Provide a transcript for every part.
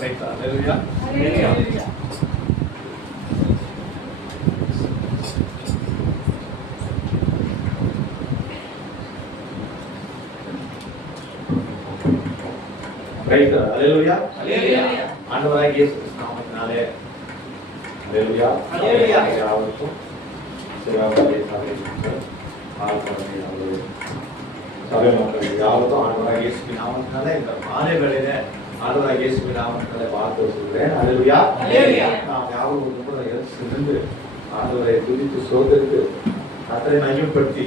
Hallelujah. Hallelujah. Praise God. Hallelujah. Hallelujah. ஆண்டவராகிய இயேசு கிறிஸ்து நாமத்தினாலே Hallelujah. Hallelujah. யாவருக்கும் சிவபாதே சபை ஆல்பரமே சபை மக்கள் யாவருக்கும் ஆண்டவராகிய இயேசு நாமத்தினாலே இந்த மாலை வேளையிலே ஆண்டவராகிய இயேசு நாமத்தினாலே வாழ்த்து சொல்கிறேன். Hallelujah. Hallelujah. நாம் யாவரும் கூட எழுந்து ஆண்டவரை துதித்து ஸ்தோத்திரித்து கர்த்தரை மகிமைப்படுத்தி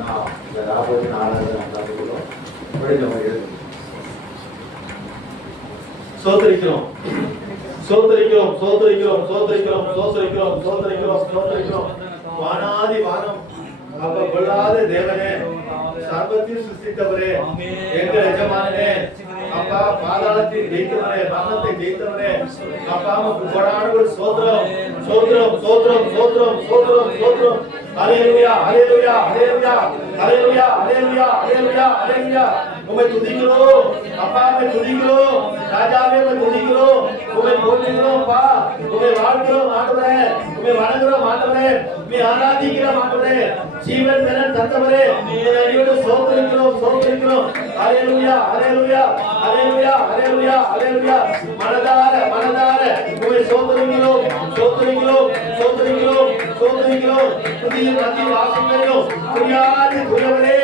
நாம் இந்த ராபோஜன ஆராதனை நடத்துகிறோம். நம்ம எழுந்து சோதரிக்கிறோம் சோதரிக்கிறோம் சோதரிக்கிறோம் சோதரிக்கிறோம் சோதரிக்கிறோம் சோதரிக்கிறோம் சோதரிக்கிறோம் வானாதி வானம் அப்ப கொள்ளாத தேவனே சர்வத்தையும் சிருஷ்டித்தவரே எங்கள் எஜமானனே அப்பா பாதாளத்தை ஜெயித்தவரே மரணத்தை ஜெயித்தவரே அப்பா உமக்கு கொடான சோதரம் சோதரம் சோதரம் சோதரம் சோதரம் சோதரம் ஹalleluya ஹalleluya ஹalleluya ஹalleluya ஹalleluya ஹalleluya ஹalleluya உம்மை துதிக்கிறோம் அப்பா உம்மை துதிக்கிறோம் ராஜாவே உம்மை துதிக்கிறோம் உம்மை போற்றுகிறோம் பா உம்மை வாழ்த்துகிறோம் ஆண்டவரே உம்மை வணங்குகிறோம் ஆண்டவரே உம்மை ஆராதிக்கிறோம் ஆண்டவரே ஜீவன் மேலன் தந்தவரே உம்மை அடியோடு ஸ்தோத்திரிக்கிறோம் ஸ்தோத்திரிக்கிறோம் ஹalleluya ஹalleluya ஹalleluya ஹalleluya ஹalleluya மனதார மனதார உம்மை ஸ்தோத்திரிக்கிறோம் ஸ்தோத்திரிக்கிறோம் ஸ்தோத்திரிக்கிறோம் ஸ்தோத்திரிக்கிறோம் துதியின் மத்திய வாசங்களோ துதியாதி துதியவரே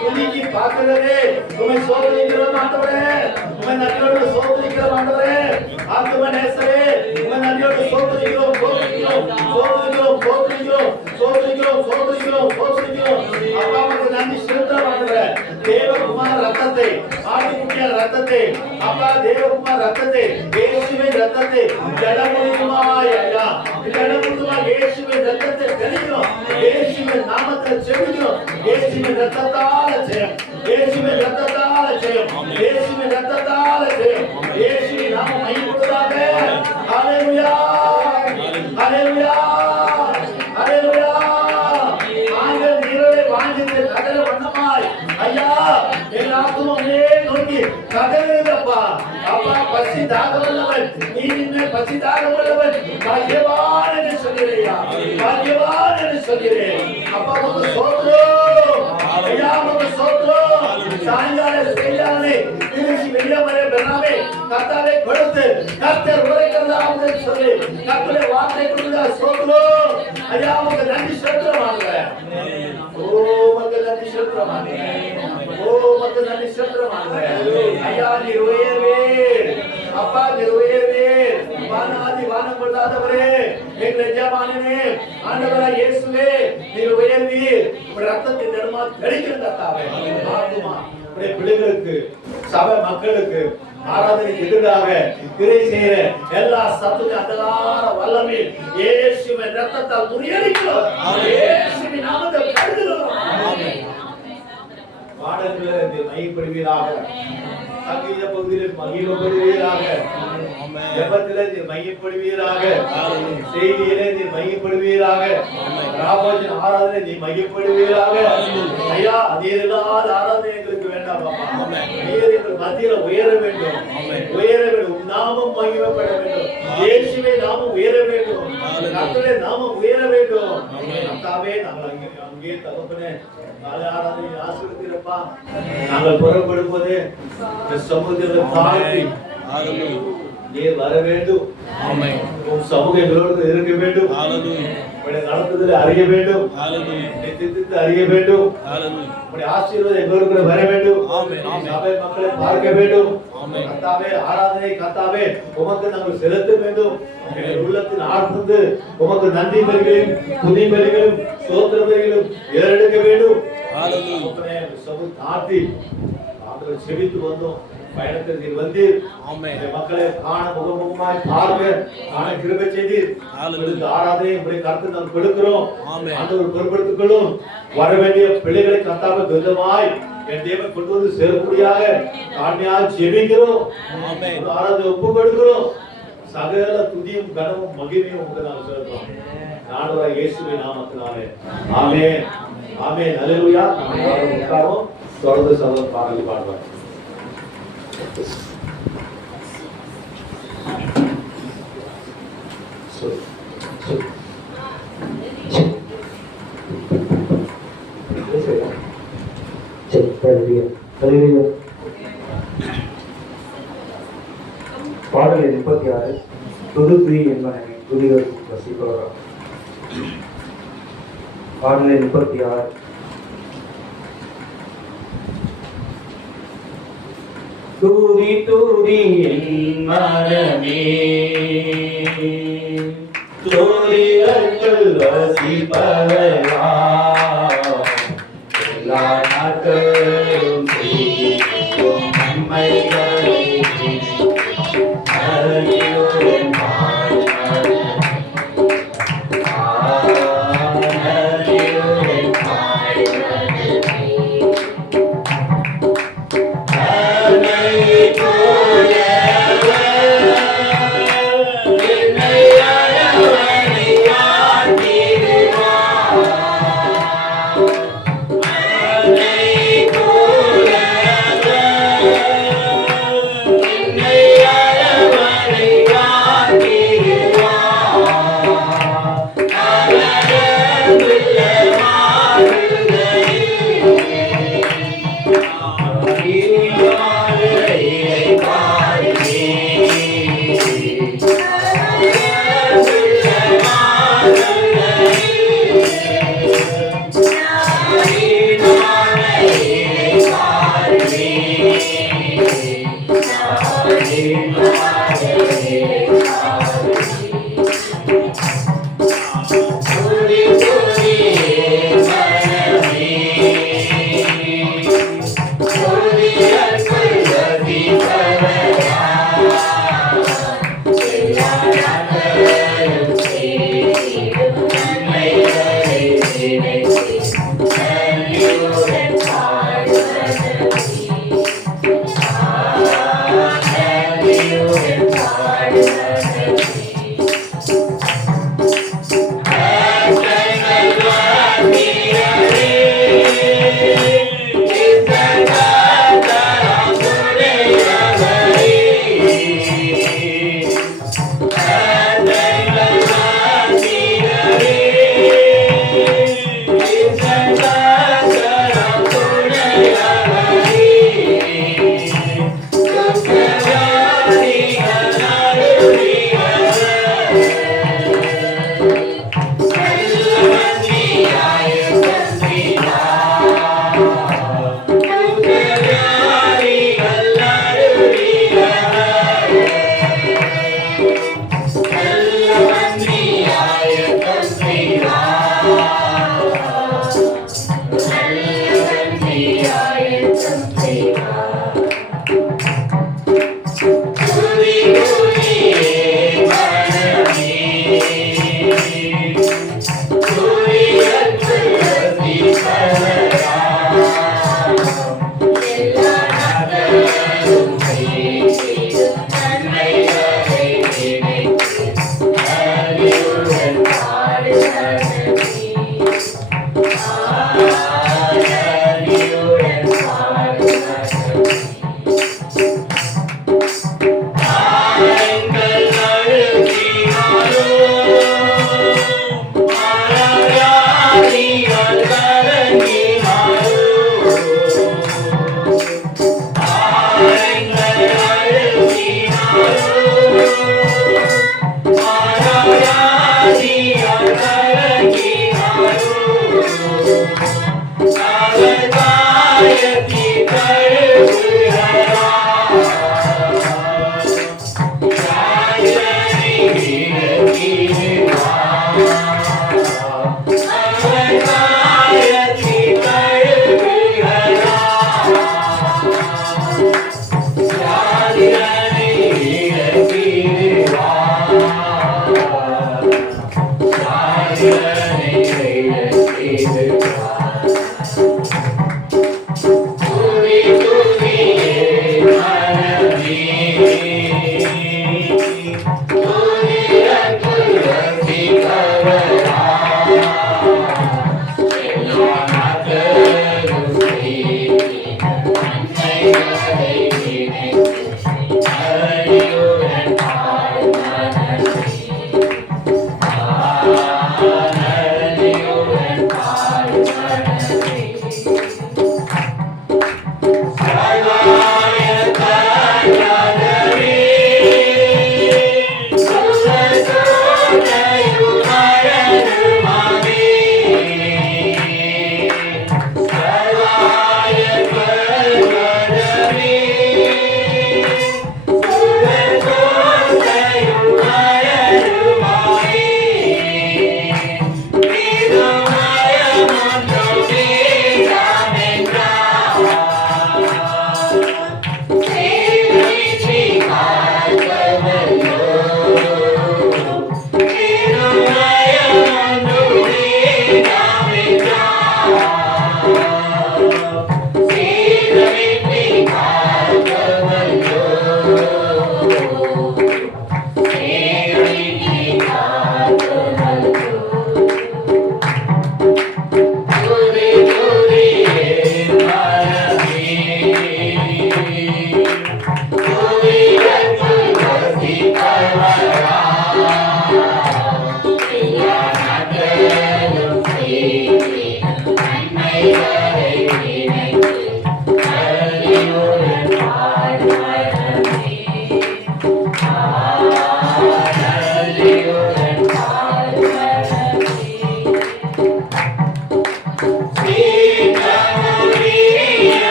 துதிக்கு பார்க்கிறதே உம்மை ஸ்தோத்திரிக்கிறோம் ஆண்டவரே உம்மை நன்றியோடு ஸ்தோத்திரிக்கிறோம் ஆண்டவரே ஆத்துமநேசரே உம்மை நன்றியோடு ஸ்தோத்திரிக்கிறோம் ஸ்தோத்திரிக்கிறோம் ஸ்தோத்திரிக்கிறோம் ஸ்தோத்திரிக்கிறோம் ஸ்தோத்திரிக்கிறோம் ஸ்தோத்திரிக்கிறோம் ஸ்தோத்திரிக்கிறோம் அப்பா உமக்கு நன்றி செலுத்துறோம் ஆண்டவரே தேவகுமார ரத்தத்தை ஆட்டுக்குட்டிய ரத்தத்தை அப்பா தேவகுமார ரத்தத்தை இயேசுவின் ரத்தத்தை ஜடமுழுதுமாய் ஐயா ஜடமுழுதுமாய் இயேசுவின் ரத்தத்தை தெளிக்கிறோம் இயேசுவின் நாமத்தை செபிக்கிறோம் இயேசுவின் ரத்தத்தால ஜெயம் இயேசுவின் ரத்தத்தால ஜெயம் இயேசுவின் ரத்தத்தால ஜெயம் இயேசுவின் நாமம் மகிமைப்படுவதாக ஹalleluya ஹalleluya ஹalleluya ஆங்கள் நீரே வாஞ்சித்து கதற வண்ணமாய் ஐயா என் ஆத்துமமே நோக்கி கதறுதப்பா அப்பா பசி தாகமுள்ளவன் நீ நின்ன பசி தாகமுள்ளவன் பாக்கியவான் என்று சொல்கிறேயா பாக்கியவான் என்று சொல்கிறேன் அப்பா உமக்கு ஸ்தோத்திரம் ஐயா உமக்கு ஸ்தோத்திரம் சாயங்கால செய்யானே திருச்சி வெளியமரே பெறாமே கர்த்தாவே கொடுத்து கர்த்தர் உரைக்கிறதா என்று சொல்லி கர்த்தருடைய வார்த்தை கொடுத்தா ஸ்தோத்திரம் ஐயா உமக்கு நன்றி செலுத்துறோம் ஓ உமக்கு நன்றி செலுத்துறோம் ஓ உமக்கு நன்றி செலுத்துறோம் ஐயா நீர் உயர்வீர் அப்பா நீர் உயர்வீர் வானாதி வானம் கொள்ளாதவரே எங்கள் எஜமானனே ஆண்டவராய் இயேசுவே நீர் உயர்வீர் உம்முடைய ரத்தத்தின் நடுமா தெளிக்கிற கர்த்தாவே ஆத்துமா உம்முடைய பிள்ளைகளுக்கு சபை மக்களுக்கு ஆராதனைக்கு எதிராக கிரை செய்கிற எல்லா சத்துரு அந்தகார வல்லமை இயேசுவின் ரத்தத்தால் முறியடிக்கிறோம் இயேசுவின் நாமத்தில் கழுகுகிறோம் ஆமென் பாடல்களில் மையப்படுவீராக சங்கீத பகுதியில் மகிமைப்படுவீராக ஜெபத்திலே நீ மையப்படுவீராக செய்தியிலே நீ மையப்படுவீராக ராபோஜன ஆராதனை நீ மையப்படுவீராக ஐயா அதேதான் ஆராதனை எங்களுக்கு வேண்டாம் எங்கள் மத்தியில உயர வேண்டும் உயர வேண்டும் நாமம் மகிமைப்பட வேண்டும் இயேசுவே நாமம் உயர வேண்டும் கர்த்தருடைய நாமம் உயர வேண்டும் கர்த்தாவே நாங்கள் அங்கே தகப்பனே ஆராதனை ஆசீர்வதிப்பா நாங்கள் புறப்படுவது சமுத்திர தாழ்த்தி நீர் வர வேண்டும் உம் சமூக எங்களோடு இருக்க வேண்டும் உடைய நடத்துதலை அறிய வேண்டும் நித்தித்து அறிய வேண்டும் உடைய ஆசீர்வாதம் எங்களோடு வர வேண்டும் சபை மக்களை பார்க்க வேண்டும் கர்த்தாவே ஆராதனை கர்த்தாவே உமக்கு நாங்கள் செலுத்த வேண்டும் எங்கள் உள்ளத்தின் ஆழ்ந்து உமக்கு நன்றி பலிகளையும் துதி பலிகளையும் ஸ்தோத்திர பலிகளையும் ஏறெடுக்க வேண்டும் தாத்தி நாங்கள் செபித்து வந்தோம் பயணத்தில் நீர் வந்தீர் மக்களை காண முகமுகமாய் பார்க்க காண கிருபை செய்தீர் ஆராதனை உங்களுடைய கருத்து நாம் கொடுக்கிறோம் ஆண்டவர் பொறுப்படுத்திக் கொள்ளும் வர வேண்டிய பிள்ளைகளை கர்த்தாவே துரிதமாய் என் தேவன் கொண்டு வந்து சேரக்கூடியாக தாழ்மையாக ஜெபிக்கிறோம் ஆராதனை ஒப்பு கொடுக்கிறோம் சகல துதியும் கனமும் மகிமையும் உங்களுக்கு நாங்கள் செலுத்துறோம் ஆண்டவராகிய இயேசுவின் நாமத்தினாலே ஆமென் ஆமென் ஹல்லேலூயா. நாம் உட்கார்வோம் தொடர்ந்து சகோதரர் பாடல் பாடுவார். பாடல் 36 துதி என்பனவே துதிகள் வசிப்பவரா. பாடல் 36. துதி துதி என் மனமே துதிகள் வசிப்பவரா எல்லா நாட்களும் செய்யும் நன்மைகளை அருளியுடன்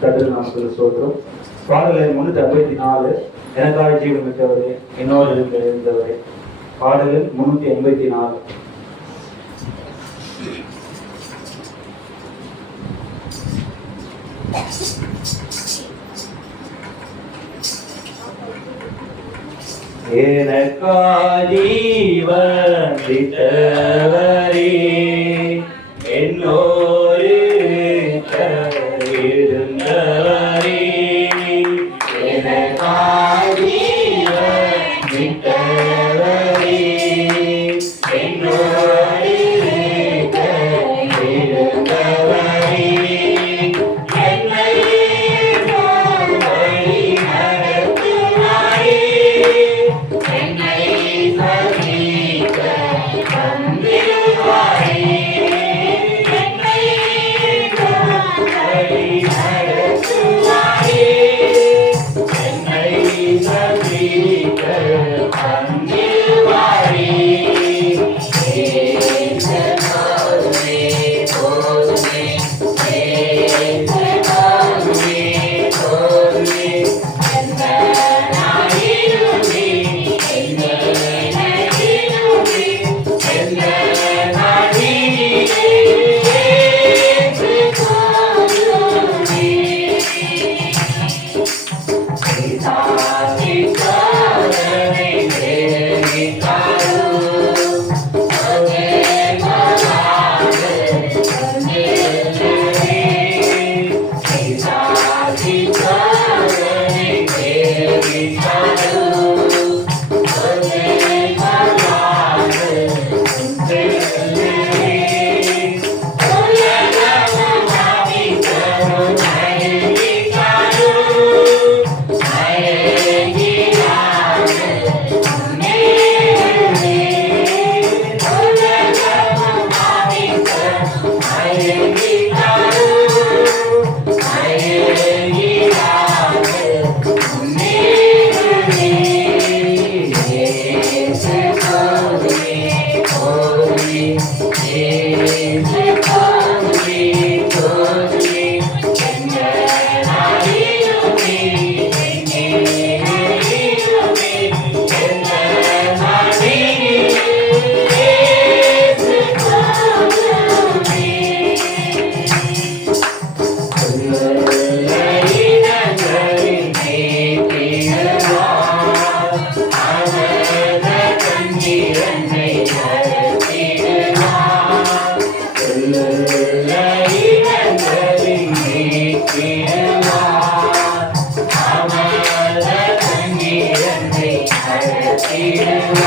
கர்த்தர் நாமத்துக்கு ஸ்தோத்திரம். பாடல் எண் 354, எனக்காக ஜீவன் விட்டவரே, என்னோடு இருந்தவரே. பாடல் எண் 384. எனக்காக ஜீவன் விட்டவரே, என்னோடு இருந்தவரே. எனக்காக ஜீவன் விட்டவரே, என்னோடு இருந்தவரே. என்னை வழி நடத்துவாரே, என்னை சந்திக்க வந்திடுவாரே. என்னை வழி நடத்துவாரே, என்னை சந்திக்க வந்திடுவாரே. ஏசனாருமே போதுமே, ஏசனாருமே போதுமே. என்ன நாயிலுமே, என்ன நாயிலுமே, என்ன நாயிலே ஏசு போதுமே. பிதாசி சாதனை தேடித்தாரோ, அதே மலாக வந்திடுவே. பிதாசி சாதனை தேடித்தாரோ, அதே மலாக வந்திடுவே. உலகமும் ஆவித்தரும் மயங்கித்தாரோ, மயங்கினாக முன்னேறுவே. உலகமும் ஆவித்தரும் மயங்கித்தாரோ, மயங்கினாக முன்னேறுவே. ஏசு போதுமே, போதுமே, ஏசு போதுமே, போதுமே. என்ன நாளிலுமே, எங்கே நாளிலுமே, என்ன நாளிலே ஏசு போதுமே. இனங்களின் மேய்த்திடுவார், அவரது கண்ணீரன்னை நடத்திடுவார். இனங்களின் மேய்த்திடுவார், அவரது கண்ணீரன்னை நடத்திடுவார்.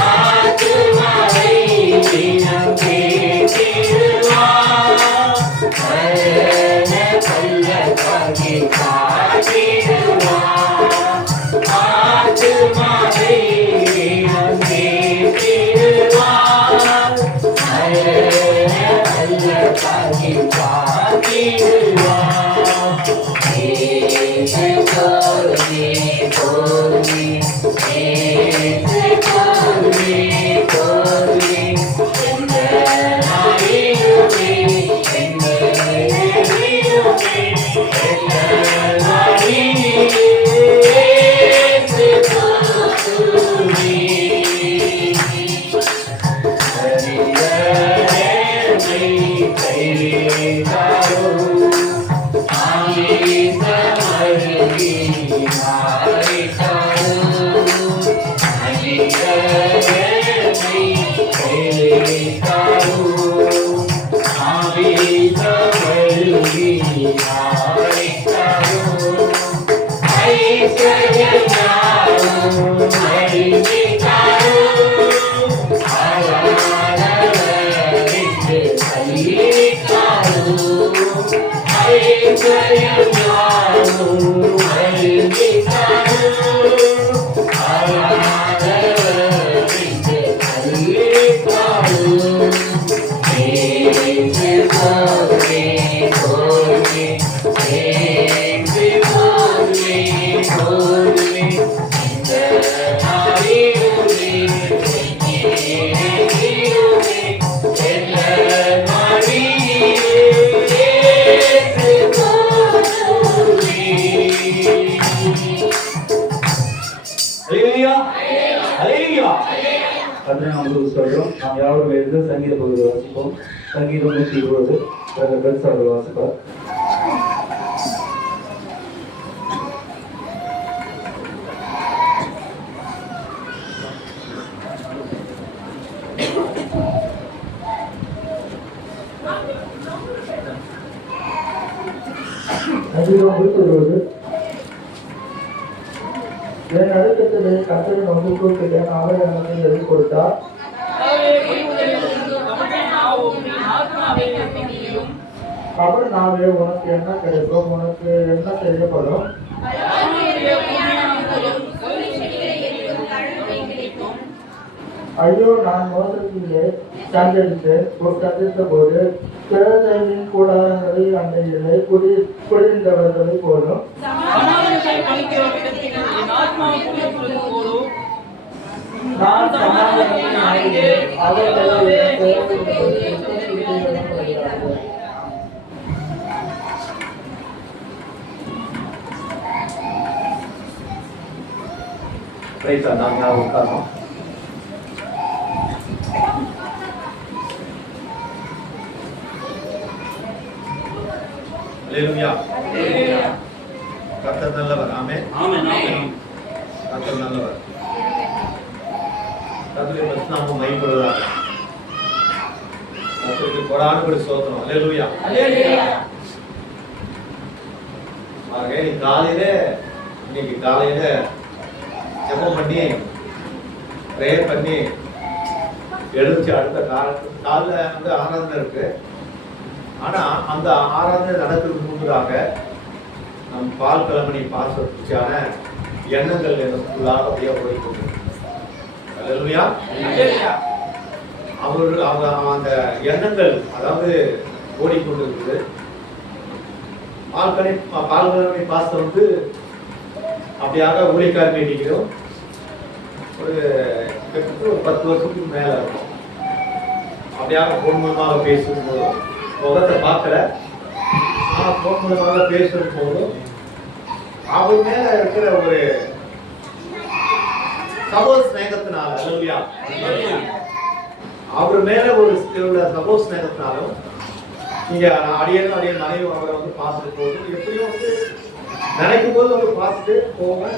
ஆத்துமாவை தினம் கேட்டிடுவார், மரண பள்ளத்தாக்கி காட்டிடுவார். ஆத்துமாவை தினம் கேட்டிடுவார், மரண பள்ளத்தாக்கி காட்டிடுவார். ஏசு போதுமே, போதுமே, ஏசு போதுமே, போதுமே. என்ன நாளிலுமே, என்ன நாளிலுமே, என்ன நாளிலே ஏசு போதுமே. மனிதனை கைவிட்டாரோ, ஆயேசமருகி மாறிட்டாரோ. மனிதனை அல்லேலூயா அல்லேலூயா. கர்த்தரை நாம் சொல்றோம். நாம் யாவரும் எழுந்து சங்கீத பகுதி வாசிப்போம். சங்கீதம் 120 பிரதர் அவர்கள் வாசிப்பார். என் நடுக்கத்திலே கர்த்தரை நோக்கி கூப்பிட்டேன், அவர் எனக்கு எதை கொடுத்தார். அவர் நாவே உனக்கு என்ன கிடைக்கும், உனக்கு என்ன செய்யப்படும். ஐயோ, நான் மோசத்திலே சந்தித்த போது கிழக்கையின் கூடாரங்களை அண்டையிலே குடிந்தவர்களை போலும் நான் நாம் உட்கார்ந்தோம். அல்லேலூயா. கர்த்தர் நல்லவர். ஆமென். ஆமென். கர்த்தர் நல்லவர். கர்த்தருடைய நாமம் மகிமைப்படுவதாக. கர்த்தருக்கு கொடானுபடி ஸ்தோத்திரம். அல்லேலூயா. அல்லேலூயா. இன்னைக்கு காலையில ஜெபம் பண்ணி பிரேயர் பண்ணி எழுச்சி அடுத்த காலைல வந்து ஆராதனை இருக்கு. ஆனா அந்த ஆராதனை நடக்கிறதுக்கு முன்பதாக நம் பால் கிழமணி பாசத்திற்கான எண்ணங்கள் எனக்குள்ளாக அப்படியே ஓடிக்கொண்டு அல்லேலூயா. அவர்கள் அந்த எண்ணங்கள் அதாவது ஓடிக்கொண்டிருக்குது. பால் கிழமணி பாசம் வந்து அப்படியாக ஊழியக்கார மீட்டிங்கும் ஒரு 10 வருஷத்துக்கு மேல இருக்கும். அப்படியாக போன் மூலமாக பேசும்போதும் முகத்தை பார்க்கல, ஆனா போன் மூலமாக பேசும் போதும் அவர் மேல இருக்கிற ஒரு சகோதர ஸ்நேகத்தினால அல்லேலூயா, அவர் மேல ஒரு சகோதர ஸ்நேகத்தினாலும் நீங்க அடியன் மனைவி அவரை வந்து பார்த்துட்டு போது எப்படியும் வந்து நினைக்கும் போது வந்து பார்த்துட்டு போவோம்,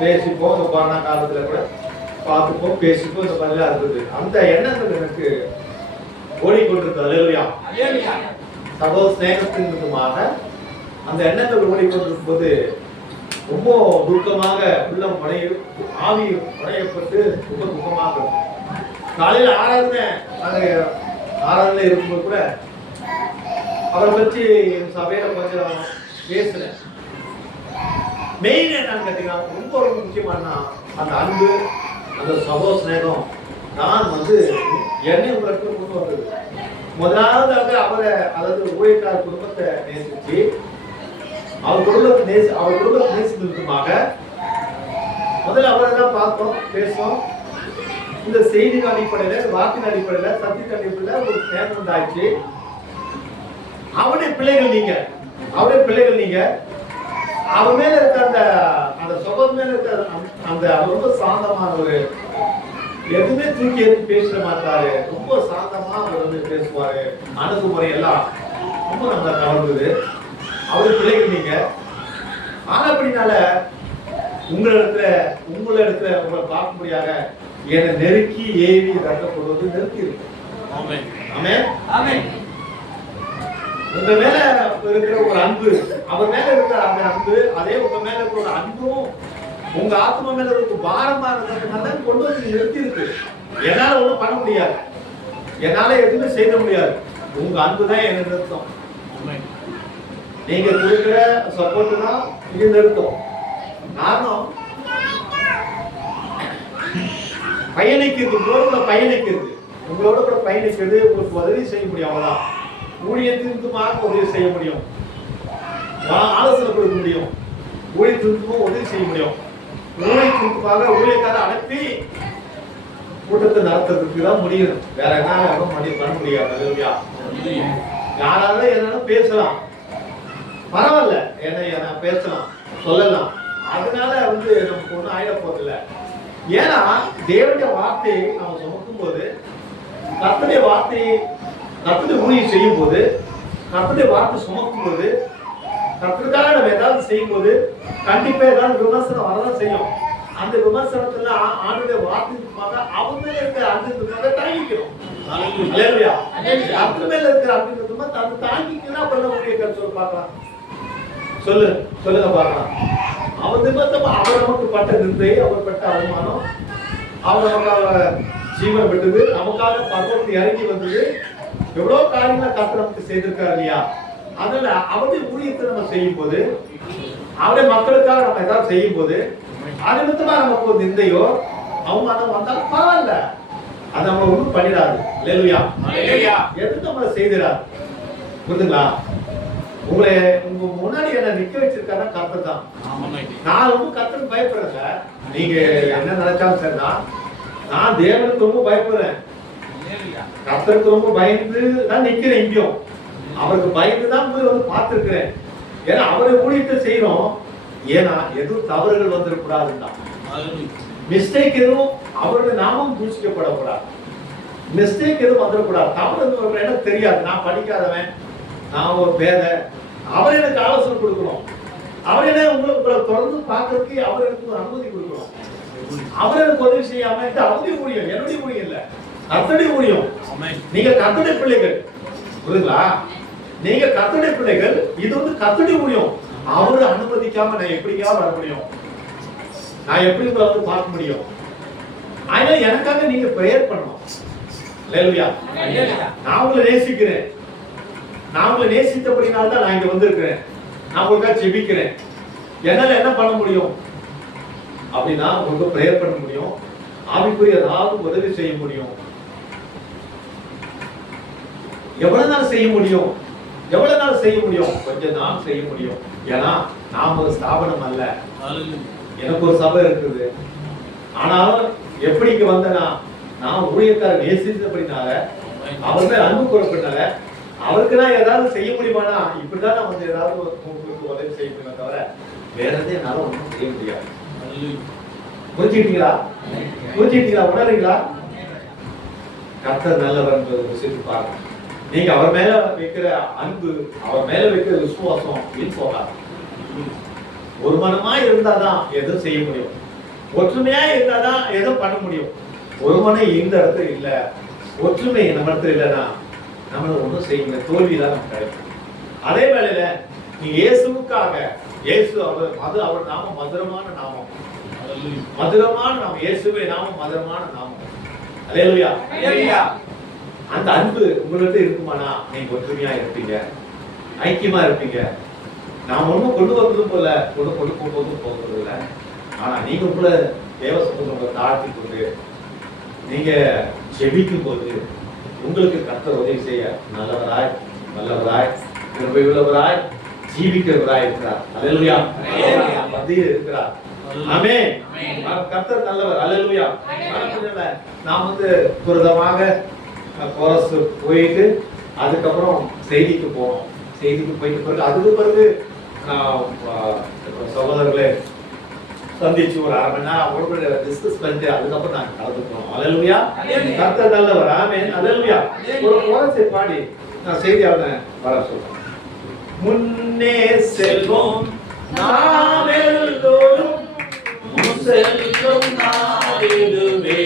பேசிப்போம். இந்த கொரோனா காலத்துல கூட பார்த்துப்போம், பேசிப்போம். இந்த மாதிரிலாம் இருக்குது. அந்த எண்ணங்கள் எனக்கு ஓடிக்கொண்டிருக்கிறது. அல்லேலூயா. சகோதர ஸ்நேகத்தின் விதமாக அந்த எண்ணங்கள் ஓடிக்கொண்டிருக்கும் போது ரொம்ப துக்கமாக உள்ளம் ஆவி உடையப்பட்டு ரொம்ப துக்கமாக இருக்கும். காலையில் ஆராதனை இருக்கும்போது கூட அவரை பற்றி சபையில கொஞ்சம் பேசுறேன். மெயின் என்னன்னு கேட்டீங்கன்னா ரொம்ப ரொம்ப முக்கியமானா அந்த அன்பு, அந்த சகோதர ஸ்நேகம் நான் வந்து என்னை உங்களுக்கு கொண்டு வந்தது. முதலாவதாக அவரை அதாவது ஊழியக்கார குடும்பத்தை நேசிச்சு அவர் குடும்பத்தை நேசித்ததுமாக முதல்ல அவரை தான் பார்த்தோம், பேசுவோம். இந்த செய்தியின் அடிப்படையில, வாக்கின் அடிப்படையில, சத்தியத்தின் அடிப்படையில ஒரு ஸ்நேகம் உண்டாச்சு. அவருடைய பிள்ளைகள் நீங்க அவர் மேல இருக்க அந்த சகோதரர் மேல இருக்க அந்த ரொம்ப சாந்தமான ஒரு எதுவுமே தூக்கி எடுத்து பேச மாட்டாரு. ரொம்ப சாந்தமா அவர் வந்து பேசுவாரு. அணுகுமுறை எல்லாம் ரொம்ப நம்மளை கவர்ந்தது. அவரு பிள்ளைகள் நீங்க. ஆனா அப்படினால உங்களை பார்க்கும்படியாக என்னை நெருக்கி ஏவி ரக்கப்படுவது நிறுத்தி இருக்கு. உங்க மேல இருக்கிற ஒரு அன்பு, அவர் மேல இருக்கிற அந்த அன்பு, அதே உங்க மேல இருக்கிற ஒரு அன்பும் உங்க ஆத்மா மேல இருக்க பாரமா இருக்கிறதுனால கொண்டு வந்து நிறுத்தி இருக்கு. என்னால ஒண்ணும் பண்ண முடியாது, என்னால எதுவுமே செய்ய முடியாது. உங்க அன்பு தான் என்ன நிறுத்தம். நீங்க கொடுக்கிற சப்போர்ட் தான் இது நிறுத்தம். காரணம் உங்களோட கூட பயணிக்கிறது, உங்களுக்கு உதவி செய்ய முடியும். அவ்வளவுதான். ஊழியத்திற்குமாக உதவி செய்ய முடியும், ஆலோசனை கொடுக்க முடியும், ஊழியத்திற்கும் உதவி செய்ய முடியும். ஊழியத்திற்காக ஊழியக்கார அனுப்பி கூட்டத்தை நடத்துறதுக்கு தான் முடியும். வேற என்ன பண்ண முடியாது. யாராவது என்ன பேசலாம், பரவாயில்ல, என்ன பேசலாம், சொல்லலாம். அதனால நமக்கு ஒண்ணும் ஆயிட போதில்லை. ஏன்னா தேவனுடைய வார்த்தையை நம்ம சுமக்கும் போது, கர்த்தருடைய வார்த்தையை கர்த்தருடைய ஊழியம் செய்யும் போது, கர்த்தருடைய வார்த்தை சுமக்கும் போது, கர்த்தருக்காக நம்ம ஏதாவது செய்யும் போது கண்டிப்பா ஏதாவது விமர்சனம் வரதான் செய்யும். அந்த விமர்சனத்துல ஆண்டுடைய வார்த்தைக்காக அவங்க மேல இருக்கிற அன்புக்காக தாங்கிக்கிறோம். அல்லேலூயா. கர்த்தர் மேல இருக்கிற அன்புக்கு அது தாங்கிக்கலாம். அப்புறம் ஊழியக்காரர் சொல்ல பார்க்கலாம். சொல்லுங்க பார்க்கலாம். அவர் நிமித்தமா அவர் நமக்கு பட்ட நிந்தை, அவர் பட்ட அவமானம், அவர் நமக்காக ஜீவன் விட்டது, நமக்காக பகவத்து இறங்கி வந்தது, எவ்வளவு காரியங்களை கர்த்தர் நமக்கு செய்திருக்காரு இல்லையா? அதனால அவருடைய ஊழியத்தை நம்ம செய்யும் போது, அவருடைய மக்களுக்காக நம்ம ஏதாவது செய்யும் போது, அது நிமித்தமா நமக்கு ஒரு நிந்தையோ அவமானம் வந்தாலும் பரவாயில்ல, அது நம்ம ஒன்றும் பண்ணிடாது. அல்லேலூயா. எது நம்ம செய்திடாது. புரியுதுங்களா? உங்களை உங்க முன்னாடி என்ன நிக்க வச்சிருக்காரு கர்த்தர் தான். நான் ரொம்ப கர்த்தருக்கு பயப்படுறேங்க. நீங்க என்ன நினைச்சாலும் சரிதான், நான் தேவனுக்கு ரொம்ப பயப்படுறேன். கர்த்தருக்கு ரொம்ப பயந்து தான் நிக்கிறேன். இங்கேயும் அவருக்கு பயந்து தான் போய் பார்த்திருக்கிறேன். ஏன்னா அவரை ஊழியத்தை செய்யறோம். ஏன்னா எதுவும் தவறுகள் வந்துடக்கூடாதுன்னா, மிஸ்டேக் எதுவும் அவருடைய நாமம் தூஷிக்கப்படக்கூடாது, மிஸ்டேக் எதுவும் வந்துடக்கூடாது. தவறு எனக்கு தெரியாது, நான் படிக்காதவன், நான் ஒரு பேதை. அவர் எனக்கு ஆலோசனை கொடுக்கணும். அவர் என்ன உங்களை தொடர்ந்து பார்க்கறதுக்கு அவர் எனக்கு ஒரு அனுமதி கொடுக்கணும். அவர் எனக்கு உதவி செய்யாம அவருடைய ஊழியம், என்னுடைய ஊழியம் இல்ல, கர்த்தருடைய ஊழியம். நீங்க கர்த்தருடைய பிள்ளைகள். புரியுதுங்களா? நீங்க கர்த்தருடைய பிள்ளைகள். இது கர்த்தருடைய ஊழியம். அவரு அனுமதிக்காம நான் எப்படியா வர முடியும்? நான் எப்படி உங்களை பார்க்க முடியும்? ஆனா எனக்காக நீங்க பிரேயர் பண்ணணும். அல்லேலூயா. நான் உங்களை நேசிக்கிறேன். நான் உங்களை நேசித்தபடினால தான் நான் இங்க வந்திருக்கிறேன். நான் உங்களுக்காக ஜெபிக்கிறேன். என்னால என்ன பண்ண முடியும் அப்படின்னா, உங்களுக்கு பிரேயர் பண்ண முடியும், ஆவிக்குரிய ஏதாவது உதவி செய்ய முடியும். எவ்வளவு நாள் செய்ய முடியும்? எவ்வளவு நாள் செய்ய முடியும்? கொஞ்சம் நாள் செய்ய முடியும். ஏன்னா நாம் ஒரு ஸ்தாபனம் அல்ல, எனக்கு ஒரு சபை இருக்குது. ஆனாலும் எப்படி இங்க வந்தனா, நான் ஊழியக்காரர் நேசித்தபடினால, அவர் மேல் அன்பு கொடுப்பனால, அவருக்கு நான் ஏதாவது செய்ய முடியுமானா இப்படிதான் நான் ஏதாவது உங்களுக்கு உதவி செய்ய முடியுமே தவிர வேற எதையும் என்னால ஒன்றும் செய்ய முடியாது. புரிஞ்சுக்கிட்டீங்களா? புரிஞ்சுக்கிட்டீங்களா? உணர்றீங்களா? கர்த்தர் நல்லவர் என்பதை யோசித்து பாருங்க. நீங்க அவர் மேல வைக்கிற அன்பு, அவர் மேல வைக்கிற விசுவாசம் வீண் போகாது. ஒரு மனமா இருந்தாதான் எதுவும் செய்ய முடியும். ஒற்றுமையா இருந்தாதான் எதுவும் பண்ண முடியும். ஒரு மனம் இந்த இடத்துல இல்ல, ஒற்றுமை நம்ம இடத்துல இல்லைன்னா நம்மள ஒன்றும் செய்ய முடியாது. தோல்விதான் நமக்கு கிடைக்கும். அதே வேளையில நீங்க இயேசுவுக்காக, இயேசு அவர் நாமம் மதுரமான நாமம், மதுரமான நாமம். இயேசுவே நாமம் மதுரமான நாமம். அல்லேலூயா. அந்த அன்பு உங்கள்கிட்ட இருக்குமானா நீங்க ஒற்றுமையா இருப்பீங்க, ஐக்கியமா இருப்பீங்க. நான் ஒன்றும் கொண்டு வந்ததும் போல கொண்டு போகும்போதும் போகிறது இல்லை. ஆனா நீங்க உங்களை தேவ சமூகங்களை தாழ்த்தி கொண்டு நீங்க ஜெபிக்கும் போது உங்களுக்கு கர்த்தர் உதவி செய்ய நல்லவராய், நல்லவராய், கிருபை உள்ளவராய், ஜீவிக்கிறவராய் இருக்கிறார். அல்லேலூயா. மத்தியில் இருக்கிறார். ஆமென். கர்த்தர் நல்லவர். அல்லேலூயா. நாம் துரிதமாக கோரஸ் போயிட்டு அதுக்கப்புறம் செய்திக்கு போனோம். செய்திக்கு போயிட்டு பிறகு அதுக்கு பிறகு சகோதரர்களே சந்திச்சு ஒரு அரை மணி நேரம் அவரோட டிஸ்கஸ் பண்ணிட்டு அதுக்கப்புறம் நாங்க கலந்து போனோம். அல்லேலூயா. கர்த்தர் நல்லவர். ஆமென். அல்லேலூயா. ஒரு கோரஸை பாடி நான் செய்தியாளனை வர சொல்றேன். முன்னே செல்வோம் நாம் எல்லோரும், செல்லும் நாளிடுவே,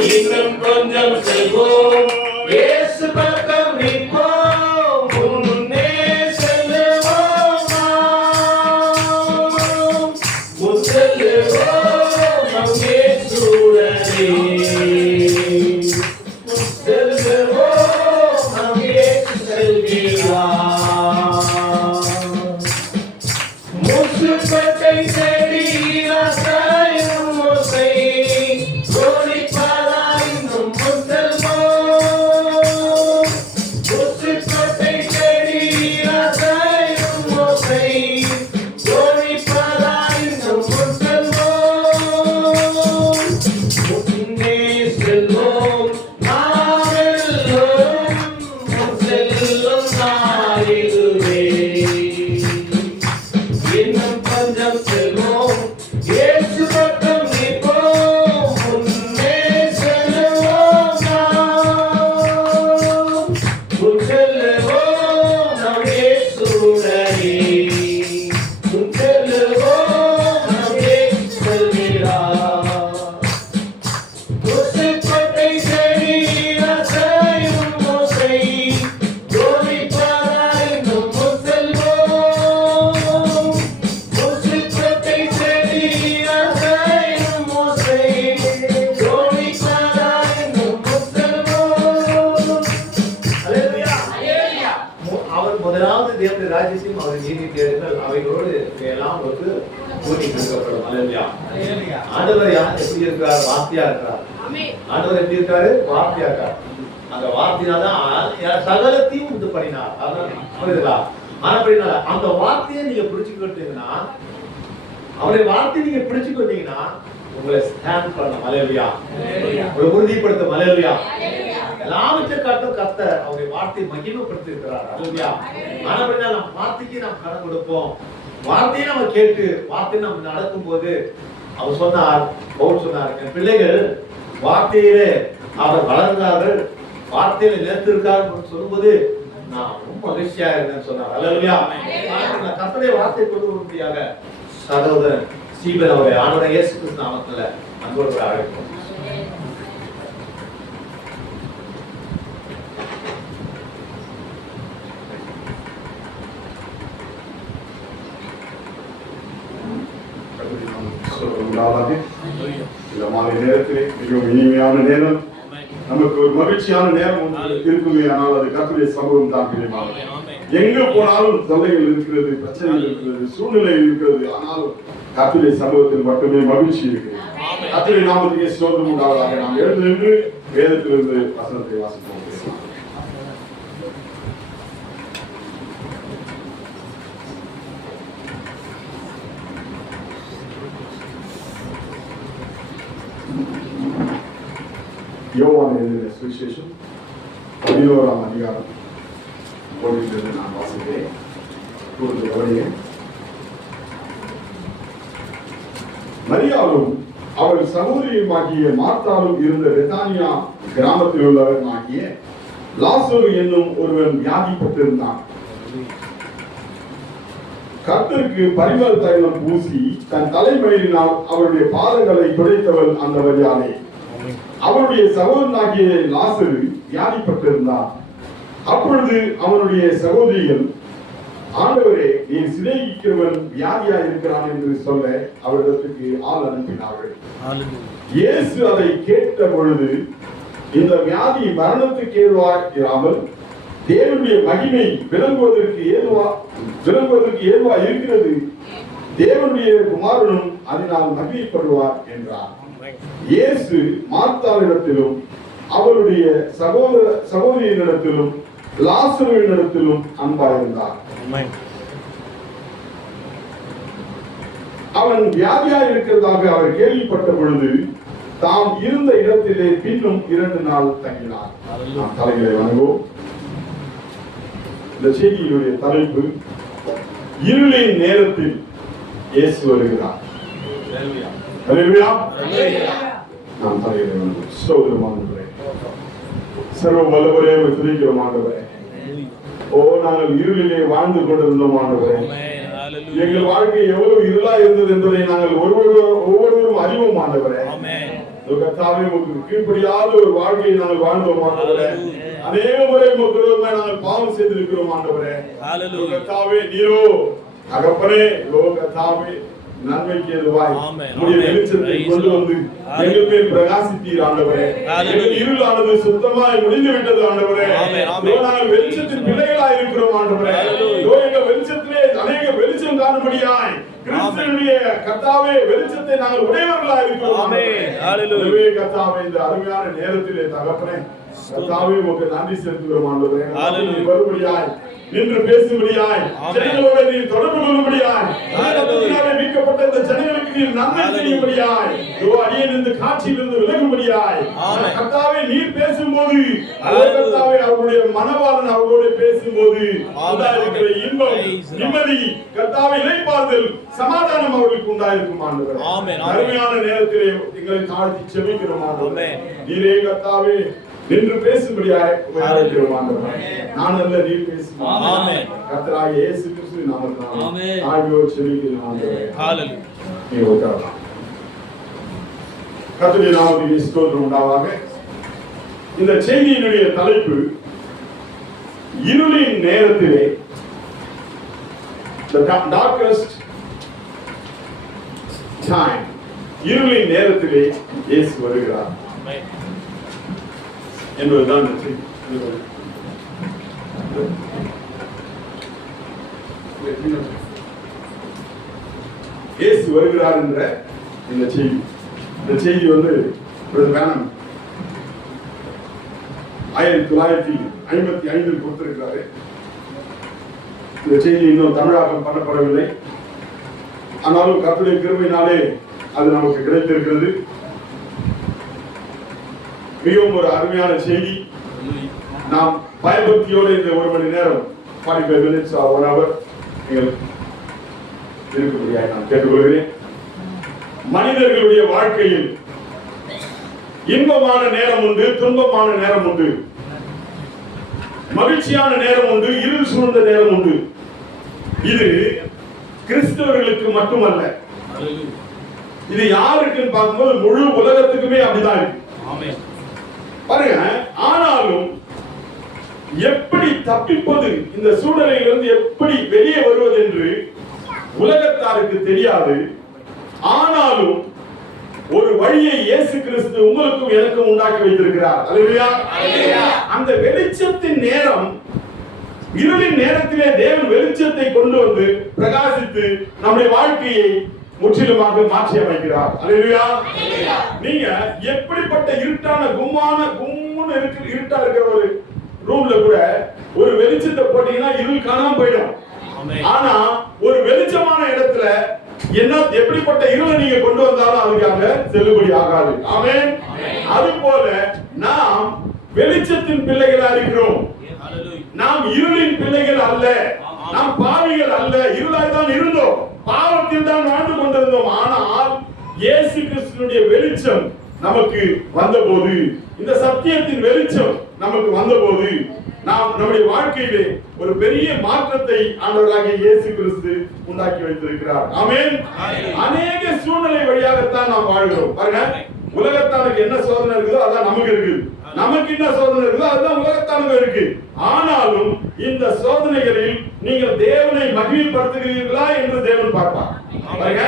இன்னும் கொஞ்சம் செல்வோம், இயேசு பக்கம் நிற்போம், முன்னே செல்லுவோம், செல்லுவோம் நம் இயேசுவுடனே, செல்லுவோம் நம் இயேசு செல்கிறார். முசுப்பட்டை தேடி ரசாயனம் ஓசை கோடிப்பதாயினும் முசல்மோன், முசுப்பட்டை தேடி ரசாயனம் ஓசை கோடிப்பதாயினும் முசல்மோன், நீதி தேடுங்கள், அவைகளோடு எல்லாம் வந்து கூட்டி கொடுக்கப்படும். அல்லேலூயா. ஆண்டவர் எப்படி இருக்கிறார்? வார்த்தையா இருக்கிறார். ஆண்டவர் எப்படி இருக்காரு? வார்த்தையா இருக்கார். அந்த வார்த்தையாதான் சகலத்தையும் உண்டு பண்ணினார். அதான் புரியுதுங்களா? ஆனபடினால அந்த வார்த்தையை நீங்க பிடிச்சுக்கிட்டீங்கன்னா, அவருடைய வார்த்தையை நீங்க பிடிச்சுக்கிட்டீங்கன்னா உங்களை ஸ்டாண்ட் பண்ண அல்லேலூயா, உங்களை உறுதிப்படுத்த அல்லேலூயா. எல்லாவற்றையும் காட்டும் கர்த்தர் அவருடைய வார்த்தையை மகிமைப்படுத்தி இருக்கிறார். அல்லேலூயா. ஆனபடினால நம்ம வார்த்தைக்கு நாம் கடன் கொடுப்போம். வார்த்தையை நம்ம கேட்டு வார்த்தையை நம்ம நடக்கும் போது அவர் சொன்னார், பவுல் சொன்னார், என் பிள்ளைகள் வார்த்தையிலே அவர் வளர்ந்தார்கள், வார்த்தையில நிலைத்திருக்கார்கள் சொல்லும்போது நான் ரொம்ப மகிழ்ச்சியா இருக்கேன்னு சொன்னார். அல்லேலூயா. கர்த்தருடைய வார்த்தை கொண்டு வரும்படியாக சகோதரன் சீபன் அவரை ஆண்டவர் இயேசு கிறிஸ்து நாமத்துல அன்போடு அழைப்போம். இந்த மாலை நேரத்திலே மிகவும் இனிமையான நேரம், நமக்கு ஒரு மகிழ்ச்சியான நேரம் இருக்குமே. ஆனால் அது கர்த்தருடைய சமூகம் தான் பிரியமானது. எங்க போனாலும் தொல்லைகள் இருக்கிறது, பிரச்சனைகள் இருக்கிறது, சூழ்நிலை இருக்கிறது. ஆனாலும் கர்த்தருடைய சமூகத்தில் மட்டுமே மகிழ்ச்சி இருக்கிறது. கர்த்தருடைய நாமத்துக்கே ஸ்தோத்திரம் உண்டாவதாக. நாம் எழுந்து நின்று வேதத்திலிருந்து வசனத்தை வாசிப்போம். யோவான் எழுதின சுவிசேஷம் 11ஆம் அதிகாரம் ஒன்றிலிருந்து நான் வாசிக்கிறேன். மரியாளும் அவள் சகோதரியுமாகிய மார்த்தாலும் இருந்த பெத்தானியா கிராமத்தில் உள்ளவனாகிய லாசரு என்னும் ஒருவன் வியாதிப்பட்டிருந்தான். கர்த்தருக்கு பரிமள தைலம் பூசி தன் தலைமயிரினால் அவருடைய பாதங்களை துடைத்தவள் அந்த மரியாளே. அவனுடைய சகோதரனாகிய லாசரு வியாதிப்பட்டிருந்தான். அப்பொழுது அவனுடைய சகோதரிகள், ஆண்டவரே, நீ சிநேகிக்கிறவன் வியாதியா இருக்கிறான் என்று சொல்ல அவரிடத்துக்கு ஆள் அனுப்பினார்கள். இயேசு அதை கேட்ட பொழுது, இந்த வியாதி மரணத்துக்கு ஏதுவாயிராமல் தேவனுடைய மகிமை விளங்குவதற்கு ஏதுவா இருக்கிறது. தேவனுடைய குமாரனும் அதனால் மகிமைப்படுவார் என்றார். இயேசு மார்த்தாளிடத்திலும் அவருடைய சகோதரியினிடத்திலும் லாசருவினிடத்திலும் அன்பாயிருந்தார். அவன் வியாதியா இருக்கிறதாக அவர் கேள்விப்பட்ட பொழுது தாம் இருந்த இடத்திலே பின்னும் 2 நாள் தங்கினார். நாம் தலைகளை வணங்குவோம். இந்த செய்தியினுடைய தலைப்பு, இருளின் நேரத்தில் இயேசு வருகிறார். நாம் தலைகளை வணங்குவோம். ஸ்தோத்திரம் ஆண்டவரே, சர்வ வல்லவரே, துதிக்கிறோம் ஆண்டவரே. ஓ, நாங்கள் இருளிலே வாழ்ந்து கொண்டிருந்தோம் ஆண்டவரே. எங்கள் வாழ்க்கை எவ்வளவு இருளா இருந்தது என்பதை நாங்கள் ஒவ்வொருவரும் அறிவோம் ஆண்டவரே. கர்த்தாவே, உங்களுக்கு கீழ்ப்படியாத ஒரு வாழ்க்கையை நாங்கள் வாழ்ந்தோம் ஆண்டவரே. அநேக முறை மக்களுமே நாங்கள் பாவம் செய்திருக்கிறோம் ஆண்டவரே. கர்த்தாவே, நீரோ அகப்பனே, கர்த்தாவே, நன்மைக்கு எதுவாய் வெளிச்சத்தை கொண்டு வந்து எங்கள் மேல் பிரகாசித்தீர் ஆண்டவரே. எங்கள் இருளானது சுத்தமாய் முடிந்து விட்டது ஆண்டவரே. நாங்கள் வெளிச்சத்தின் பிள்ளைகளாய் இருக்கிறோம் ஆண்டவரே. எங்கள் வெளிச்சத்திலே அநேக வெளிச்சம் காணும்படியாய் கிறிஸ்துவினுடைய கர்த்தாவே வெளிச்சத்தை நாங்கள் உடையவர்களாய் இருக்கிறோம். கர்த்தாவே, இந்த அருமையான நேரத்திலே தகப்பனே, கர்த்தாவே, உமக்கு நன்றி செலுத்துகிறோம் ஆண்டவரே. வரும்படியாய் நின்று பேசும்படியாய், ஜனங்களோடு நீர் தொடர்பு கொள்ளும்படியாய், மீட்கப்பட்ட இந்த ஜனங்களுக்கு நீர் நன்மை செய்யும்படியாய், அடியேன் இந்த காட்சியிலிருந்து விலகும்படியாய், கர்த்தாவே, நீர் பேசும்போது கர்த்தாவே, அவருடைய மனவாளன் அவர்களோடு பேசும்போது உண்டாயிருக்கிற இன்பம், நிம்மதி, கர்த்தாவே, இளைப்பாறுதல், சமாதானம் அவர்களுக்கு உண்டாயிருக்கும் ஆண்டவரே. அருமையான நேரத்திலே எங்களை தாழ்த்தி செபிக்கிறோம் ஆண்டவரே. நீரே கர்த்தாவே நின்று பேசும்படியாய் உபயோகிக்கிறோம் ஆண்டவரே. நான் அல்ல, நீர் பேசும். ஆமென். கர்த்தராகிய இயேசு கிறிஸ்துவின் நாமத்தினாலே ஆமென். ஆகியோர் செபிக்கிறோம் ஆண்டவரே. ஹalleluya. நீ உட்காரலாம். கர்த்தருடைய நாமத்துக்கு ஸ்தோத்திரம் உண்டாவதாக. இந்த செய்தியினுடைய தலைப்பு, இருளின் நேரத்திலே, the darkest time. இருளின் நேரத்திலே இயேசு வருகிறார் என்பதுதான் இயேசு வருகிறார் என்ற இந்த செய்தி வந்து 1955 கொடுத்திருக்கிறாரு. இந்த செய்தி இன்னும் தமிழாக்கம் பண்ணப்படவில்லை. ஆனாலும் கர்த்தருடைய கிருபையினாலே அது நமக்கு கிடைத்திருக்கிறது. மிகவும் ஒரு அருமையான செய்தி. நாம் பயபக்தியோடு இந்த 1 மணி நேரம் 45 minutes or 1 hour நீங்கள் இருக்கும்படியாக நான் கேட்டுக்கொள்கிறேன். மனிதர்களுடைய வாழ்க்கையில் இன்பமான நேரம் உண்டு, துன்பமான நேரம் உண்டு, மகிழ்ச்சியான நேரம் உண்டு, இருள் சூழ்ந்த நேரம் உண்டு. இது கிறிஸ்தவர்களுக்கு மட்டுமல்ல, இது யாருக்குன்னு பார்க்கும்போது முழு உலகத்துக்குமே அப்படிதான் இருக்கு. பாருங்க, ஆனாலும் எப்படி தப்பிப்பது, இந்த சூழ்நிலையிலிருந்து எப்படி வெளியே வருவது என்று உலகத்தாருக்கு தெரியாது. ஆனாலும் ஒரு வழியை இயேசு கிறிஸ்து உங்களுக்கும் எனக்கும் உண்டாக்கி வைத்திருக்கிறார். அல்லேலூயா. அந்த வெளிச்சத்தின் நேரம், இருளின் நேரத்திலே தேவன் வெளிச்சத்தை கொண்டு வந்து பிரகாசித்து நம்முடைய வாழ்க்கையை முற்றிலுமாக மாற்றி அமைக்கிறார். அல்லேலூயா. நீங்க எப்படிப்பட்ட இருட்டான கும்முன்னு இருட்டா இருக்கிற ஒரு ரூம்ல கூட ஒரு வெளிச்சத்தை போட்டீங்கன்னா இருள் காணாம போயிடும். ஆனா ஒரு வெளிச்சமான இடத்துல என்ன எப்படிப்பட்ட இருளை நீங்க கொண்டு வந்தாலும் அதுக்காக செல்லுபடி ஆகாது. ஆமென். அதுபோல நாம் வெளிச்சத்தின் பிள்ளைகளா இருக்கிறோம். நாம் இருளின் பிள்ளைகள் அல்ல, நாம் பாவிகள் அல்ல. இருளாய் தான் இருந்தோம், பாவத்தில் தான் வாழ்ந்து கொண்டிருந்தோம். ஆனால் இயேசு கிறிஸ்துவினுடைய வெளிச்சம் நமக்கு வந்தபோது, இந்த சத்தியத்தின் வெளிச்சம் நமக்கு வந்தபோது நாம் நம்முடைய வாழ்க்கையிலே ஒரு பெரிய மாற்றத்தை ஆண்டவராகிய இயேசு கிறிஸ்து உண்டாக்கி வைத்திருக்கிறார். ஆமென். அநேக சூழ்நிலை வழியாகத்தான் நாம் வாழ்கிறோம். பாருங்க, உலகத்தானுக்கு என்ன சோதனை இருக்குதோ அதான் நமக்கு இருக்குது, நமக்கு என்ன சோதனை இருக்குதோ அதுதான் உலகத்தானுக்கு இருக்கு. ஆனாலும் இந்த சோதனைகளில் நீங்கள் தேவனை மகிமைப்படுத்துகிறீர்களா என்று தேவன் பார்ப்பார். பாருங்க,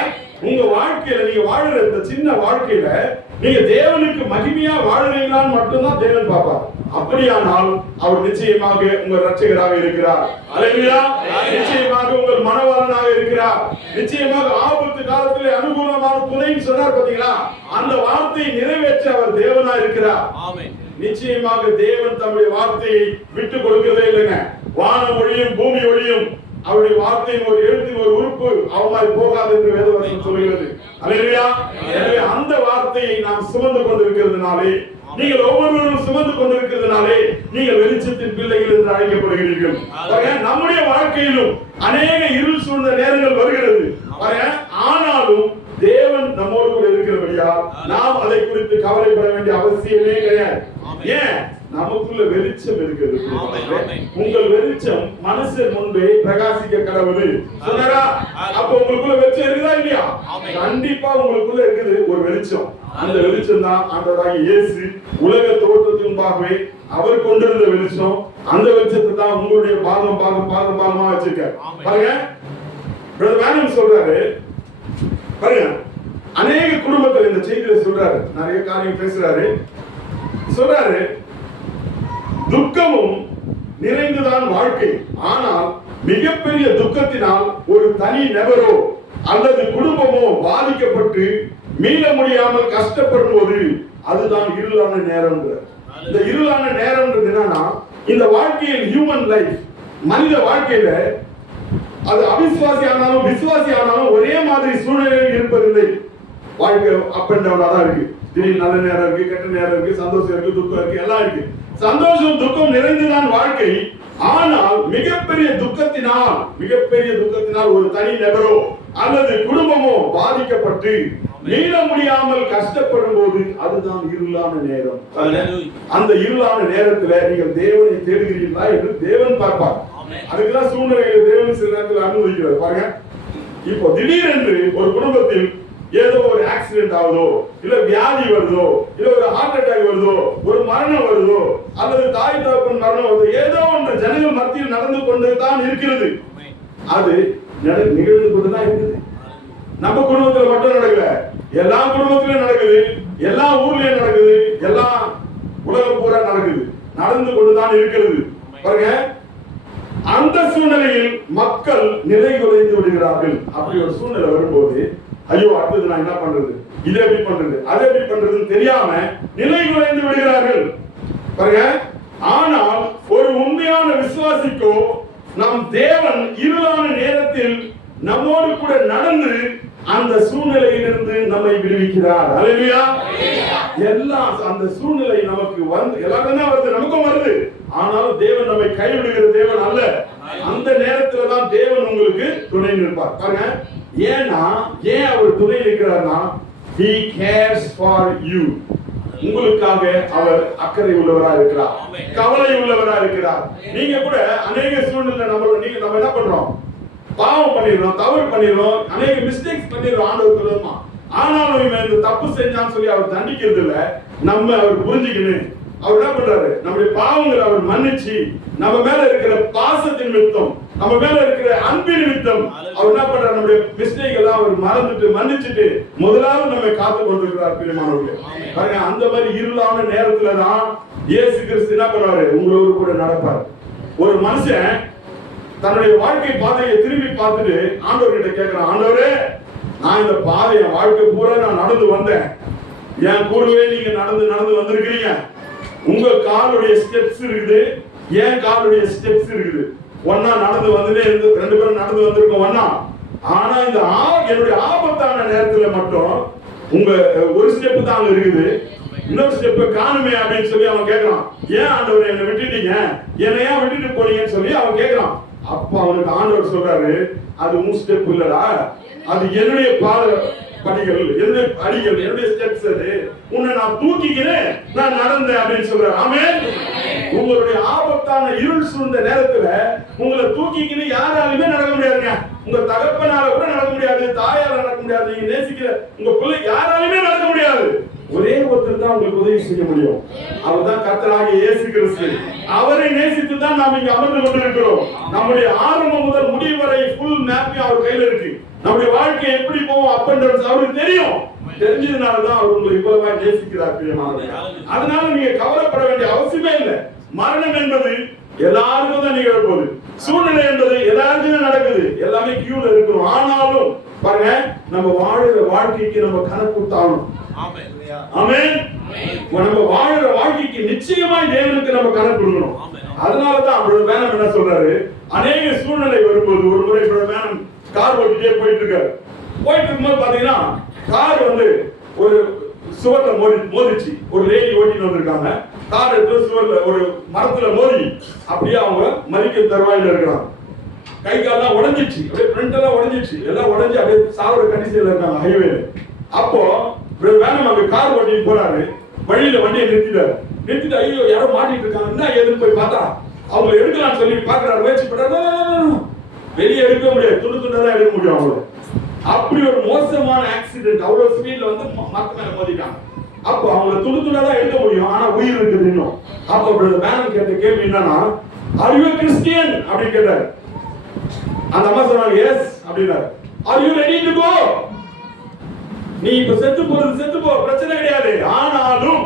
உங்க வாழ்க்கையில நீங்க வாழுற இந்த சின்ன வாழ்க்கையில நீங்க தேவனுக்கு மகிமையா வாழுறீங்களான்னு மட்டும்தான் தேவன் பார்ப்பார். அப்படியானால் அவர் நிச்சயமாக உங்கள் ரட்சகராக இருக்கிறார். அல்லேலூயா. நிச்சயமாக உங்கள் மனவாளனாக இருக்கிறார். நிச்சயமாக ஆபத்து காலத்திலே அனுகூலமான துணைன்னு சொன்னார் பாத்தீங்களா, அந்த வார்த்தையை நிறைவேற்ற அவர் தேவனா இருக்கிறார். நிச்சயமாக தேவன் தம்முடைய வார்த்தையை விட்டு கொடுக்கிறதே இல்லைங்க. வானம் ஒழியும் பூமி ஒழியும், அவருடைய வார்த்தையின் ஒரு எழுத்தின் ஒரு உறுப்பு அவமாய் போகாது என்று வேதவசனம் சொல்கிறது. அல்லேலூயா. எனவே அந்த வார்த்தையை நாம் சுமந்து கொண்டிருக்கிறதுனாலே, நீங்கள் ஒவ்வொருவரும் சுமந்து கொண்டிருக்கிறதுனாலே நீங்கள் வெளிச்சத்தின் பிள்ளைகள் என்று அழைக்கப்படுகிறீர்கள். நம்முடைய வாழ்க்கையிலும் அநேக இருள் சூழ்ந்த நேரங்கள் வருகிறது. ஆனாலும் தேவன் நம்மோடு கூட இருக்கிறபடியால் நாம் அதை குறித்து கவலைப்பட வேண்டிய அவசியமே கிடையாது. ஏன்? நமக்குள்ள வெளிச்சம் இருக்கிறது. உங்கள் வெளிச்சம் மனுஷன் முன்பே பிரகாசிக்க கடவுள் சொன்னாரா? அப்ப உங்களுக்குள்ள வெளிச்சம் இருக்குதா இல்லையா? கண்டிப்பா உங்களுக்குள்ள இருக்குது ஒரு வெளிச்சம். அந்த வெளிச்சம் தான் ஆண்டவராகிய இயேசு உலக தோற்றத்தின் முன்பாகவே அவர் கொண்டிருந்த வெளிச்சம். அந்த வெளிச்சத்தை தான் உங்களுடைய பாகமா வச்சிருக்காரு. பாருங்க, பிரதர் மேனன் சொல்றாரு, பாருங்க, அநேக குடும்பத்தில் இந்த செய்தியில சொல்றாரு, நிறைய காரியம் பேசுறாரு. சொல்றாரு, துக்கமும் நிறைந்துதான் வாழ்க்கை, ஆனால் மிகப்பெரிய துக்கத்தினால் ஒரு தனி நபரோ அல்லது குடும்பமோ பாதிக்கப்பட்டு மீள முடியாமல் கஷ்டப்படும் போது அதுதான் இருளான நேரம். இந்த இருளான நேரம் என்னன்னா, இந்த வாழ்க்கையில் ஹியூமன் லைஃப், மனித வாழ்க்கையில அது அவிசுவாசி ஆனாலும் விசுவாசி ஆனாலும் ஒரே மாதிரி சூழ்நிலையில் இருப்பதில்லை. வாழ்க்கை அப் அண்ட் டவுனா தான் இருக்கு. திடீர் நல்ல நேரம் இருக்கு, கெட்ட நேரம் இருக்கு, சந்தோஷம் இருக்கு, துக்கம் இருக்கு, எல்லாம் இருக்கு. சந்தோஷம் துக்கம் நிறைந்துதான் வாழ்க்கை. ஆனால் மிகப்பெரிய துக்கத்தினால் ஒரு தனி நபரோ அல்லது குடும்பமோ பாதிக்கப்பட்டு மீள முடியாமல் கஷ்டப்படும் போது அதுதான் இருளான நேரம். அந்த இருளான நேரத்துல நீங்கள் தேவனை தேடுகிறீர்களா என்று தேவன் பார்ப்பார். அதுக்குதான் சூழ்நிலைகளை தேவன் சில நேரத்தில் அனுமதிக்கிறார். பாருங்க, இப்போ திடீரென்று ஒரு குடும்பத்தில் ஏதோ ஒரு ஆக்சிடென்ட் ஆகுதோ, இல்ல வியாதி வருதோ, இல்ல ஒரு ஹார்ட் அட்டாக் வருதோ, ஒரு மரணம் வருதோ, அல்லது தாய் தகப்பன் மரணம் வருதோ, ஏதோ ஒன்று ஜனங்கள் மத்தியில் நடந்து கொண்டு தான் இருக்கிறது. அது நிகழ்ந்து கொண்டுதான் இருக்குது. நம்ம குடும்பத்துல மட்டும் நடக்கல, எல்லா குடும்பத்திலும் நடக்குது, எல்லா ஊர்லயும் நடக்குது, எல்லா உலகம் பூரா நடக்குது, நடந்து கொண்டுதான் இருக்கிறது. பாருங்க, அந்த சூழ்நிலையில் மக்கள் நிலை குலைந்து விடுகிறார்கள். அப்படி ஒரு சூழ்நிலை வரும்போது ஐயோ அடுத்தது நான் என்ன பண்றது, இதை எப்படி பண்றது, அதை எப்படி பண்றதுன்னு தெரியாம நிலை குலைந்து விடுகிறார்கள் பாருங்க. ஆனால் ஒரு உண்மையான விசுவாசிக்கோ நம் தேவன் இருளான நேரத்தில் நம்மோடு கூட நடந்து அந்த சூழ்நிலையிலிருந்து நம்மை விடுவிக்கிறார். அல்லேலூயா. எல்லாம் அந்த சூழ்நிலை நமக்கு வந்து எல்லாரும் தான் வருது, நமக்கும் வருது. ஆனாலும் தேவன் நம்மை கைவிடுகிற தேவன் அல்ல. அந்த நேரத்துல தான் தேவன் உங்களுக்கு துணை நிற்பார் பாருங்க. ஏன்னா ஏன் அவர் துணை நிற்கிறார்னா he cares for you. உங்களுக்காக அவர் அக்கறை உள்ளவராக இருக்கிறார், கவலை உள்ளவராக இருக்கிறார். நீங்க கூட அநேக சூழ்நிலை நம்ம என்ன பண்றோம், பாவம் பண்ணிடுறோம், தவறு பண்ணிடுறோம், அநேக மிஸ்டேக்ஸ் பண்ணிடுறோம் ஆண்டவர் சொல்லுமா. ஆனாலும் இவன் இந்த தப்பு செஞ்சான்னு சொல்லி அவர் தண்டிக்கிறது இல்ல. நம்ம அவர் புரிஞ்சுக்கணும். அவர் என்ன பண்றாரு, நம்முடைய பாவங்களை அவர் மன்னிச்சு நம்ம மேல இருக்கிற பாசத்தின் நிமித்தம், நம்ம மேல இருக்கிற அன்பின் நிமித்தம் அவர் என்ன பண்றாரு, நம்முடைய மிஸ்டேக் எல்லாம் அவர் மறந்துட்டு மன்னிச்சுட்டு முதலாவது நம்மை காத்து கொண்டிருக்கிறார். பிரியமானவர்களே பாருங்க, அந்த மாதிரி இருளான நேரத்துல தான் இயேசு கிறிஸ்து என்ன பண்ணுவாரு, உங்களோடு கூட நடப்பார். ஒரு மனுஷன் தன்னுடைய வாழ்க்கை பாதையை திரும்பி பார்த்துட்டு ஆண்டவர்கிட்ட கேட்கிறான், ஆண்டவரே நான் இந்த பாதையை வாழ்க்கை பூரா நான் நடந்து வந்தேன், என் கூடவே நீங்க நடந்து வந்திருக்கிறீங்க. உங்க காலுடைய ஸ்டெப்ஸ் இருக்குது, என் காலுடைய ஸ்டெப்ஸ் இருக்குது. ஒன்னா நடந்து வந்துட்டே இருந்து ரெண்டு பேரும் நடந்து வந்திருக்கோம் ஒன்னா. ஆனா இந்த என்னுடைய ஆபத்தான நேரத்துல மட்டும் உங்க ஒரு ஸ்டெப் தான் இருக்குது, இன்னொரு ஸ்டெப் காணுமே அப்படின்னு சொல்லி அவன் கேட்கிறான். ஏன் ஆண்டவர் என்னை விட்டுட்டீங்க, என்னை ஏன் விட்டுட்டு போனீங்கன்னு சொல்லி அவன் கேட்கிறான். அப்ப அவனுக்கு ஆண்டவர் சொல்றாரு, அது உன் ஸ்டெப் இல்லடா, அது என்னுடைய படிகள், என்னுடைய அடிகள், என்னுடைய ஸ்டெப்ஸ். அது உன்னை நான் தூக்கிக்கிறேன், நான் நடந்தேன் அப்படின்னு சொல்றேன். ஆமென். உங்களுடைய ஆபத்தான இருள் சூழ்ந்த நேரத்துல உங்களை தூக்கிக்கின்னு யாராலுமே நடக்க முடியாதுங்க. உங்க தகப்பனால கூட நடக்க முடியாது, தாயால நடக்க முடியாது, நீங்க நேசிக்கிற உங்க பிள்ளை யாராலுமே நடக்க முடியாது. ஒரே ஒருத்தர் தான் உங்களுக்கு உதவி செய்ய முடியும், அவர்தான் கர்த்தராகிய இயேசு கிறிஸ்து. அவரை நேசித்து தான் நாம் இங்க அமர்ந்து கொண்டிருக்கிறோம். நம்முடைய ஆரம்பம் முதல் முடிவு வரை ஃபுல் மேப்பிங் அவர் கையில இருக்கு. நம்முடைய வாழ்க்கை எப்படி போவோம் அப் அண்ட் டவுன்ஸ் அவருக்கு தெரியும். தெரிஞ்சதுனாலதான் அவர் உங்களை இவ்வளவா நேசிக்கிறார். அதனால நீங்க கவலைப்பட வேண்டிய அவசியமே இல்லை. மரணம் என்பது எல்லாருக்கும் தான் நிகழப்போகுது. சூழ்நிலை என்பது எல்லாருக்கும் நடக்குது, எல்லாமே கியூல இருக்கிறோம். ஆனாலும் பாருங்க, நம்ம வாழுற வாழ்க்கைக்கு நம்ம கணக்கு கொடுத்தாலும் ஆமென், நம்ம வாழுற வாழ்க்கைக்கு நிச்சயமாய் தேவனுக்கு நம்ம கணக்கு கொடுக்கணும். அதனாலதான் அவரோட வேணும் என்ன சொல்றாரு, அநேக சூழ்நிலை வரும்போது ஒரு முறை வேணும் கார் ஓட்டிட்டே போயிட்டு இருக்கும்போது பாத்தீங்கன்னா கார் வந்து ஒரு சுவர்ல மோதிச்சு. ஒரு லேடி ஓட்டிட்டு வந்திருக்காங்க, கார் எடுத்து சுவர்ல ஒரு மரத்துல மோதி அப்படியே அவங்க மறிக்க தருவாயில இருக்கிறாங்க. கை கால்லாம் உடஞ்சிச்சு, அப்படியே ஃப்ரண்ட் எல்லாம் உடஞ்சிச்சு, எல்லாம் உடஞ்சி அப்படியே சாவர கண்டிஷன்ல இருக்காங்க ஹைவேல. அப்போ வேணும் அங்க கார் ஓட்டிட்டு போறாரு, வழியில வண்டியை நிறுத்திட்டு ஐயோ யாரோ மாட்டிட்டு இருக்காங்க, என்ன ஏதுன்னு போய் பார்த்தா அவங்க எடுக்கலாம்னு சொல்லி பாக்குறாரு, முயற்சி பண்றாரு, வெளியே எடுக்க முடியாது, துண்டு தான் எடுக்க முடியும் அவங்கள. அப்படி ஒரு மோசமான ஆக்சிடென்ட், அவ்வளவு ஸ்பீட்ல வந்து மரத்து மேல மோதிட்டாங்க. அப்போ அவங்கள துண்டு தான் எடுக்க முடியும், ஆனா உயிர் இருக்குது இன்னும். அப்போ வேணும் கேட்ட கேள்வி என்னன்னா, ஆர் யூ கிறிஸ்டியன் அப்படின்னு கேட்டாரு. அந்த அம்மா சொன்னாங்க எஸ் அப்படின்னாரு. Are you ready to go, நீ இப்ப செத்து போ, பிரச்சனை கிடையாது, ஆனாலும்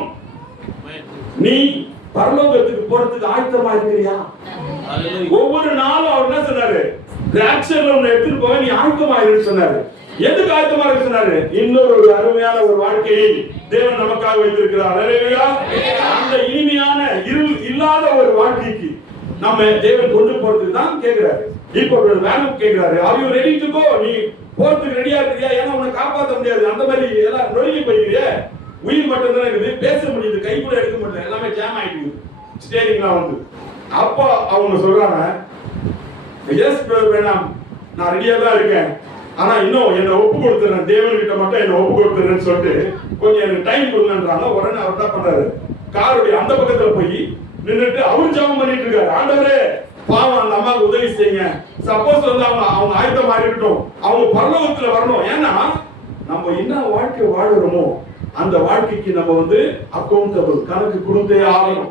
நீ பரலோகத்துக்கு போறதுக்கு ஆயத்தமா இருக்கிறியா? ஒவ்வொரு நாளும் அவர் என்ன சொன்னாரு, ராக்ஷர்ல உன்னை எடுத்துட்டு போக நீ ஆயத்தமா இருக்கு சொன்னாரு. எதுக்கு ஆயத்தமா இருக்கு சொன்னாரு, இன்னொரு அருமையான ஒரு வாழ்க்கையை தேவன் நமக்காக வைத்திருக்கிறார். அல்லேலூயா. அந்த இனிமையான இருள் இல்லாத ஒரு வாழ்க்கைக்கு நம்ம தேவன் கொண்டு போறதுக்கு தான் கேக்குறாரு. இப்போ வேணும் கேக்குறாரு, are you ready to go, நீ போறதுக்கு ரெடியா இருக்கிறியா? ஏன்னா உன்னை காப்பாற்ற முடியாது, அந்த மாதிரி எல்லாம் நொறுங்கி போயிருக்கிய, உயிர் மட்டும் தான் இருக்குது, பேச முடியுது, கை கூட எடுக்க முடியல, எல்லாமே ஜாம் ஆயிடுது ஸ்டேரிங்லாம் வந்து. அப்போ அவங்க சொல்றாங்க எஸ் வேணாம், நான் ரெடியா தான் இருக்கேன், ஆனா இன்னும் என்னை ஒப்பு கொடுத்துறேன், தேவன்கிட்ட மட்டும் என்னை ஒப்பு கொடுத்துறேன்னு சொல்லிட்டு கொஞ்சம் எனக்கு டைம் கொடுங்கன்றாங்க. உடனே அவர் என்ன பண்றாரு, காருடைய அந்த பக்கத்துல போய் நின்றுட்டு அவரு ஜெபம் பண்ணிட்டு இருக்காரு, ஆண்டவரே பாவம் அந்த அம்மாவுக்கு உதவி செய்யுங்க, சப்போஸ் வந்து அவங்க ஆயத்தமா இருக்கட்டும், அவங்க பரலோகத்துல வரணும். ஏன்னா நம்ம என்ன வாழ்க்கை வாழுறோமோ அந்த வாழ்க்கைக்கு நம்ம வந்து அக்கௌண்டபிள், கணக்கு கொடுத்தே ஆகணும்.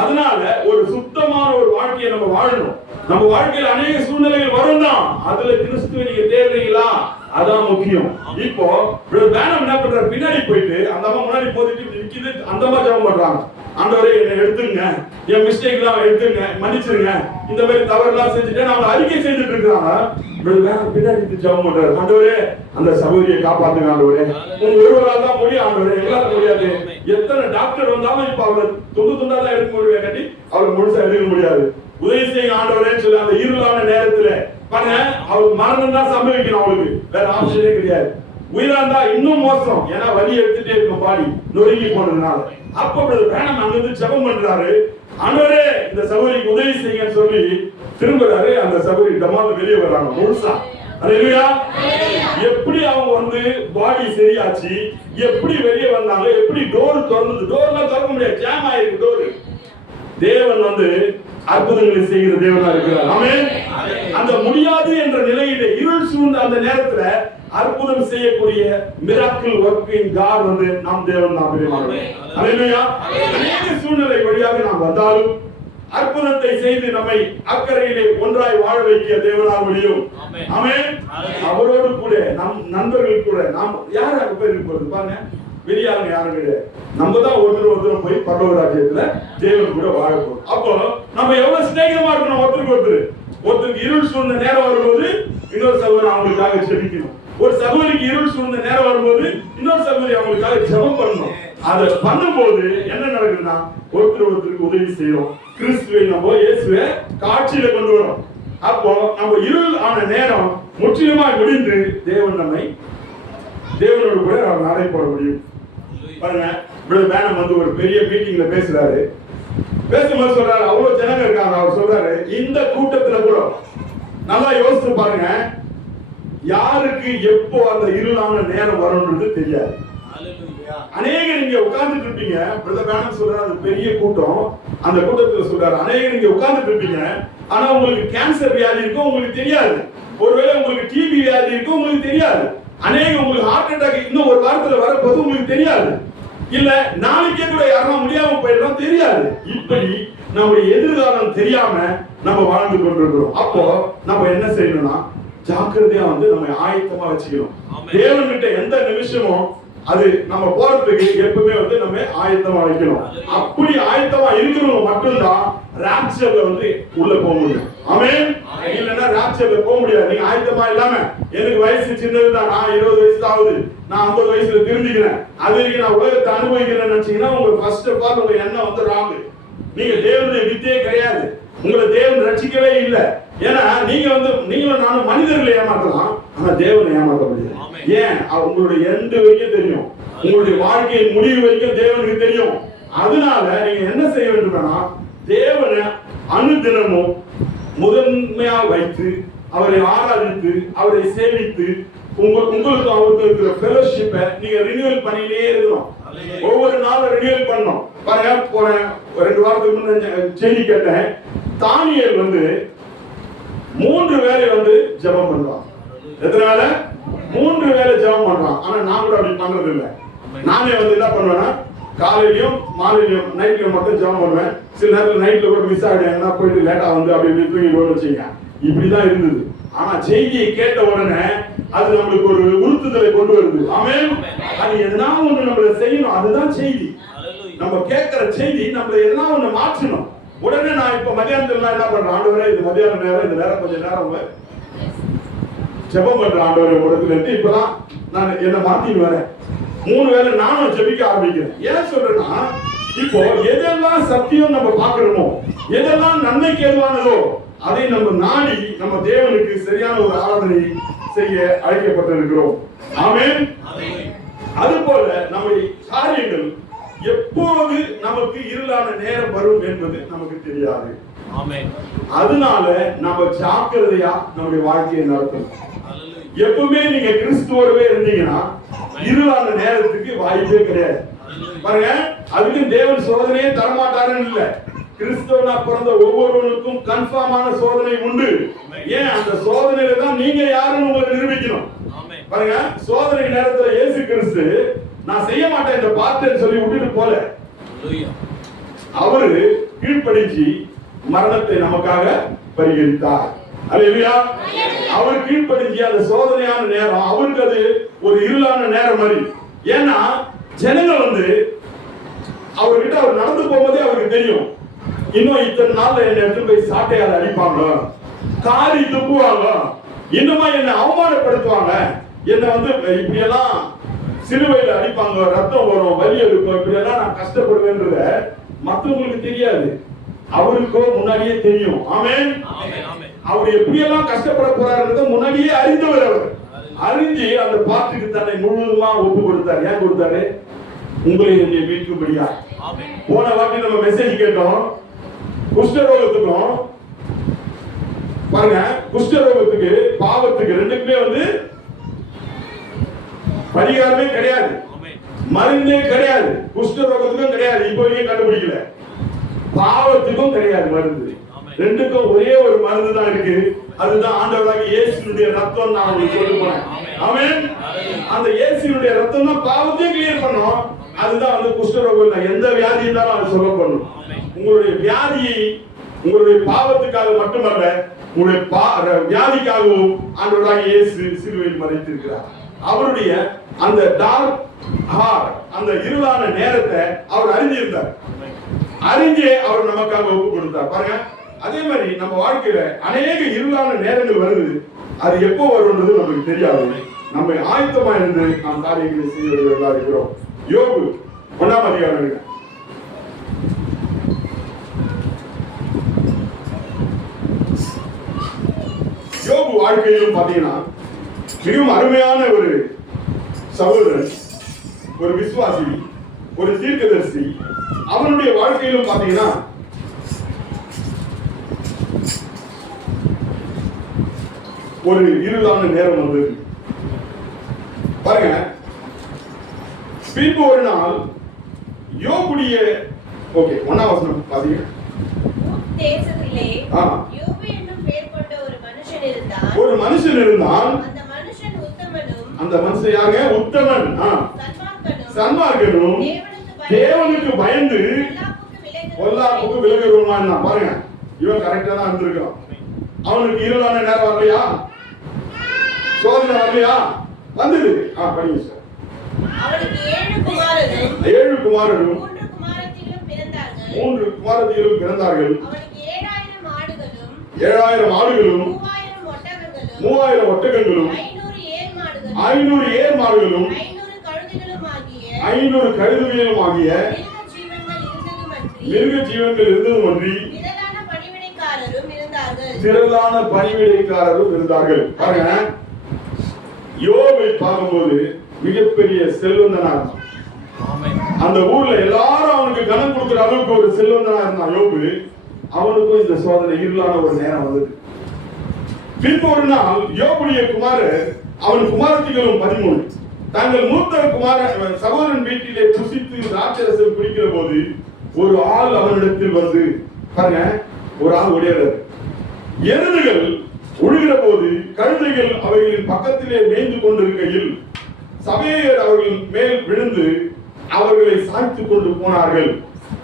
அதனால ஒரு சுத்தமான ஒரு வாழ்க்கையை நம்ம வாழணும். நம்ம வாழ்க்கையில் அநேக சூழ்நிலைகள் வரும் தான், அதுல கிறிஸ்துவை நீங்க தேடுறீங்களா, அதான் முக்கியம். இப்போ வேணாம் என்ன பண்ற, பின்னாடி போயிட்டு அந்த அம்மா முன்னாடி போயிட்டு நிக்குது, அந்த அம்மா ஜெபம் பண்றாங்க. ஆண்டவரே என்னை எடுத்துங்க, என் மிஸ்டேக் எல்லாம் எடுத்துங்க, மன்னிச்சிருங்க, இந்த மாதிரி தவறு எல்லாம் செஞ்சுட்டேன் அவங்க அறிக்கை செய்துட்டு இருக்காங்க. பின்னாடி ஜெபம் பண்றாரு, ஆண்டவரே அந்த சகோதரியை காப்பாத்துங்க ஆண்டவரே, உங்க ஒருவரால் தான் முடியும் ஆண்டவரே, எங்களால முடியாது. எத்தனை டாக்டர் வந்தாலும் இப்ப அவளை துண்டு துண்டா தான் எடுக்க முடியும், கட்டி அவளை முழுசா எடுக்க முடியாது. உதவி செய்ய ஆண்டவரே சொல்லி அந்த இருளான நேரத்துல பாருங்க, அவளுக்கு மரணம் தான் சம்பவிக்கணும், அவளுக்கு வேற ஆப்ஷனே கிடையாது. உயிரா இருந்தா இன்னும் மோசம், ஏன்னா வலி எடுத்துட்டே இருக்கும், பாடி நொறுங்கி போனதுனால. அப்ப வேணாம் அங்கிருந்து ஜெபம் பண்றாரு, ஆண்டவரே இந்த சகோதரிக்கு உதவி செய்யுங்கன்னு சொல்லி திரும்புறாரு. அந்த சகோதரி டமால வெளியே வர்றாங்க முழுசா. அல்லேலூயா. எப்படி அவங்க வந்து பாடி சரியாச்சு, எப்படி வெளியே வந்தாங்க, எப்படி டோர் திறந்தது, டோர்லாம் திறக்க முடியாது, ஜாம் ஆயிருக்கு டோர். தேவன் வந்து அற்புதங்களை செய்கிற தேவனா இருக்கிறார். ஆமென். அந்த முடியாது என்ற நிலையிலே இருள் சூழ்ந்த அந்த நேரத்துல அற்புதம் செய்யக்கூடிய மிராக்கிள் வர்க்கிங் காட் வந்து நம் தேவன் தான். அல்லேலூயா. அநேக சூழ்நிலை வழியாக நாம் வந்தாலும் அற்புதத்தை செய்து நம்மை அக்கறையிலே ஒன்றாய் வாழ வைக்க தேவனால் முடியும். ஆமென். அவரோடு கூட நம் நண்பர்கள் கூட நாம் யாராக போய் இருக்கிறது பாருங்க, வெளியாளுங்க யாரும் கிடையாது. நம்ம தான் ஒருத்தர் போய் பரலோக ராஜ்யத்துல தேவன் கூட வாழ போறோம். அப்போ நம்ம எவ்வளவு சிநேகமா இருக்கணும் ஒருத்தருக்கு ஒருத்தருக்கு இருள் சூழ்ந்த நேரம் வரும்போது இன்னொரு சகோதரி அவங்களுக்காக ஜெபிக்கணும். ஒரு சகோதரிக்கு இருள் சூழ்ந்த நேரம் வரும்போது இன்னொரு சகோதரி அவங்களுக்காக ஜெபம் பண்ணணும். அதை பண்ணும்போது என்ன நடக்குதுன்னா ஒருத்தருக்கு உதவி செய்யறோம். கிறிஸ்துவை நம்ம இயேசுவை காட்சியில கொண்டு வரோம். அப்போ நம்ம இருள் ஆன நேரம் முற்றிலுமா முடிந்து தேவன் நம்மை தேவனோடு கூட நாம் நடைபெற முடியும். பாருங்க, பேனம் வந்து ஒரு பெரிய மீட்டிங்ல பேசுறாரு. பேசும்போது சொல்றாரு, அவ்வளவு ஜனங்க இருக்காங்க. அவர் சொல்றாரு, இந்த கூட்டத்துல கூட நல்லா யோசிச்சு பாருங்க, யாருக்கு எப்போ அந்த இருளான நேரம் வரும்ன்றது தெரியாது. அநேகர் இங்க உட்கார்ந்துட்டு இருப்பீங்க. பிரதர் பேனம் சொல்றாரு, அது பெரிய கூட்டம். அந்த கூட்டத்துல சொல்றாரு, அநேகர் இங்க உட்கார்ந்துட்டு இருப்பீங்க, ஆனா உங்களுக்கு கேன்சர் வியாதி இருக்கும், உங்களுக்கு தெரியாது. ஒருவேளை உங்களுக்கு டிபி வியாதி இருக்கும், உங்களுக்கு தெரியாது. அநேகம் உங்களுக்கு ஹார்ட் அட்டாக் இன்னும் ஒரு வாரத்துல வரப்போது உங்களுக்கு தெரியாது. இல்ல நாளைக்கே கூட யாரும் முடியாம போயிடலாம், தெரியாது. இப்படி நம்முடைய எதிர்காலம் தெரியாம நம்ம வாழ்ந்து கொண்டிருக்கிறோம். அப்போ நம்ம என்ன செய்யணும்னா ஜாக்கிரதையா வந்து நம்ம ஆயத்தமா வச்சுக்கணும். தேவன் கிட்ட எந்த நிமிஷமும் அது நம்ம போறதுக்கு எப்பவுமே வந்து நம்ம ஆயத்தமா வைக்கணும். அப்படி ஆயத்தமா இருக்கிறவங்க மட்டும்தான் ராப்சர்ல வந்து உள்ள போக முடியும். ஆமென். இல்லன்னா ராப்சர்ல போக முடியாது. நீங்க ஆயத்தமா இல்லாம எனக்கு வயசு சின்னதுதான், நான் 20 வயசு ஆகுது, நான் 50 வயசுல திரும்பிக்கிறேன், அது வரைக்கும் நான் உலகத்தை அனுபவிக்கிறேன்னு நினைச்சீங்கன்னா உங்க ஃபர்ஸ்ட் ஆஃப் ஆல் உங்க எண்ணம் வந்து ராங். நீங்க தேவனுடைய வித்தையே கிடையாது. உங்களை தேவன் ரட்சிக்கவே இல்லை. ஏன்னா நீங்களும் நானும் மனிதர்களை ஏமாற்றலாம், ஆனா தேவனை ஏமாற்ற முடியாது. ஏன்? உங்களுடைய எண்டு வரைக்கும் தெரியும், உங்களுடைய வாழ்க்கையின் முடிவு வரைக்கும் தேவனுக்கு தெரியும். அதனால நீங்க என்ன செய்ய வேண்டும்னா தேவனை அனுதினமும் முதன்மையா வைத்து அவரை ஆராதித்து அவரை சேவித்து உங்களுக்கு அவருக்கு இருக்கிற ஃபெலோஷிப்பை நீங்க ரினியூவல் பண்ணிட்டே இருக்கணும். ஒவ்வொரு நாளும் ரினியூவல் பண்ணணும். பாருங்க, போன 2 வாரத்துக்கு முன்னாடி செய்தி கேட்டேன். தானியேல் வந்து 3 வேளை வந்து ஜெபம் பண்றான். எத்தனை வேளை? 3 வேளை ஜெபம் பண்றான். ஆனா நான் கூட அப்படி பண்றது இல்லை. நானே வந்து என்ன பண்ணுவேன்னா காலையிலயும் மாலையிலயும் நைட்லயும் மட்டும் ஜெபம் பண்ணுவேன். சில நேரத்தில் நைட்ல கூட மிஸ் ஆகிடுங்க, போயிட்டு லேட்டா வந்து அப்படி தூங்கிடுவோம்னு வச்சுங்க. இப்படிதான் இருந்தது. ஆனா செய்தியை கேட்ட உடனே அது நம்மளுக்கு ஒரு உறுத்துதலை கொண்டு வருது. ஆமென். அது எதனா ஒண்ணு நம்மள செய்யணும், அதுதான் செய்தி. நம்ம கேட்கிற செய்தி நம்மள எதனா ஒண்ணு மாற்றணும். உடனே நான் இப்ப மத்தியானத்துல என்ன பண்றேன், ஆண்டவரே இது மத்தியான நேரம், இந்த நேரம் கொஞ்ச நேரம் ஜெபம் பண்றேன் ஆண்டவரே இடத்துல இருந்து. இப்பதான் நான் என்ன மாத்தின்னு வரேன். 3 வேளை நானும் ஜெபிக்க ஆரம்பிக்கிறேன். ஏன் சொல்றேன்னா இப்போ எதெல்லாம் சத்தியம் நம்ம பார்க்கணுமோ, எதெல்லாம் நன்மைக்கு ஏதுவானதோ அதை நம்ம நாடி நம்ம தேவனுக்கு சரியான ஒரு ஆராதனை செய்ய அழைக்கப்பட்டிருக்கிறோம். ஆமென். அதுபோல நம்முடைய காரியங்கள் எப்போது நமக்கு இருளான நேரம் வரும் என்பது நமக்கு தெரியாது. அதனால நம்ம ஜாக்கிரதையா நம்முடைய வாழ்க்கையை நடத்தணும். எப்பவுமே நீங்க கிறிஸ்துவோடவே இருந்தீங்கன்னா இருளான நேரத்துக்கு வாய்ப்பே கிடையாது. பாருங்க, அதுக்கு தேவன் சோதனையே தரமாட்டாருன்னு இல்ல. கிறிஸ்தவனா பிறந்த ஒவ்வொருவனுக்கும் கன்ஃபார்மான சோதனை உண்டு. ஏன்? அந்த சோதனையில தான் நீங்க யாருன்னு உங்களை நிரூபிக்கணும். பாருங்க, சோதனை நேரத்துல இயேசு கிறிஸ்து நான் செய்ய மாட்டேன் இந்த பார்த்தேன்னு சொல்லி விட்டுட்டு போல. அவரு கீழ்ப்படிச்சு மரணத்தை நமக்காக பரிகரித்தார். அல்லேலூயா. அவர் கீழ்ப்படிஞ்ச அந்த சோதனையான நேரம் அவருக்கு அது ஒரு இருளான நேரம் மாதிரி. ஏன்னா ஜனங்கள் வந்து அவர்கிட்ட அவர் நடந்து போகும்போதே அவருக்கு தெரியும், இன்னும் இத்தனை நாள்ல என்ன எடுத்து போய் சாட்டையால அடிப்பாங்க, காரி துப்புவாங்க, இன்னுமா என்ன அவமானப்படுத்துவாங்க, என்ன வந்து இப்படி எல்லாம் சிலுவையில அடிப்பாங்க, ரத்தம் வரும், வலி இருக்கும், இப்படி எல்லாம் நான் கஷ்டப்படுவேன்றத மற்றவங்களுக்கு தெரியாது, அவருக்கோ முன்னாடியே தெரியும். ஆமென். அவர் எப்படி எல்லாம் கஷ்டப்பட போறாருன்றத முன்னாடியே அறிந்தவர். அவர் அறிஞ்சு அந்த பாட்டுக்கு தன்னை முழுவதுமா ஒப்பு கொடுத்தார். ஏன் கொடுத்தாரு? உங்களை என்னை மீட்கும்படியா. போன வாட்டி நம்ம மெசேஜ் கேட்டோம், குஷ்டரோகத்துக்கும் பாருங்க, குஷ்டரோகத்துக்கு பாவத்துக்கு ரெண்டுக்குமே வந்து பரிகாரமே கிடையாது, மருந்தே கிடையாது. குஷ்டரோகத்துக்கும் கிடையாது, இப்போ வரைக்கும் கண்டுபிடிக்கல. பாவத்துக்கும் கிடையாது மருந்து. ரெண்டுக்கும் ஒரே ஒரு மருந்து தான் இருக்கு, அதுதான் ஆண்டவராகிய இயேசுவினுடைய ரத்தம். நான் உங்களுக்கு சொல்ல போறேன். ஆமென். அந்த இயேசுவினுடைய ரத்தம் தான் பாவத்தையும் கிளியர் பண்ணும். அதுதான் வந்து குஷ்டரோகம். எந்த வியாதி இருந்தாலும் அது சொல்ல பண்ணும். உங்களுடைய வியாதியை உங்களுடைய பாவத்துக்காக மட்டுமல்ல, உங்களுடைய வியாதிக்காகவும் ஆண்டவராகிய இயேசு சிலுவையில் மறைத்திருக்கிறார். அவருடைய அந்த டார்க் ஹார், அந்த இருளான நேரத்தை அவர் அறிஞ்சிருந்தார். அறிஞ்சே அவர் நமக்காக ஒப்பு கொடுத்தார். பாருங்க, அதே மாதிரி நம்ம வாழ்க்கையில அநேக இருளான நேரங்கள் வருது. அது எப்போ வரும்ன்றது நமக்கு தெரியாது. நம்ம ஆயத்தமா இருந்து நாம் காரியங்களை செய்வதா இருக்கிறோம். யோபு 1ஆம் அதிகாரம். யோபு வாழ்க்கையிலும் பாத்தீங்கன்னா மிகவும் அருமையான ஒரு சகோதரன், ஒரு விசுவாசி, ஒரு தீர்க்கதரிசி. அவனுடைய வாழ்க்கையிலும் பாத்தீங்கன்னா ஒரு இருளான நேரம் வந்தது. பாருங்க, பின்பு ஒரு நாள் யோபுடைய 1ஆம் வசனம் பாத்தீங்க. தேசத்திலே யோபு என்னும் பெயர் கொண்ட ஒரு மனுஷன் இருந்தான். ஒரு மனுஷன் இருந்தான். அந்த மனுஷன் உத்தமனும். அந்த மனுஷன் யாருங்க? உத்தமன், சன்மார்க்கனும், தேவனுக்கு பயந்து பொல்லாப்புக்கு விலகுறவனுமா. பாருங்க, இவன் கரெக்டா தான் இருந்திருக்கான். அவனுக்கு இருளான நேரம் வரலையா? சோதனை வரலையா? வந்தது. படிங்க சார். அவனுக்கு 7 குமாரரும் 7 குமாரரும் 3 குமாரத்திகளும் பிறந்தார்கள். 3 குமாரத்திகளும் பிறந்தார்கள். அவனுக்கு 7000 ஆடுகளும் 7000 ஆடுகளும் 3000 ஒட்டகங்களும் 3000 ஒட்டகங்களும் 500 ஏர் மாடுகளும் 500 கழுதைகளும் ஆகிய 500 கழுதைகளும் ஆகிய மிருக ஜீவன்கள் இருந்ததுமன்றி திரளான பணிவிடைக்காரரும் இருந்தார்கள். திரளான பணிவிடைக்காரரும் இருந்தார்கள். பாருங்க, யோபை பார்க்கும்போது மிகப்பெரிய செல்வந்தனா இருந்தான். அந்த ஊர்ல எல்லாரும் அவனுக்கு கனம் கொடுக்கிற அளவுக்கு ஒரு செல்வந்தனா இருந்தான் யோபு. அவனுக்கும் இந்த சோதனை இருளான ஒரு நேரம் வந்தது. பின்பு ஒரு நாள் யோபுடைய குமாரர், அவன் குமாரத்திகளும் 13 தங்கள் மூத்த சகோதரன் வீட்டிலே புசித்து திராட்சரசம் குடிக்கிற போது ஒரு ஆள் அவனிடத்தில் வந்து, பாருங்க, ஒரு ஆள் ஓடியாரு. எருதுகள் உழுகிற போது கழுதைகள் அவைகளின் பக்கத்திலே மேய்ந்து கொண்டிருக்கையில் சபையர் அவர்கள் மேல் விழுந்து அவர்களை சாய்த்து கொண்டு போனார்கள்.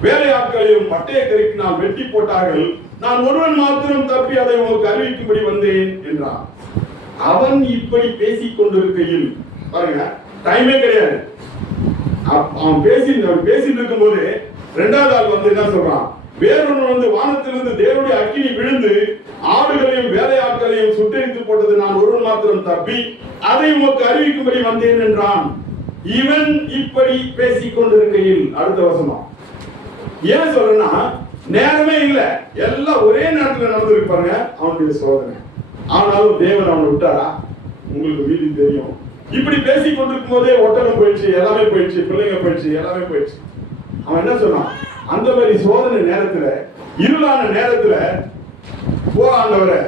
வேலையாட்களையும் பட்டய கருக்கினால் வெட்டி போட்டார்கள். நான் ஒருவன் மாத்திரம் தப்பி அதை உங்களுக்கு அறிவிக்கும்படி வந்தேன் என்றான். அவன் இப்படி பேசிக் கொண்டிருக்கையில், பாருங்க, டைமே கிடையாது. அவன் பேசிட்டு இருக்கும் போது 2வது ஆள் வந்து என்ன சொல்றான்? வேறொன்று வந்து வானத்திலிருந்து தேவனுடைய அக்கினி விழுந்து ஆடுகளையும் வேலையாட்களையும் சுட்டெரித்து போட்டது. நான் ஒருவன் மாத்திரம் தப்பி அதை உமக்கு அறிவிக்கும்படி வந்தேன் என்றான். இவன் இப்படி பேசிக் கொண்டிருக்கையில், அடுத்த வசனம் ஏன் சொல்றேன்னா, நேரமே இல்ல, எல்லாம் ஒரே நேரத்தில் நடந்திருக்கு. பாருங்க, அவனுடைய சோதனை. ஆனாலும் தேவன் அவனை விட்டாரா? உங்களுக்கு மீதி தெரியும். இப்படி பேசிக் கொண்டிருக்கும் போதே ஒட்டகம் போயிடுச்சு, எல்லாமே போயிடுச்சு, பிள்ளைங்க போயிடுச்சு, எல்லாமே போயிடுச்சு. அவன் என்ன சொன்னான்? அந்த மாதிரி சோதனை நேரத்துல, இருளான நேரத்துல, ஆண்டவரே,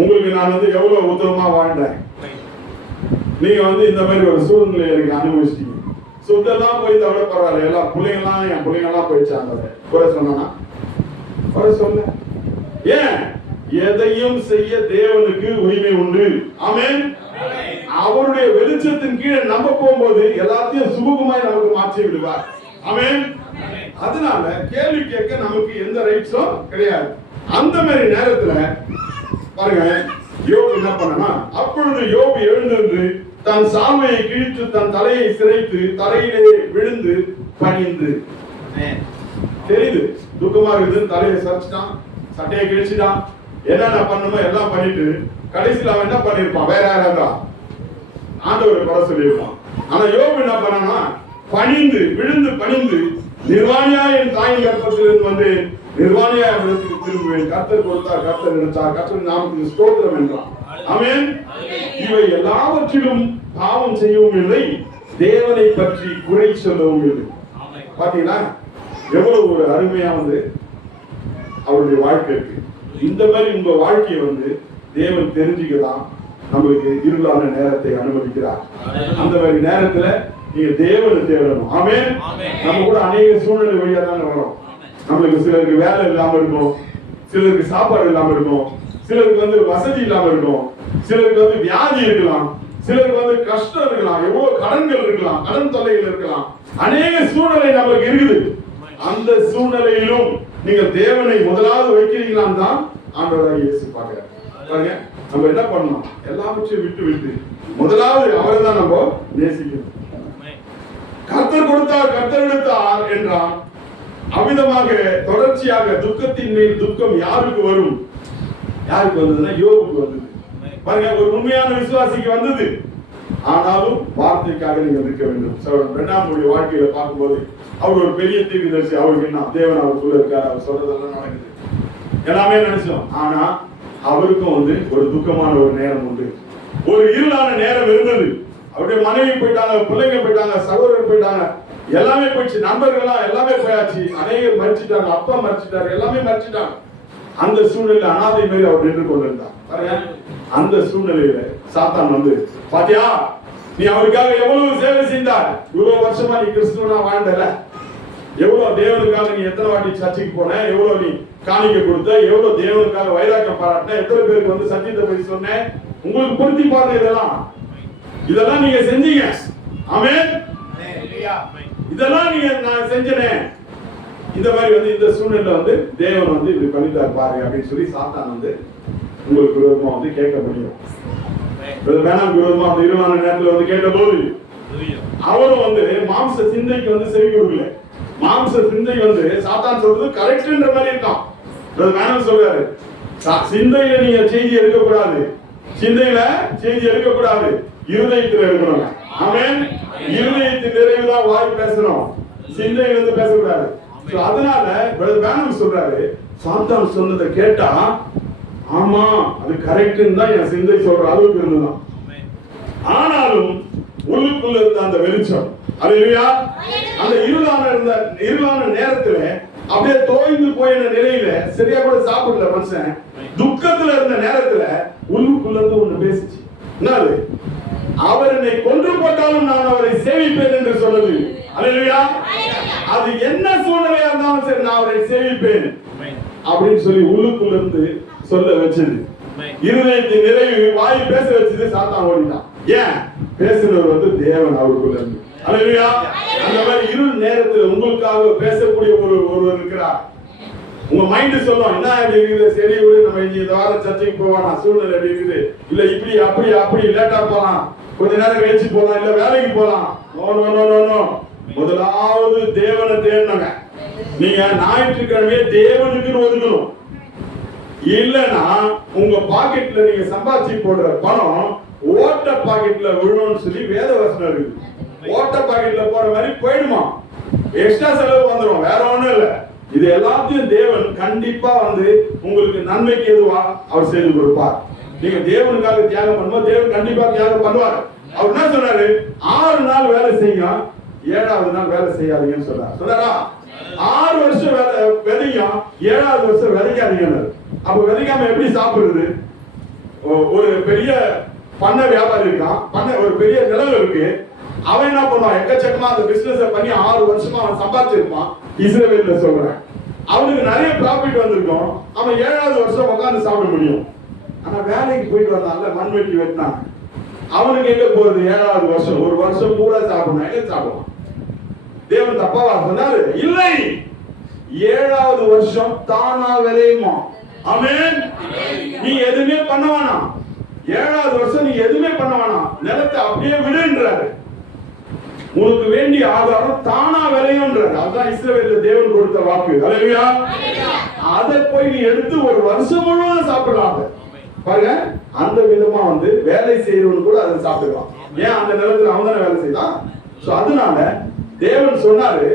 உங்களுக்கு நான் வந்து எவ்வளவு உத்தமமா வாழ்ந்தேன், நீங்க வந்து இந்த மாதிரி ஒரு சூழ்நிலை எனக்கு அனுபவிச்சிட்டீங்க. சொத்தெல்லாம் போய் தவிர பரவாயில்ல, எல்லாம் பிள்ளைங்கெல்லாம் என் பிள்ளைங்கெல்லாம் போயிடுச்சாங்க. குறை சொன்னா குறை சொல்ல. ஏன்? எதையும் செய்ய தேவனுக்கு உரிமை உண்டு. ஆமென். அவருடைய வெளிச்சத்தின் கீழே நம்ம போகும்போது எல்லாத்தையும் சுமூகமாய் நமக்கு மாற்றி விடுவார். ஆமென். அதனால கேள்வி கேட்க நமக்கு எந்த ரைட்ஸும் கிடையாது. அந்த மாதிரி நேரத்துல பாருங்க, யோபு என்ன பண்ணனா, அப்பொழுது யோபு எழுந்திருந்து தன் சால்வையை கிழித்து தன் தலையை சிரைத்து தரையிலே விழுந்து பணிந்து. தெரியுது துக்கமா இருக்குது, தலையை சரிச்சிட்டான், சட்டையை கிழிச்சிட்டான், என்னென்ன பண்ணுமோ எல்லாம் பண்ணிட்டு கடைசியில் அவன் என்ன பண்ணிருப்பான்? வேற யாரா ஆண்டவரை குறை சொல்லியிருப்பான். ஆனா யோபு என்ன பண்ணனா, பணிந்து விழுந்து பணிந்து, நிர்வாணியா என் தாயின் கர்ப்பத்திலிருந்து வந்து நிர்வாணியா இடத்துக்கு திரும்புவேன், கர்த்தர் கொடுத்தார், கர்த்தர் எடுத்தார், கர்த்தர் நாமத்துக்கு ஸ்தோத்திரம் என்றான். ஆமென். இவை எல்லாவற்றிலும் பாவம் செய்யவும் இல்லை, தேவனை பற்றி குறை சொல்லவும் இல்லை. பாத்தீங்களா எவ்வளவு ஒரு அருமையா வந்து அவருடைய வாழ்க்கை இருக்கு. இந்த மாதிரி உங்க வாழ்க்கையை வந்து தேவன் தெரிஞ்சுக்கலாம், நம்மளுக்கு இருளான நேரத்தை அனுமதிக்கிறார். அந்த மாதிரி நேரத்துல நீங்க தேவனை தேடணும். ஆமென். நம்ம கூட அநேக சூழ்நிலை வழியா தானே வரோம். நம்மளுக்கு சிலருக்கு வேலை இல்லாம இருக்கும், சிலருக்கு சாப்பாடு இல்லாம இருக்கும், சிலருக்கு வந்து வசதி இல்லாம இருக்கும், சிலருக்கு வந்து வியாதி இருக்கலாம், சிலருக்கு வந்து கஷ்டம் இருக்கலாம், எவ்வளவு கடன்கள் இருக்கலாம், கடன் தொல்லைகள் இருக்கலாம், அநேக சூழ்நிலை நம்மளுக்கு இருக்குது. அந்த சூழ்நிலையிலும் நீங்க தேவனை முதலாவது வைக்கிறீங்களான்னு தான் ஆண்டவராகிய இயேசு பார்க்கிறார். பாருங்க, நம்ம என்ன பண்ணணும்? எல்லாவற்றையும் விட்டு விட்டு முதலாவது அவரை தான் நம்ம நேசிக்கணும். கர்த்தர் கொடுத்தார், கர்த்தர் எடுத்தார் என்றால் அமிதமாக தொடர்ச்சியாக துக்கத்தின் மேல் துக்கம் யாருக்கு வரும்? யாருக்கு வந்ததுன்னா யோபுக்கு வந்தது. பாருங்க, ஒரு உண்மையான விசுவாசிக்கு வந்தது. ஆனாலும் வார்த்தைக்காக நீங்க இருக்க வேண்டும். இரண்டாம் வாழ்க்கையில பார்க்கும்போது அவர் ஒரு பெரிய தீர்க்கதரிசி. அவருக்கு என்ன தேவன் அவருக்குள்ள இருக்காரு, அவர் சொல்றதெல்லாம் நடக்குது, எல்லாமே நினைச்சோம். ஆனா அவருக்கும் வந்து ஒரு துக்கமான ஒரு நேரம் உண்டு, ஒரு இருளான நேரம் இருந்தது. அவருடைய மனைவி போயிட்டாங்க, பிள்ளைங்க போயிட்டாங்க, சகோதரர் போயிட்டாங்க, எல்லாமே போயிடுச்சு, நண்பர்கள்லாம் எல்லாமே போயாச்சு, அநேகர் மறிச்சிட்டாங்க, அப்பா மறிச்சிட்டாரு, எல்லாமே மறிச்சிட்டாங்க. அந்த சூழ்நிலையில அனாதை மாதிரி அவர் நின்று கொண்டிருந்தார். அந்த சூழ்நிலையில சாத்தான் வந்து, பாத்தியா நீ அவருக்காக எவ்வளவு சேவை செய்தார், இவ்வளவு வருஷமா நீ கிறிஸ்துவனா வாழ்ந்தல, எவ்வளவு தேவனுக்காக நீ எத்தனை வாட்டி சர்ச்சைக்கு போன, எவ்வளவு நீ காணிக்கை கொடுத்த, எவ்வளவு தேவனுக்காக வைராக்கியம் பாராட்டின, எத்தனை பேருக்கு வந்து சத்தியத்தை போய் சொன்னேன், உங்களுக்கு பொருத்தி பாருங்க, இதெல்லாம் நீங்க செஞ்சீங்க. ஆமென். இதெல்லாம் நீங்க நான் செஞ்சனே. இந்த மாதிரி வந்து இந்த சூழ்நிலை வந்து தேவன் வந்து இப்படி பண்ணிட்டார் பாருங்க அப்படின்னு சொல்லி சாத்தான் வந்து உங்களுக்கு விரோதமா வந்து கேட்க முடியும். வேணாம் விரோதமா அந்த இருளான நேரத்துல வந்து கேட்ட போது அவரும் வந்து மாம்ச சிந்தைக்கு வந்து செவி கொடுக்கல. மாம்ச சிந்தை வந்து சாத்தான் சொல்றது கரெக்ட்ன்ற மாதிரி இருக்கான். வேணாம் சொல்றாரு, சிந்தையில நீங்க செய்தி எடுக்கக்கூடாது, சிந்தையில செய்தி எடுக்கக்கூடாது, இருதயத்தில் இருக்கணும். ஆமென். இருதயத்தின் நிறைவுதான் வாய் பேசணும், சிந்தையில இருந்து பேசக்கூடாது. அதனால வேணும் சொல்றாரு, சாத்தான் சொன்னதை கேட்டா ஆமா அது கரெக்ட்னு தான் என் சிந்தை சொல்ற அளவுக்கு இருந்துதான். ஆனாலும் உள்ளுக்குள்ள இருந்த அந்த வெளிச்சம், அல்லேலூயா, அந்த இருளான நேரத்துல அப்படியே தோய்ந்து போயின நிலையில சரியா கூட சாப்பிடல மனுஷன், துக்கத்துல இருந்த நேரத்துல உள்ளுக்குள்ள இருந்து ஒண்ணு பேசிச்சு. என்னது? அவர் என்னை கொன்று போட்டாலும் நான் அவரை சேவிப்பேன் என்று சொன்னது. அல்லேலூயா. அது என்ன சூழ்நிலையா இருந்தாலும் சரி நான் அவரை சேவிப்பேன் அப்படின்னு சொல்லி உள்ளுக்குள்ள இருந்து சொல்ல வச்சது. இருதயத்தின் நிறைவு வாய் பேச வச்சது சாத்தான் ஓடிட்டான். ஏன்? பேசுறவர் வந்து தேவன் அவருக்குள்ள இருந்து. அல்லேலூயா. அந்த மாதிரி இருள் நேரத்தில் உங்களுக்காக பேசக்கூடிய ஒருவர் இருக்கிறார். உங்க மைண்ட் சொல்லும், என்ன இப்படி இருக்குது, சரி நம்ம இந்த வாரம் சர்ச்சைக்கு போவானா, சூழ்நிலை எப்படி இருக்குது, இல்ல இப்படி அப்படி லேட்டா போலாம், கொஞ்ச நேரம் கழிச்சு போலாம், இல்ல வேலைக்கு போலாம். No no no no no. முதலாவது தேவனை தேடணுங்க. நீங்க ஞாயிற்றுக்கிழமையே தேவனுக்குன்னு ஒதுக்கணும். இல்லைன்னா உங்க பாக்கெட்ல நீங்க சம்பாதிச்சு போடுற பணம் ஓட்ட பாக்கெட்ல விழுணும்னு சொல்லி வேத வசனம் இருக்குது. ஓட்ட பாக்கெட்ல போற மாதிரி போயிடுமா, எக்ஸ்ட்ரா செலவு வந்துடும், வேற ஒண்ணும் இல்ல. இது எல்லாத்தையும் தேவன் கண்டிப்பா வந்து உங்களுக்கு நன்மைக்கு எதுவா அவர் செய்து கொடுப்பார். நீங்க தேவனுக்காக தியாகம் பண்ணும்போது தேவன் கண்டிப்பா தியாகம் பண்ணுவார். அவர் என்ன சொன்னாரு? 6 நாள் வேலை செய்யுங்க, 7வது நாள் வேலை செய்யாதீங்கன்னு சொன்னாரா? 6 வருஷம் விதைங்க, 7வது வருஷம் விதைக்காதீங்க. அப்ப விதைக்காம எப்படி சாப்பிடுறது? ஒரு பெரிய பண்ணை வியாபாரி இருக்கான், பண்ணை ஒரு பெரிய நிலம் இருக்கு, அவன் என்ன பண்ணுவான், எக்கச்சக்கமா அந்த பிசினஸ் பண்ணி 6 வருஷமா அவன் சம்பாதிச்சிருப்பான். இஸ்ரவேல்ல சொல்றேன், அவனுக்கு நிறைய ப்ராஃபிட் வந்திருக்கும், அவன் 7வது வருஷம் உட்கார்ந்து சாப்பிட முடியும். ஆனா வேலைக்கு போயிட்டு வந்தான்ல, மண் வெட்டி வெட்டினான், அவனுக்கு எங்க போறது? 7வது வருஷம் ஒரு வருஷம் பூரா சாப்பிடணும், எங்க சாப்பிடுவான்? தேவன் தப்பாவா சொன்னாரு? இல்லை, 7வது வருஷம் தானா விளையுமா. ஆமென். நீ எதுவுமே பண்ண வேணாம். 7வது வருஷம் நீ எதுவுமே பண்ண வேணாம். நிலத்தை அப்படியே விடுன்றாரு. உனக்கு வேண்டிய ஆதாரம் தானா விளையும்ன்றாரு. அதுதான் இஸ்ரவேல்ல தேவன் கொடுத்த வாக்கு. ஹல்லேலூயா. அதை போய் நீ எடுத்து ஒரு வருஷம் முழுவதும் சாப்பிடலாம். பாருங்க, அந்த விதமா வேலை செய்யறவன் கூட அதை சாப்பிடலாம். ஏன்? அந்த நிலத்துல அவன் தானே வேலை செய்யலாம். சோ அதனால தேவன் சொன்னாரு,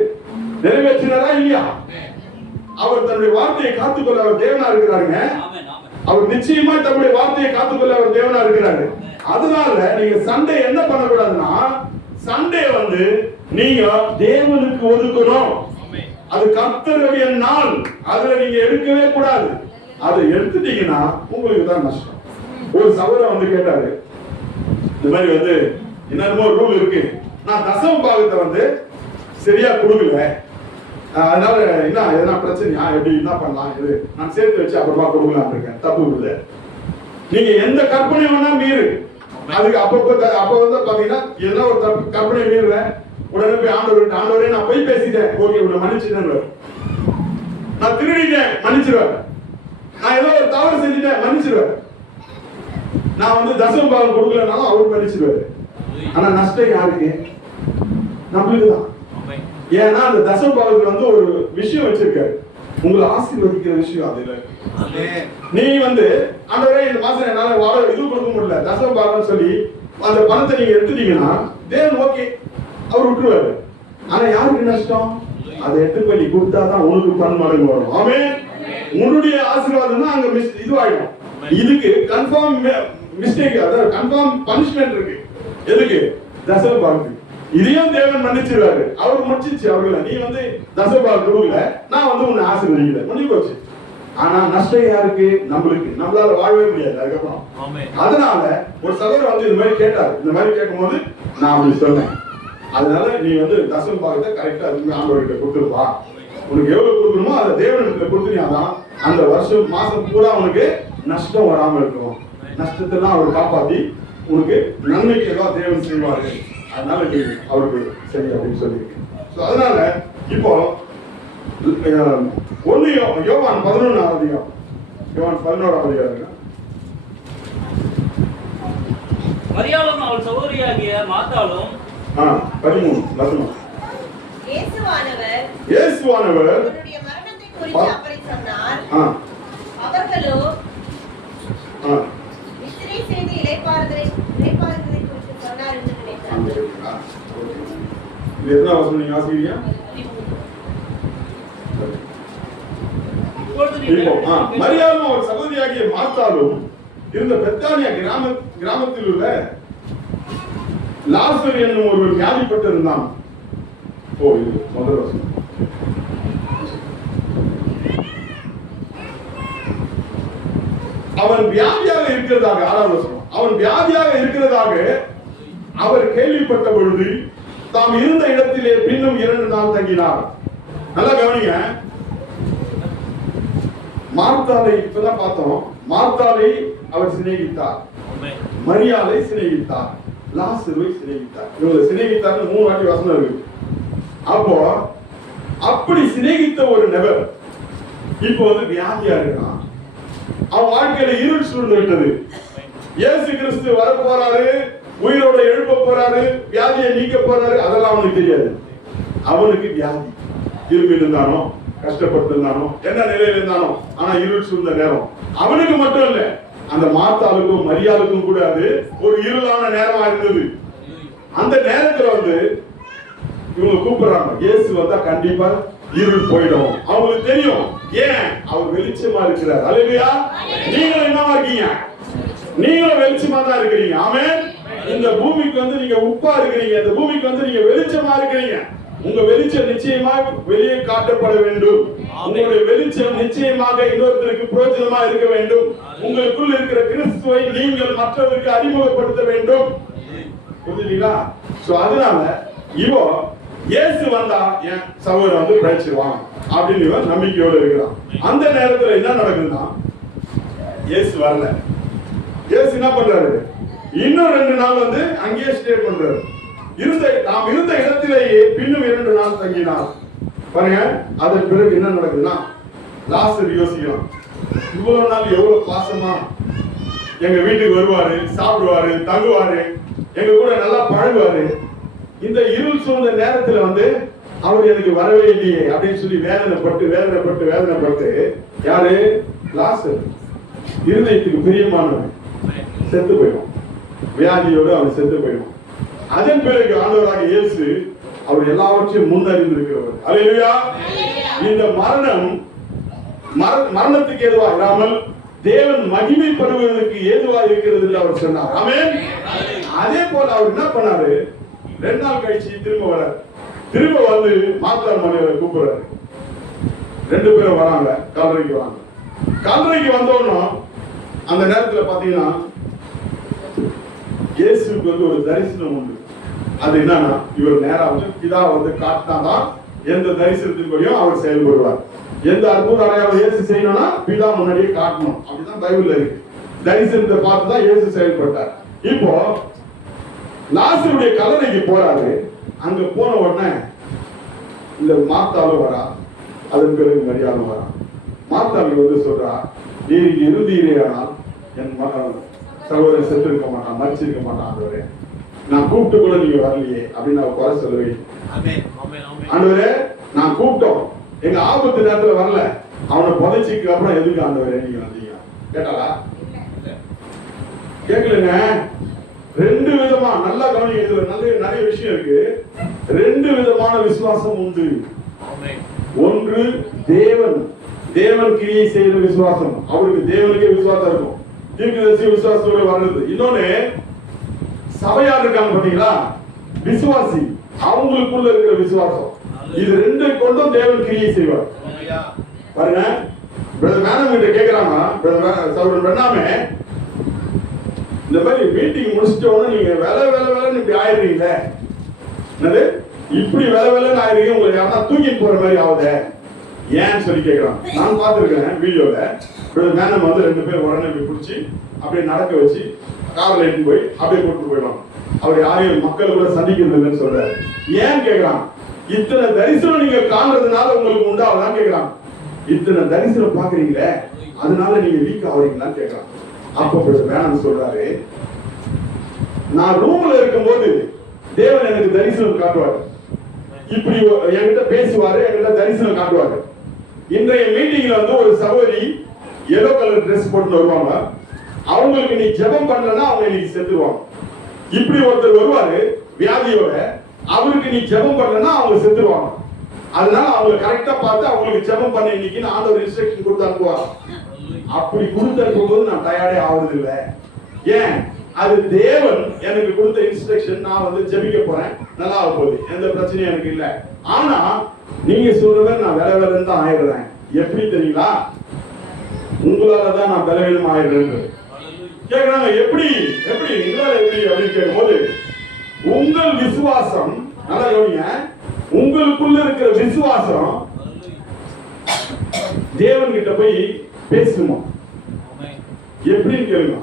நிறைவேற்றினரா இல்லையா? அவர் தன்னுடைய வார்த்தையை காத்துக்கொள்ள அவர் தேவனா இருக்கிறாருங்க. அவர் நிச்சயமா தன்னுடைய வார்த்தையை காத்துக்கொள்ள அவர் தேவனா இருக்கிறாரு. அதனால நீங்க சண்டே என்ன பண்ணக்கூடாதுன்னா, சண்டே நீங்க தேவனுக்கு ஒதுக்கணும். அது கர்த்தருடைய நாள். அதுல நீங்க எடுக்கவே கூடாது. அதை எடுத்துட்டீங்கன்னா உங்களுக்கு தான் நஷ்டம். ஒரு சகோதரர் கேட்டாரு, இந்த மாதிரி என்னமோ ரூல் இருக்கு, நான் தசம பாகத்தை சரியா கொடுக்கல, அதனால என்ன எதனா பிரச்சனையா, எப்படி என்ன பண்ணலாம், இது நான் சேர்த்து வச்சு அப்புறமா கொடுக்கலாம் இருக்கேன். தப்பு இல்லை. நீங்க எந்த கற்பனை வேணா மீறு. அதுக்கு அப்ப பாத்தீங்கன்னா என்ன ஒரு தப்பு கற்பனை மீறுவேன், உடனே போய் ஆண்டவரே நான் போய் பேசிட்டேன், ஓகே உன்னை மன்னிச்சுட்டேன், நான் திருடிட்டேன் மன்னிச்சிருவேன், நான் ஏதோ ஒரு தவறு செஞ்சுட்டேன் மன்னிச்சிருவேன், நான் தசம பாகம் கொடுக்கலனாலும் அவர் மன்னிச்சிருவாரு. ஆனா நஷ்டம் யாருக்கு? நம்மளுக்கு தான். ஏன்னா அந்த தசம பாகத்துல ஒரு விஷயம் வச்சிருக்காரு, உங்களை ஆசீர்வதிக்கிற விஷயம். அதுல நீ ஆண்டவரே இந்த மாசம் என்னால இது கொடுக்க முடியல, தசம பாகம் சொல்லி அந்த பணத்தை நீங்க எடுத்துட்டீங்கன்னா தேவன் ஓகே, அவர் விட்டுருவாரு. ஆனா யாருக்கு நஷ்டம்? அதை எடுத்து போய் நீ கொடுத்தாதான் உனக்கு பன்மடங்கு வரும். ஆமென். உன்னுடைய ஆசீர்வாதம் தான் அங்க இதுவாயிடும். இதுக்கு கன்ஃபார்ம் மிஸ்டேக், அதாவது கன்ஃபார்ம் பனிஷ்மெண்ட் இருக்கு. எதுக்கு? தசம பாகத்துக்கு. இதையும் தேவன் மன்னிச்சிருவாரு. அவர் முடிச்சிச்சு. அவர்கள நீ தசம பாகம் கொடுக்கல, நான் உன்னை ஆசீர்வதிக்கல, முடிஞ்சு போச்சு. ஆனா நஷ்டம் யாருக்கு? நம்மளுக்கு. நம்மளால வாழவே முடியாது அதுக்கப்புறம். அதனால ஒரு சகோதரர் இந்த மாதிரி கேட்டார். இந்த மாதிரி கேட்கும்போது நான் அப்படி சொன்னேன், அதனால நீ தசம பாகத்தை கரெக்டா ஆண்டவர்கிட்ட கொடுத்துருப்பா. உனக்கு எவ்வளவு கொடுக்கணுமோ அதை தேவனிடத்துல கொடுத்துனியாதான் அந்த வருஷம் மாசம் பூரா உனக்கு நஷ்டம் வராம இருக்கும். நஷ்டத்தெல்லாம் அவர் காப்பாத்தி உனக்கு நன்மைக்கு எல்லாம் தேவன் செய்வாரு. அதனால அவருக்கு சரி அப்படின்னு சொல்லியிருக்கேன். அதனால இப்போ 1 யோவான் 11ஆம் அதிகாரம், யோவான் 11ஆம் அதிகாரம். மரியாளும் அவள் சகோதரியாகிய மார்த்தாளும் 13 வசனம். இயேசுவானவர் அவருடைய மரணத்தை குறித்து அப்படி சொன்னார். அவர்களோ நித்திரை செய்து இளைப்பாறுதலை குறித்து சொன்னார் என்று நினைத்தார். இது என்ன வசனம் நீங்க வாசிக்கிறீங்க? இப்போ மரியாளும் அவர் சகோதரியாகிய மார்த்தாளும் இருந்த பெத்தானியா கிராமத்தில் உள்ள லாசர் என்னும் ஒருவர் வியாதிப்பட்டு இருந்தான். இது முதல் வசனம். அவன் வியாதியாக இருக்கிறதாக, 6வது வசனம், அவன் வியாதியாக இருக்கிறதாக அவர் கேள்விப்பட்ட பொழுது தாம் இருந்த இடத்திலே பின்னும் 2 நாள் தங்கினார். நல்லா கவனிங்க. மார்த்தாளை இப்பதான் பார்த்தோம். மார்த்தாளை அவர் சிநேகித்தார், மரியாளை சிநேகித்தார், லாசருவை சிநேகித்தார். இவங்க சிநேகித்தார்னு 3 வாட்டி வசனம் இருக்கு. அப்போ அப்படி சிநேகித்த ஒரு நபர் இப்போ வியாதியா இருக்கான். அவன் வாழ்க்கையில இருள் சூழ்ந்து விட்டது. இயேசு கிறிஸ்து வர போறாரு, உயிரோட எழுப்ப போறாரு, வியாதியை நீக்க போறாரு, அதெல்லாம் அவனுக்கு தெரியாது. அவனுக்கு வியாதி, இரும்பி இருந்தானோ, கஷ்டப்பட்டு இருந்தானோ, என்ன நிலையில இருந்தானோ, ஆனா இருள் சூழ்ந்த நேரம். அவனுக்கு மட்டும் இல்ல, அந்த மார்த்தாளுக்கும் மரியாளுக்கும் கூட அது ஒரு இருளான நேரமா இருந்தது. அந்த நேரத்துல இவங்க கூப்பிடுறாங்க, இயேசு வந்தா கண்டிப்பா இருள் போயிடும். அவங்களுக்கு தெரியும். ஏன்? அவர் வெளிச்சமா இருக்கிறார். அல்லேலூயா. நீங்களும் என்னவா இருக்கீங்க? நீங்களும் வெளிச்சமா தான் இருக்கிறீங்க. ஆமென். இந்த பூமிக்கு நீங்க உப்பா இருக்கிறீங்க. இந்த பூமிக்கு நீங்க வெளிச்சமா இருக்கிறீங்க. உங்க வெளிச்சம் நிச்சயமாக வெளியே காட்டப்பட வேண்டும். உங்களுடைய வெளிச்சம் நிச்சயமாக இன்னொருத்தருக்கு பிரயோஜனமா இருக்க வேண்டும். உங்களுக்குள் இருக்கிற கிறிஸ்துவை நீங்கள் மற்றவருக்கு அறிமுகப்படுத்த வேண்டும். புரியுதுங்களா? சோ அதனால இவோ இயேசு வந்தா என் சகோதரன் பிழைச்சிருவான் அப்படின்னு இவன் நம்பிக்கையோடு இருக்கிறான். அந்த நேரத்துல என்ன நடக்குதுன்னா, இயேசு வரல. இயேசு என்ன பண்றாரு? இன்னும் 2 நாள் அங்கேயே ஸ்டே பண்றாரு. நாம் இருந்த இடத்திலேயே பின்னும் 2 நாள் தங்கினார். பாருங்க, அதன் பிறகு என்ன நடக்குதுன்னா, லாசர் யோசிக்கலாம், இவ்வளவு நாள் எவ்வளவு பாசமா எங்க வீட்டுக்கு வருவாரு, சாப்பிடுவாரு, தங்குவாரு, எங்க கூட நல்லா பழகுவாரு. இந்த இருள் சூழ்ந்த நேரத்துல வந்து அவர் எனக்கு வரவே இல்லையே அப்படின்னு சொல்லி வேதனைப்பட்டு யாரு? லாசர் இருதயத்துக்கு பிரியமானவன் செத்து போயிடும், வியாதியோடு அவர் செத்து போயிடும். அதன் பிறகு ஆண்டவராக இயேசு அவர் எல்லாவற்றையும் முன்னறிந்திருக்கிறவர். அல்லேலூயா. இந்த மரணத்துக்கு ஏதுவா இராமல் தேவன் மகிமைப்படுவதற்கு ஏதுவா இருக்கிறது என்று அவர் சொன்னார். ஆமென். அதே போல அவர் என்ன பண்ணாரு? 2 நாள் கழிச்சு திரும்ப வந்து மாத்தார் மனைவரை கூப்பிடுறாரு. 2 பேரும் வராங்க, கல்லறைக்கு வராங்க. கல்லறைக்கு வந்தோம்னா அந்த நேரத்துல பாத்தீங்கன்னா இயேசுக்கு வந்து ஒரு தரிசனம் உண்டு. அது என்னன்னா, இவர் நேரா வந்து பிதா வந்து காட்டினாதான் எந்த தரிசனத்தின்படியும் அவர் செயல்படுவார். எந்த அற்புத அடையாளம் இயேசு செய்யணும்னா பிதா முன்னாடியே காட்டணும். அப்படிதான் பைபிள்ல இருக்கு. தரிசனத்தை பார்த்துதான் இயேசு செயல்பட்டார். இப்போ லாசருடைய கல்லறைக்கு போறாரு. அங்க போன உடனே இந்த மார்த்தாலும் வரா, அதன் பிறகு மரியாதை வரா. மார்த்தாளுக்கு வந்து சொல்றா, நீர் இங்க இருந்தீரே ஆனால் என் சகோதரன் செத்து இருக்க மாட்டான், மறிச்சிருக்க மாட்டான். ஆண்டவரே, நான் கூப்பிட்டு கூட நீங்க வரலையே அப்படின்னு அவர் குறை சொல்லவே. ஆண்டவரே, நான் கூப்பிட்டோம், எங்க ஆபத்து நேரத்துல வரல, அவனை புதைச்சிக்கு அப்புறம் எதுக்கு ஆண்டவரே நீங்க வந்தீங்க கேட்டாளா? கேட்கலங்க. 2 விதமா நல்லா கவனிக்கிறதுல நிறைய விஷயம் இருக்கு. 2 விதமான விசுவாசம் உண்டு. ஒன்று தேவன் கிரியை செய்யற விசுவாசம், அவருக்கு தேவனுக்கே விசுவாசம் இருக்கும், தீர்க்கதரிசி விசுவாசத்தோட வர்றது. இன்னொன்னு சபையார் இருக்காங்க பாத்தீங்களா, விசுவாசி, அவங்களுக்குள்ள இருக்கிற விசுவாசம். இது 2 கொண்டும் தேவன் கிரியை செய்வார். பாருங்க, பிரதர் மேனம் கிட்ட கேக்குறாங்க, சகோதரன் பெண்ணாமே, இந்த மாதிரி மீட்டிங் முடிச்சிட்ட உடனே நீங்க வேலை இப்படி ஆயிடுறீங்களே, என்னது இப்படி வேலைன்னு ஆயிடுறீங்க, உங்களுக்கு யாரா தூக்கிட்டு போற மாதிரி ஆகுது ஏன்னு சொல்லி கேட்கிறான். நான் பார்த்துருக்கேன் வீடியோல. மேனம் வந்து 2 பேர் உடனே போய் பிடிச்சி அப்படியே நடக்க வச்சு கார்ல எடுத்து போய் அப்படியே கூட்டு போயிடலாம். அவர் யாரையும் மக்கள் கூட சந்திக்கிறது இல்லைன்னு சொல்றாரு. ஏன்னு கேட்கிறான். இத்தனை தரிசனம் நீங்க காண்றதுனால உங்களுக்கு உண்டாவதான் கேட்கிறான். இத்தனை தரிசனம் பாக்குறீங்களே, அதனால நீங்க வீக் ஆகுறீங்களான்னு கேட்கிறான். அப்ப வேணாம் சொல்றாரு, நான் ரூம்ல இருக்கும்போது தேவன் எனக்கு தரிசனம் காட்டுவாரு, இப்படி என்கிட்ட பேசுவாரு, என்கிட்ட தரிசனம் காட்டுவாரு. இன்றைய மீட்டிங்ல வந்து ஒரு சகோதரி எல்லோ கலர் ட்ரெஸ் போட்டு வருவாங்க, அவங்களுக்கு நீ ஜெபம் பண்ணலன்னா அவங்க இன்னைக்கு செத்துருவாங்க. இப்படி ஒருத்தர் வருவாரு வியாதியோட, அவருக்கு நீ ஜெபம் பண்ணலன்னா அவங்க செத்துருவாங்க. அதனால அவங்க கரெக்டா பார்த்து அவங்களுக்கு ஜெபம் பண்ண இன்னைக்கு ஆண்டவர் இன்ஸ்ட்ரக்ஷன் கொடுத்து அனுப்புவாங்க. அப்படி கொடுத்து அனுப்பும்போது நான் டயர்டே ஆகுறது இல்லை. ஏன்? அது தேவன் எனக்கு கொடுத்த இன்ஸ்ட்ரக்ஷன். நான் வந்து ஜெபிக்க போறேன், நல்லா ஆக போகுது, எந்த பிரச்சனையும் எனக்கு இல்லை. ஆனா நீங்க சொல்றத நான் வேலைன்னு தான் ஆயிடுறேன். எப்படி தெரியுங்களா? உங்களாலதான் நான் பலவீனம் ஆயிடுறேன் கேக்குறாங்க. எப்படி எங்களால எப்படி அப்படின்னு கேட்கும்போது, உங்கள் விசுவாசம், நல்லா கவனிங்க, உங்களுக்குள்ள இருக்கிற விசுவாசம் தேவன் கிட்ட போய் பேசுமா? எப்படின்னு கேளுங்க.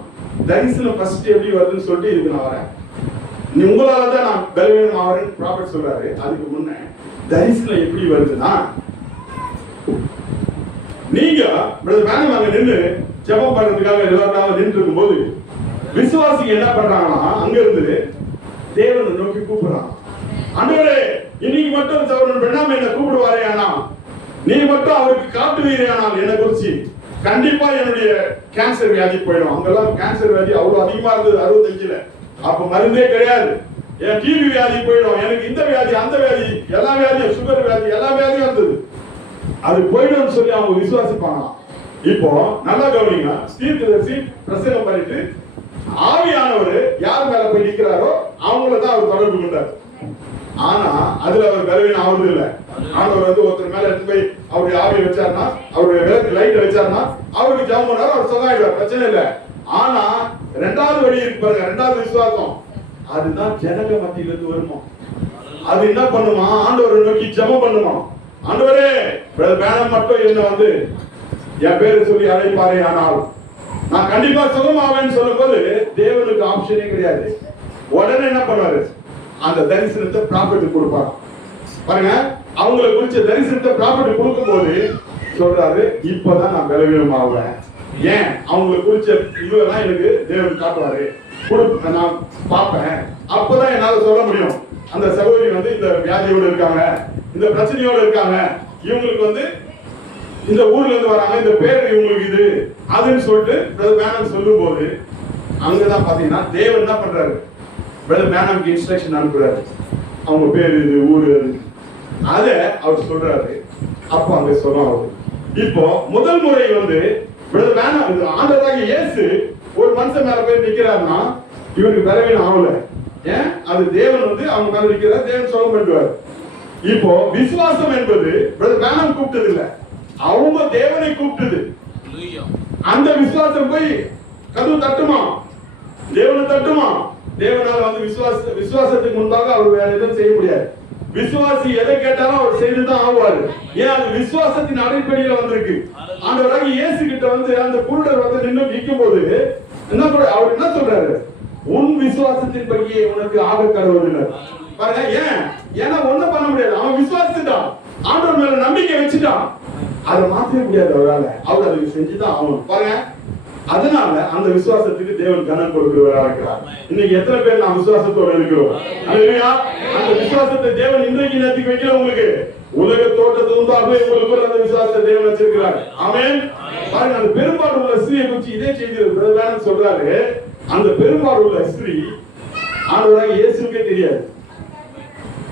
தரிசனம் ஃபர்ஸ்ட் எப்படி வருதுன்னு சொல்லிட்டு இதுக்கு நான் வரேன். உங்களாலதான் நான் பலவீனம் ஆகிறேன் ப்ராஃபட் சொல்றாரு. அதுக்கு முன்ன தரிசனம் எப்படி வருதுன்னா, நீங்க மேடம் அங்க நின்று ஜெபம் பண்றதுக்காக எல்லாருக்காக நின்று இருக்கும் போது விசுவாசிங்க என்ன பண்றாங்கன்னா, அங்க இருந்து தேவனை நோக்கி கூப்பிடுறாங்க. ஆண்டவரே, இன்னைக்கு மட்டும் சகோதரன் பெண்ணாம என்ன கூப்பிடுவாரே, ஆனா நீ மட்டும் அவருக்கு காட்டுவீரே, ஆனால் என்ன குறிச்சு கண்டிப்பா என்னுடைய கேன்சர் வியாதி போயிடும். அங்கெல்லாம் கேன்சர் வியாதி அவ்வளவு அதிகமா இருந்தது 65ல. அப்ப மருந்தே கிடையாது. என் டிவி வியாதி போயிடும், எனக்கு இந்த வியாதி அந்த வியாதி எல்லா வியாதியும், சுகர் வியாதி எல்லா வியாதியும் இருந்தது. அது போயிடும் சொல்லி அவங்க விசுவாசிப்பாங்க. இப்போ நல்லா கவனிங்க, தீர்க்கதரிசி பிரசங்கம் பண்ணிட்டு ஆவியானவர் யார் மேல போய் நிற்கிறாரோ அவங்கள தான் அவர் தொடர்பு கொண்டார். ஆனா அதுல அவர் பலவீனம் ஆகுறது இல்லை. ஆண்டவர் வந்து ஒருத்தர் மேல எடுத்து போய் அவருடைய ஆவியை வச்சாருன்னா, அவருடைய விளக்கு லைட் வச்சாருன்னா அவருக்கு ஜெபம் பண்ணாரு, அவர் சொல்லாயிடுவார், பிரச்சனை இல்லை. ஆனா 2வது வழி இருக்கு பாருங்க, 2வது விசுவாசம், அதுதான் ஜனக மத்தியில இருந்து வருமா. அது என்ன பண்ணுமா? ஆண்டவரை நோக்கி ஜெபம் பண்ணுமா. ஆண்டவரே, வேணம் மட்டும் என்ன வந்து என் பேரை சொல்லி அழைப்பாரே, ஆனால் நான் கண்டிப்பா சுகமாவேன்னு சொல்லும் போது தேவனுக்கு ஆப்ஷனே கிடையாது. உடனே என்ன பண்ணுவாரு? அந்த தரிசனத்தை ப்ராஃபிட் கொடுப்பாரு. பாருங்க, அவங்களை குறிச்ச தரிசனத்தை ப்ராஃபிட் கொடுக்கும் போது சொல்றாரு, இப்பதான் நான் பலவீனமாவேன். ஏன் அவங்களை குறிச்ச இதுவெல்லாம் எனக்கு தேவன் காட்டுவாரு, நான் பார்ப்பேன். அப்பதான் என்னால சொல்ல முடியும், அந்த சகோதரி வந்து இந்த வியாதியோடு இருக்காங்க, இந்த பிரச்சனையோடு இருக்காங்க, இவங்களுக்கு இந்த ஊர்ல இருந்து வராங்க, இந்த பேர் இவங்களுக்கு இது அதுன்னு சொல்லிட்டு பிரதர் மேனம் சொல்லும் போது அங்கதான் பாத்தீங்கன்னா தேவன் என்ன பண்றாரு, பிரதர் மேனம்க்கு இன்ஸ்ட்ரக்ஷன் அனுப்புறாரு, அவங்க பேர் இது ஊரு அத அவர் சொல்றாரு. அப்போ அங்க சொல்லுவாங்க. இப்போ முதல் முறை பிரதர் மேனம் ஆண்டவராகிய இயேசு ஒரு மனுஷன் மேல போய் நிக்கிறாருன்னா இவருக்கு பலவீனம் ஆகல. ஏன்? அது தேவன் அவங்க மேல நிக்கிறார், தேவன் சொல்ல பண்ணுவார். இப்போ விசுவாசம் என்பது பிரதர் மேனம் கூப்பிட்டது இல்ல, அவங்க தேவனை கூப்பிட்டது. அந்த விசுவாசம் போய் கதவு தட்டுமா, தேவனை தட்டுமா? தேவனால விசுவாசத்துக்கு முன்பாக அவர் வேற எதுவும் செய்ய முடியாது. விசுவாசி எதை கேட்டாலும் அவர் செய்துதான் ஆவாரு. ஏன்? அது விசுவாசத்தின் அடிப்படையில வந்திருக்கு. ஆண்டவராகிய இயேசு கிட்ட அந்த குருடர் நின்று நிற்கும் போது அவர் என்ன சொல்றாரு, உன் விசுவாசத்தின் படியே உனக்கு ஆக கடவுள் பாருங்க. ஏன்? ஏன்னா ஒண்ணும் பண்ண முடியாது, அவன் விசுவாசிட்டான், ஆண்டவர் மேல நம்பிக்கை வச்சுட்டான், அதை மாற்ற முடியாது அவரால், அவர் அதை செஞ்சுதான் ஆகணும். பாருங்க, அதனால அந்த விசுவாசத்துக்கு தேவன் கனம் கொடுக்கிறவரா இருக்கிறார். இன்னைக்கு எத்தனை பேர் நாம் விசுவாசத்தோட இருக்கிறோம்? அந்த விசுவாசத்தை தேவன் இன்றைக்கு நேரத்துக்கு வைக்கல. உங்களுக்கு உலக தோட்டத்து உண்டாகவே உங்களுக்கு அந்த விசுவாசத்தை தேவன் வச்சிருக்கிறார். ஆமென். பாருங்க, அந்த பெரும்பாடு உள்ள ஸ்திரியை குறித்து இதே செய்தி சொல்றாரு. அந்த பெரும்பாடு உள்ள ஸ்திரீ ஆண்டவராகிய இயேசுக்கே தெரியாது.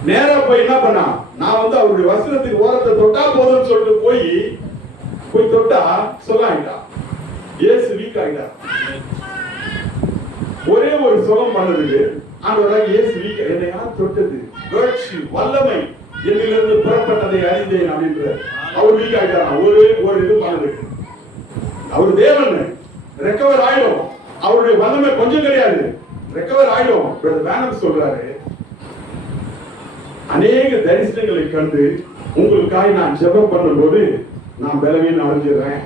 நேரா போய் என்ன பண்ணா, நான் அவருடைய வஸ்திரத்துக்கு ஓரத்தை தொட்டா போதும்னு சொல்லிட்டு போய் தொட்டா சொல்லாயிட்டா. இயேசு வீக் ஆயிட்டார். ஒரே ஒரு சுகம் பண்ணதுக்கு ஆண்டவராகிய இயேசு வீக். என்னை யார் தொட்டது? வல்லமை என்னிலிருந்து புறப்பட்டதை அறிந்தேன் அப்படின்ற அவர் வீக் ஆயிட்டார். ஒரு இது பண்ணதுக்கு அவர் தேவன், ரெக்கவர் ஆயிடும். அவருடைய வல்லமை கொஞ்சம் கிடையாது, ரெக்கவர் ஆயிடும். வேணும் சொல்றாரு, அநேக தரிசனங்களை கண்டு உங்களுக்காக நான் ஜெபம் பண்ணும்போது நான் பலவீனம் அடைஞ்சிடுறேன்.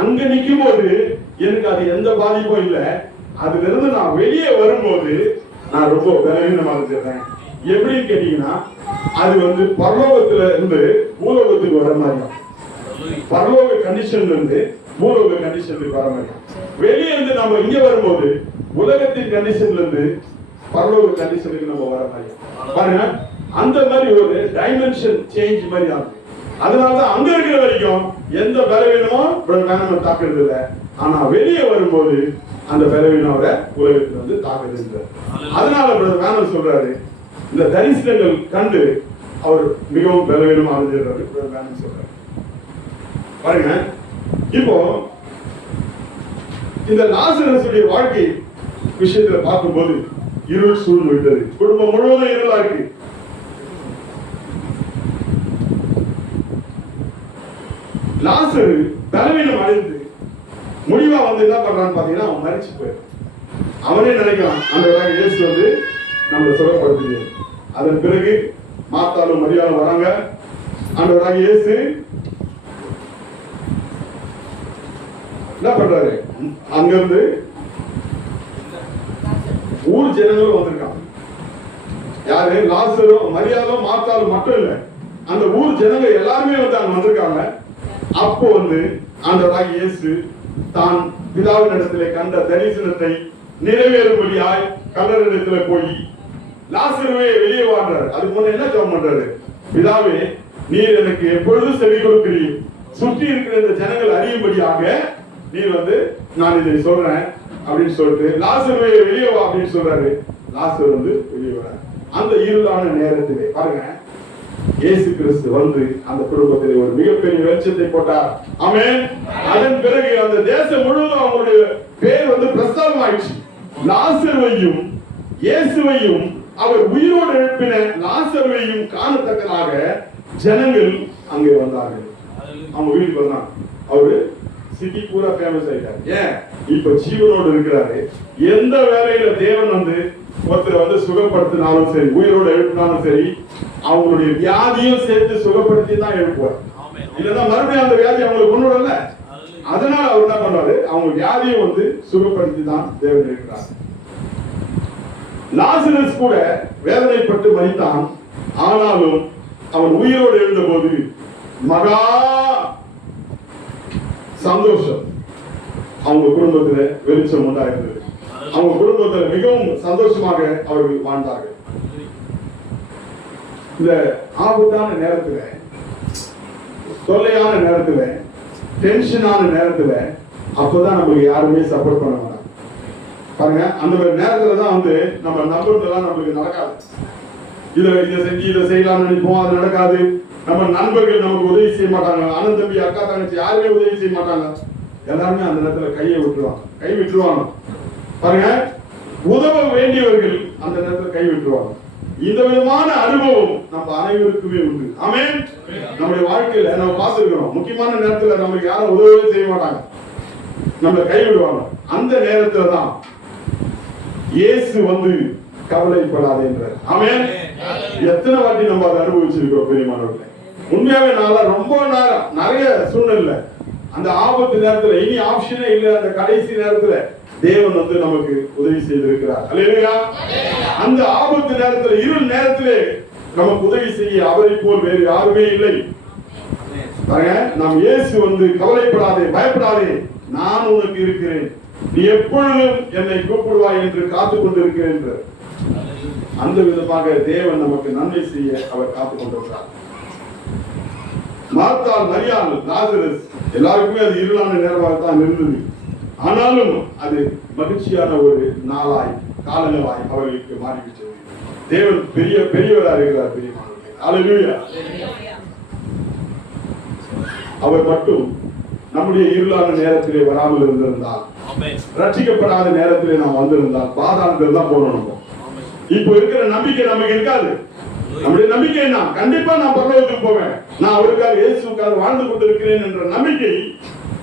அங்க நிக்கும் போது எனக்கு அது எந்த பாதிப்பும் இல்லை, அதுல இருந்து நான் வெளியே வரும்போது நான் ரொம்ப பலவீனம் அடைஞ்சிடுறேன். எப்படின்னு கேட்டீங்கன்னா, அது பரலோகத்துல இருந்து பூலோகத்துக்கு வர மாதிரி, பரலோக கண்டிஷன்ல இருந்து பூலோக கண்டிஷனுக்கு வர மாதிரி. வெளியே இருந்து நம்ம இங்க வரும்போது உலகத்தின் கண்டிஷன்ல இருந்து பரலோக கண்டிஷனுக்கு நம்ம வர மாதிரி. பாருங்க, அந்த மாதிரி ஒரு டைமென்ஷன் சேஞ்ச் மாதிரி ஆகும். அதனாலதான் அங்க இருக்கிற வரைக்கும் எந்த பலவீனமும் தாக்குறது இல்லை. ஆனா வெளியே வரும்போது அந்த பலவீனோட உலகத்துல தாக்குது. அதனால வேணும் சொல்றாரு, இந்த தரிசனங்கள் கண்டு அவர் மிகவும் பலவீனம் அடைஞ்சிடுறாரு. வேணும் சொல்றாரு. பாருங்க, இப்போ இந்த லாசரஸுடைய வாழ்க்கை விஷயத்துல பார்க்கும்போது இருள் சூழ்ந்து விட்டது. குடும்பம் முழுவதும் இருளா இருக்கு. லாசரு பலவீனம் அடைந்து முடிவா என்ன பண்றான்னு பாத்தீங்கன்னா, அவன் மரிச்சு போயிடும். அவனே நினைக்கிறான் ஆண்டவராகிய இயேசு நம்மளை சுகப்படுத்துது. அதன் பிறகு மார்த்தாலும் மரியாளும் வராங்க. ஆண்டவராகிய இயேசு என்ன பண்றாரு, அங்கிருந்து ஊர் ஜனங்களும் வந்திருக்காங்க. யாரு? லாசரும் மரியாளும் மார்த்தாலும் மட்டும் இல்ல, அந்த ஊர் ஜனங்க எல்லாருமே அங்க வந்திருக்காங்க. அப்போ ஆண்டவராகிய இயேசு தான் பிதாவின் இடத்திலே கண்ட தரிசனத்தை நிறைவேறும்படியாய் கல்லறையிடத்துல போய் லாசருவே வெளியே வாழ்றாரு. அதுக்கு முன்ன என்ன ஜெபம் பண்றாரு? பிதாவே, நீர் எனக்கு எப்பொழுதும் செவி கொடுக்கிறீர், சுற்றி இருக்கிற இந்த ஜனங்கள் அறியும்படியாக நீர் நான் இதை சொல்றேன் அப்படின்னு சொல்லிட்டு லாசருவே வெளியே வா அப்படின்னு சொல்றாரு. லாசர் வெளியே வர அந்த இருளான நேரத்திலே பாருங்க, இயேசு கிறிஸ்து அந்த குடும்பத்தில் ஒரு மிகப்பெரிய வெளிச்சத்தை போட்டார். ஆமென். அதன் பிறகு அந்த தேசம் முழுவதும் அவங்களுடைய பேர் பிரஸ்தாபம் ஆயிடுச்சு. லாசருவையும் இயேசுவையும் அவர் உயிரோடு எழுப்பின லாசருவையும் காணத்தக்கதாக ஜனங்கள் அங்கே வந்தார்கள். அவங்க வீட்டுக்கு வந்தாங்க. அவரு சிட்டி பூரா ஃபேமஸ் ஆயிட்டாரு. ஏன்? இப்ப ஜீவனோடு இருக்கிறாரு. எந்த வேலையில தேவன் ஒருத்தர் சுகப்படுத்தினாலும் சரி, உயிரோடு எழுப்பினாலும் சரி, அவங்களுடைய வியாதியும் சேர்த்து சுகப்படுத்தி தான் எழுப்புவார். இல்லைன்னா மறுபடியும் அந்த வியாதி அவங்களுக்கு கொண்டு வரல. அதனால அவர் என்ன பண்ணுவாரு, அவங்க வியாதியை சுகப்படுத்தி தான் தேவன் இருக்கிறார். லாசரஸ் கூட வேதனைப்பட்டு மரித்தான். ஆனாலும் அவன் உயிரோடு எழுந்த போது மகா சந்தோஷம். அவங்க குடும்பத்துல வெளிச்சம் உண்டாயிருந்தது. அவங்க குடும்பத்துல மிகவும் சந்தோஷமாக அவர்கள் வாழ்ந்தார்கள். இந்த ஆபத்தான நேரத்துல, தொல்லையான நேரத்துல, டென்ஷனான நேரத்துல அப்பதான் நம்மளுக்கு யாருமே சப்போர்ட் பண்ண மாட்டாங்க. பாருங்க, அந்த நேரத்துல தான் வந்து நம்ம நம்புறதெல்லாம் நம்மளுக்கு நடக்காது. இதை செஞ்சு இதை செய்யலாம்னு நினைப்போம், அது நடக்காது. நம்ம நண்பர்கள் நமக்கு உதவி செய்ய மாட்டாங்க. அண்ணன் தம்பி அக்கா தங்கச்சி யாருமே உதவி செய்ய மாட்டாங்க. எல்லாருமே அந்த நேரத்துல கை விட்டுருவாங்க. பாருங்க, உதவ வேண்டியவர்கள் அந்த நேரத்துல கை விட்டுருவாங்க. இந்த விதமான அனுபவம் நம்ம அனைவருக்குமே உண்டு. ஆமென். நம்முடைய வாழ்க்கையில நம்ம பார்த்திருக்கிறோம், முக்கியமான நேரத்துல நமக்கு யாரும் உதவியே செய்ய மாட்டாங்க, நம்மளை கைவிடுவாங்க. அந்த நேரத்துல தான் இயேசு வந்து கவலைப்படாதே என்றார். ஆமென். எத்தனை வாட்டி நம்ம அதை அனுபவிச்சிருக்கிறோம் பெரியமானவர்களே. உண்மையாவே நான் ரொம்ப நிறைய சூழ்நிலை அந்த ஆபத்து நேரத்துல இனி ஆப்ஷனே இல்லை, அந்த கடைசி நேரத்துல தேவன் வந்து நமக்கு உதவி செய்திருக்கிறார். அல்லேலூயா. அந்த ஆபத்து நேரத்துல, இருள் நேரத்திலே நமக்கு உதவி செய்ய அவரை போல் வேறு யாருமே இல்லை. பாருங்க, நாம் இயேசு வந்து கவலைப்படாதே, பயப்படாதே, நான் உனக்கு இருக்கிறேன், நீ எப்பொழுதும் என்னை கூப்பிடுவாய் என்று காத்துக் கொண்டிருக்கிறேன். அந்த விதமாக தேவன் நமக்கு நன்மை செய்ய அவர் காத்துக் கொண்டிருக்கிறார். மார்த்தாள், மரியாள், லாசரஸ் எல்லாருக்குமே அது இருளான நேரமாக தான் இருந்தது. ஆனாலும் அது மகிழ்ச்சியான ஒரு நாளாய், காலங்களாய் அவர்களுக்கு மாறிவிட்டது. தேவன் பெரியவராக இருக்கிறார். பெரியமானவர்களே, அல்லேலூயா. அவர் மட்டும் நம்முடைய இருளான நேரத்திலே வராமல் இருந்திருந்தால், ரட்சிக்கப்படாத நேரத்திலே நாம் வந்திருந்தால் பாதாளத்தில் தான் போகணும். இப்போ இருக்கிற நம்பிக்கை நமக்கு இருக்காது. நம்முடைய நம்பிக்கை என்ன? கண்டிப்பா நான் பரலோகத்துக்கு போவேன், நான் அவருக்காக இயேசுக்காக வாழ்ந்து கொண்டிருக்கிறேன் என்ற நம்பிக்கை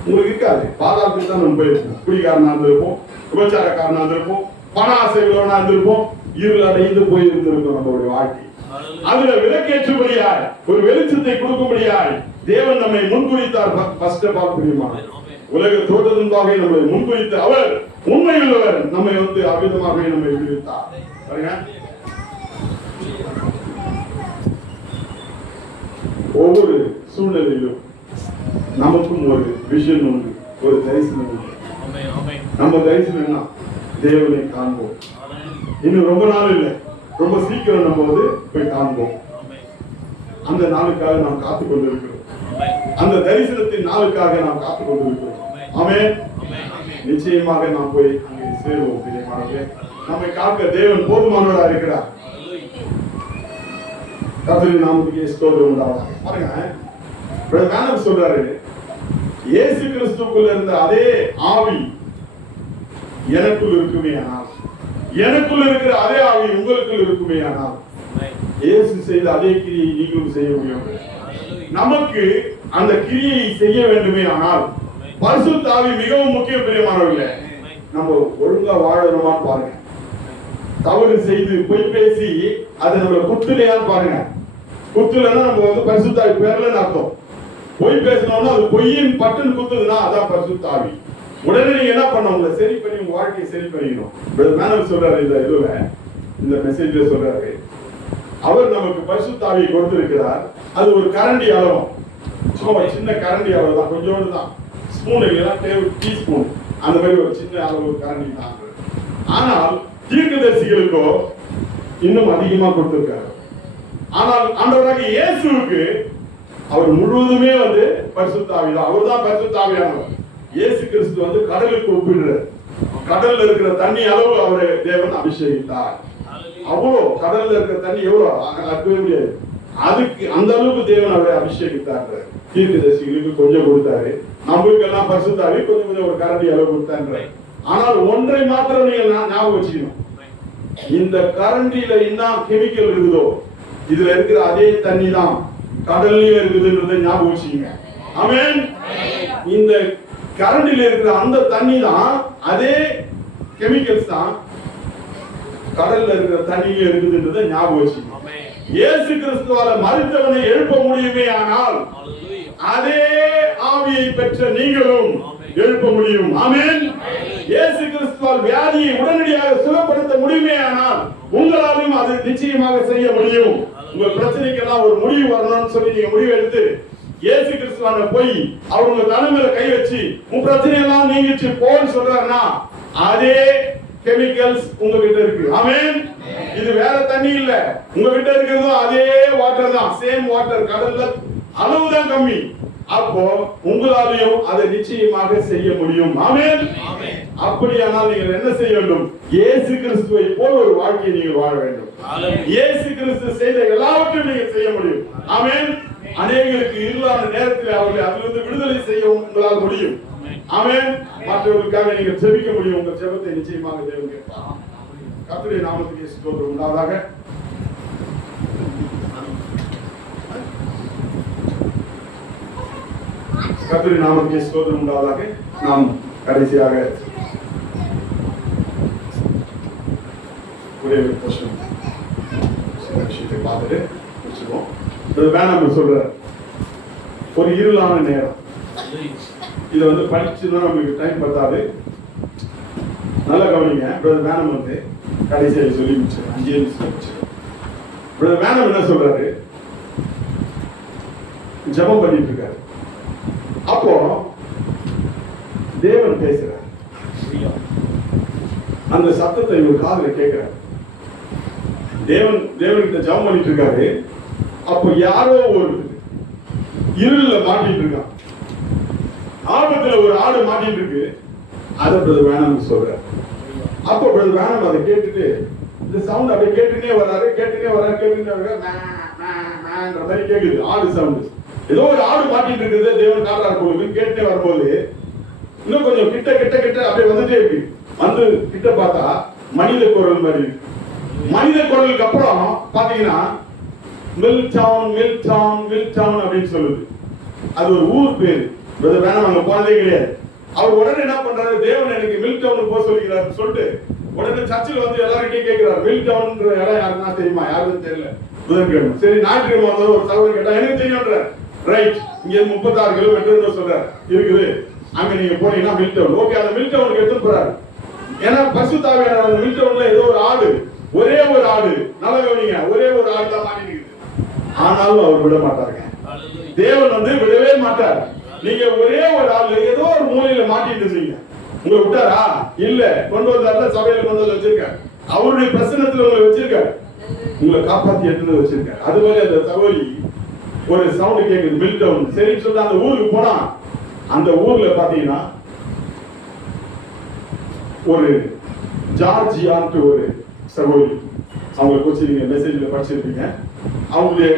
உங்களுக்கு இருக்காது. பாதாளத்துக்கு தான் நம்ம போயிருப்போம். குடிகாரனா இருந்திருப்போம், விபச்சாரக்காரனா இருந்திருப்போம், பண ஆசைகளோனா இருந்திருப்போம், இருள் அடைந்து போய் இருந்திருக்கும் நம்மளுடைய வாழ்க்கை. அதுல விளக்கேற்றும்படியாய், ஒரு வெளிச்சத்தை கொடுக்கும்படியாய் தேவன் நம்மை முன்குறித்தார். ஃபர்ஸ்ட் ஆஃப் ஆல் பிரியமான, உலக தோற்றத்தின்பாக நம்மை முன்குறித்து அவர் உண்மையுள்ளவர், நம்மை வந்து அவ்விதமாக நம்மை விடுவித்தார். ஒவ்வொரு சூழ்நிலையிலும் நமக்கும் ஒரு விஷன் உண்டு, ஒரு தரிசனம் உண்டு. நம்ம தரிசனம் என்ன? தேவனை காண்போம். இன்னும் ரொம்ப நாள் இல்லை, ரொம்ப சீக்கிரம் நம்ம வந்து போய் காண்போம். அந்த நாளுக்காக நாம் காத்துக் கொண்டிருக்கிறோம். அந்த தரிசனத்தின் நாளுக்காக நாம் காத்துக் கொண்டிருக்கிறோம். ஆமென். நிச்சயமாக நாம் போய் அங்கே சேருவோம். பிரியமானவர்களே, நம்மை காக்க தேவன் போதுமானவராக இருக்கிறார். கர்த்தரின் நாமத்துக்கு ஸ்தோத்திரம் உண்டாவதாக. பாருங்க, பிரதமர் சொல்றாரு, இயேசு கிறிஸ்துவுக்குள்ள இருந்த அதே ஆவி எனக்குள் இருக்குமே ஆனால், எனக்குள் இருக்கிற அதே ஆவி உங்களுக்குள் இருக்குமே ஆனால், இயேசு செய்த அதே கிரியை நீங்களும் செய்ய முடியும். நமக்கு அந்த கிரியை செய்ய வேண்டுமே ஆனால் பரிசுத்த ஆவி மிகவும் முக்கியம். பிரியமானவர்களே, நம்ம ஒழுங்கா வாழணுமான்னு பாருங்க. தவறு செய்து பொய் பேசி அது நம்மள குத்துலையான்னு பாருங்க. குத்துலன்னா நம்ம வந்து பரிசுத்த ஆவி பேர்லன்னு அர்த்தம். பொய் பேசணும்னா அது பொய்யின் பட்டுன்னு குத்துதுன்னா அதான் பரிசுத்த ஆவி. உடனே நீங்க என்ன பண்ண, உங்களை சரி பண்ணி உங்க வாழ்க்கையை சரி பண்ணிக்கணும். மேனர் சொல்றாரு, இந்த இதுல இந்த மெசேஜ்ல சொல்றாரு, அவர் நமக்கு பரிசுத்த ஆவியை கொடுத்திருக்கிறார். அது ஒரு கரண்டி அளவு, சும்மா ஒரு சின்ன கரண்டி அளவு தான், கொஞ்சோண்டு தான். ஸ்பூன் இல்லைன்னா டீஸ்பூன், அந்த மாதிரி ஒரு சின்ன அளவு கரண்டி தான். ஆனால் தீர்க்கதரிசிகளுக்கோ இன்னும் அதிகமா கொடுத்திருக்காரு. ஆனால் ஆண்டவராகிய இயேசுவுக்கு அவர் முழுவதுமே வந்து பரிசுத்த ஆவி தான். அவர் தான் பரிசுத்த ஆவியானவர். இயேசு கிறிஸ்து வந்து கடலுக்கு ஒப்பிடுறார். கடல்ல இருக்கிற தண்ணி அளவு அவரை தேவன் அபிஷேகித்தார். அவ்வளோ கடல்ல இருக்கிற தண்ணி எவ்வளோ அக்கவே முடியாது, அதுக்கு அந்த அளவுக்கு தேவன் அவரை அபிஷேகித்தார். தீர்க்கதரிசிகளுக்கு கொஞ்சம் கொடுத்தாரு, நம்மளுக்கு எல்லாம் பரிசுத்த ஆவி கொஞ்சம் கொஞ்சம் ஒரு கரண்டி அளவு கொடுத்தார். ஆனால் ஒன்றை மாத்திரம் நீங்க ஞாபகம் வச்சுக்கணும், இந்த கரண்டியில என்ன கெமிக்கல் இருக்குதோ இதுல இருக்கிற அதே தண்ணி தான் கடல்லையும் இருக்குதுன்றதை ஞாபகம் வச்சுக்கோங்க. ஆமென். இந்த கரண்டில இருக்கிற அந்த தண்ணி தான், அதே கெமிக்கல்ஸ் தான் கடல்ல இருக்கிற தண்ணியில இருக்குதுன்றதை ஞாபகம் வச்சுக்கோங்க. இயேசு கிறிஸ்துவால மரித்தவனை எழுப்ப முடியுமே ஆனால் அதே ஆவியை பெற்ற நீங்களும் எழுப்ப முடியும். ஆமென். இயேசு கிறிஸ்துவால் வியாதியை உடனடியாக சுகப்படுத்த முடியுமே ஆனால் உங்களாலும் அது நிச்சயமாக செய்ய முடியும். உங்க பிரச்சனைக்கெல்லாம் ஒரு முடிவு வரணும்னு சொல்லி நீங்க முடிவு எடுத்து இயேசு கிறிஸ்து பண்ண போய் அவங்க தலைமையில கை வச்சு உன் பிரச்சனையெல்லாம் நீங்கிச்சு போன்னு சொல்றாருன்னா அதே கெமிக்கல்ஸ் உங்ககிட்ட இருக்கு. ஆமென். இது வேற தண்ணி இல்ல, உங்ககிட்ட இருக்கிறதும் அதே வாட்டர் தான், சேம் வாட்டர். கடல்ல அளவுதான் கம்மி. அப்போ உங்களாலையும் அதை நிச்சயமாக செய்ய முடியும். ஆமென். அப்படியானால் நீங்கள் என்ன செய்ய வேண்டும்? இயேசு கிறிஸ்துவை போல் ஒரு வாழ்க்கையை நீங்கள் வாழ வேண்டும். இயேசு கிறிஸ்து செய்த எல்லாவற்றையும் நீங்கள் செய்ய முடியும். ஆமென். அநேகருக்கு இருளான நேரத்தில் அவர்களை அதிலிருந்து விடுதலை செய்ய உங்களால் முடியும். ஆமென். மற்றவர்களுக்காக நீங்கள் ஜெபிக்க முடியும். உங்கள் ஜெபத்தை நிச்சயமாக தேவன் கேட்பார். கர்த்தருடைய நாமத்துக்கு ஸ்தோத்திரம் உண்டாவதாக. கர்த்தருடைய நாமத்துக்கு ஸ்தோத்திரம் உண்டாவதாக. நாம் கடைசியாக ஒரே ஒரு கொஸ்டின் விஷயத்தை பார்த்துட்டு முடிச்சுக்கோம். வேணாம் சொல்ற ஒரு இருளான நேரம், இதை வந்து படிச்சுதான் நமக்கு டைம் பத்தாது. நல்லா கவனிங்க. பிரதர் வேனம் வந்து கடைசியாக சொல்லி முடிச்சு 5 நிமிஷம் முடிச்சு. பிரதர் வேனம் என்ன சொல்றாரு? ஜெபம் பண்ணிட்டு இருக்காரு. அப்போ தேவன் பேசுறார். அந்த சத்தத்தை ஒரு காதுல கேட்கிறார். தேவன்கிட்ட ஜெபம் பண்ணிட்டு இருக்காரு. அப்போ யாரோ ஒரு இருள மாட்டிட்டு இருக்கான். ஆபத்துல ஒரு ஆடு மாட்டிட்டு இருக்கு. அதை பிரதர் வேணாம்னு சொல்றாரு. அப்போ பிரதர் வேணாம் அதை கேட்டுட்டு இந்த சவுண்ட் அப்படியே கேட்டுனே வர்றாரு மாதிரி கேக்குது. ஆடு சவுண்ட், ஏதோ ஒரு ஆடு மாட்டிட்டு இருக்குது. தேவன் காட்டுறாரு போகுது. கேட்டுனே வரும்போது இன்னும் கொஞ்சம் கிட்ட கிட்ட கிட்ட அப்படியே வந்துட்டே இருக்கு. வந்து கிட்ட பார்த்தா மனித குரல் மாதிரி இருக்கு. மனித குரலுக்கு அப்புறம் பாத்தீங்கன்னா மில் டவுன் அப்படின்னு சொல்லுது. அது ஒரு ஊர் பேரு. வேணாம் அங்க போனதே கிடையாது. அவர் உடனே என்ன பண்றாரு? தேவன் எனக்கு மில் டவுன் போக சொல்லிக்கிறாரு சொல்லிட்டு உடனே சர்ச்சில் வந்து எல்லார்கிட்டையும் கேட்கிறாரு, மில் டவுன்ன்ற இடம் யாருன்னா தெரியுமா? யாருன்னு தெரியல. புதன்கிழமை சரி, ஞாயிற்றுக்கிழமை வந்தது ஒரு சகோதரர் கேட்டா எனக்கு தெரியும்ன்ற. ரைட், இங்க 36 கிலோமீட்டர் சொல்றாரு இருக்குது. அங்க நீங்க போனீங்கன்னா மில் டவுன். ஓகே, அந்த மில் டவுனுக்கு எடுத்து போறாரு. ஏன்னா பரிசுத்தாவியான அந்த மில் டவுன்ல ஏதோ ஒரு ஆடு, ஒரே ஒரு ஆடு, நல்ல கவனிங்க, ஒரே ஒரு ஆடு தான் மாட்டிருக்கு. ஆனாலும் அவர் விட மாட்டாருங்க. தேவன் வந்து விடவே மாட்டார். நீங்க ஒரே ஒரு ஆளு ஏதோ ஒரு மூலையில மாட்டிட்டு இருந்தீங்க, உங்களை விட்டாரா? இல்ல, கொண்டு வந்தாருல, சபையில கொண்டு வந்து வச்சிருக்காரு. அவருடைய பிரசன்னத்துல உங்களை வச்சிருக்காரு, உங்களை காப்பாத்தி எடுத்து வச்சிருக்காரு. அது மாதிரி அந்த சகோதரி ஒரு சவுண்ட் கேக்குது, மில் டவுன். சரின்னு சொல்லிட்டு அந்த ஊருக்கு போனா அந்த ஊர்ல பாத்தீங்கன்னா ஒரு ஜார்ஜியான்ட்டு ஒரு சகோதரி, அவங்க குறிச்சு நீங்க மெசேஜ்ல படிச்சிருப்பீங்க. அவங்களுடைய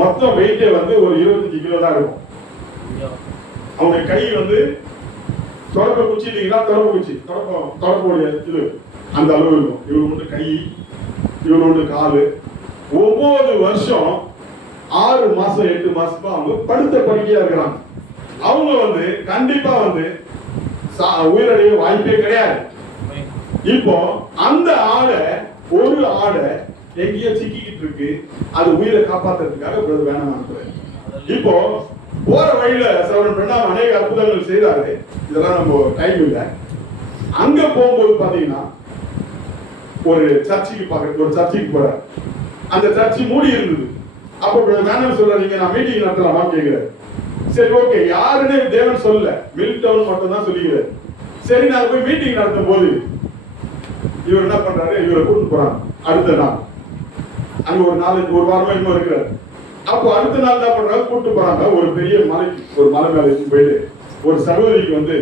மொத்தம் வெயிட்டே வந்து ஒரு 25 கிலோ தான் இருக்கும். அவங்க கை வந்து தொடப்ப குச்சி இல்லைங்களா, தொடப்ப குச்சி, தொடப்போடைய இது அந்த அளவு இருக்கும். இவங்க வந்து கை, இவங்க வந்து காலு. 9 வருஷம் 6 மாசம் 8 மாசமா அவங்க படுத்த படுக்கையா இருக்கிறாங்க. அவங்க வந்து கண்டிப்பா வந்து உயிரடைய வாய்ப்பே கிடையாது. இப்போ அந்த ஆடை, ஒரு ஆடை எங்கேயோ சிக்கிக்கிட்டு இருக்கு. அது உயிரை காப்பாத்துறதுக்காக வேணாம் அனுப்புறேன். இப்போ போற வழியில சகோதரன் பிரணாம் அநேக அற்புதங்கள் செய்தாரு. இதெல்லாம் நம்ம டைம் இல்லை. அங்க போகும்போது பாத்தீங்கன்னா ஒரு சர்ச்சுக்கு போறாரு. அந்த சர்ச்சு மூடி இருந்தது. அப்போ வேணாம் சொல்றாரு, நீங்க நான் மீட்டிங் நடத்தலாமா கேட்கிறாரு. சரி, ஓகே, யாருன்னு தேவன் சொல்லல, மில் டவுன் மட்டும் தான் சொல்லிக்கிறாரு. சரி, நான் போய் மீட்டிங் நடத்தும் போது இவர் என்ன பண்றாரு, இவரை கூட்டிட்டு போறாங்க. அடுத்த நாள் அங்க ஒரு வாரமா இன்னும் இருக்கிறாரு. அப்போ அடுத்த நாள் தான் பண்றாங்க, கூட்டு போறாங்க ஒரு பெரிய மலைக்கு. ஒரு மலை மேல போயிட்டு ஒரு சகோதரிக்கு வந்து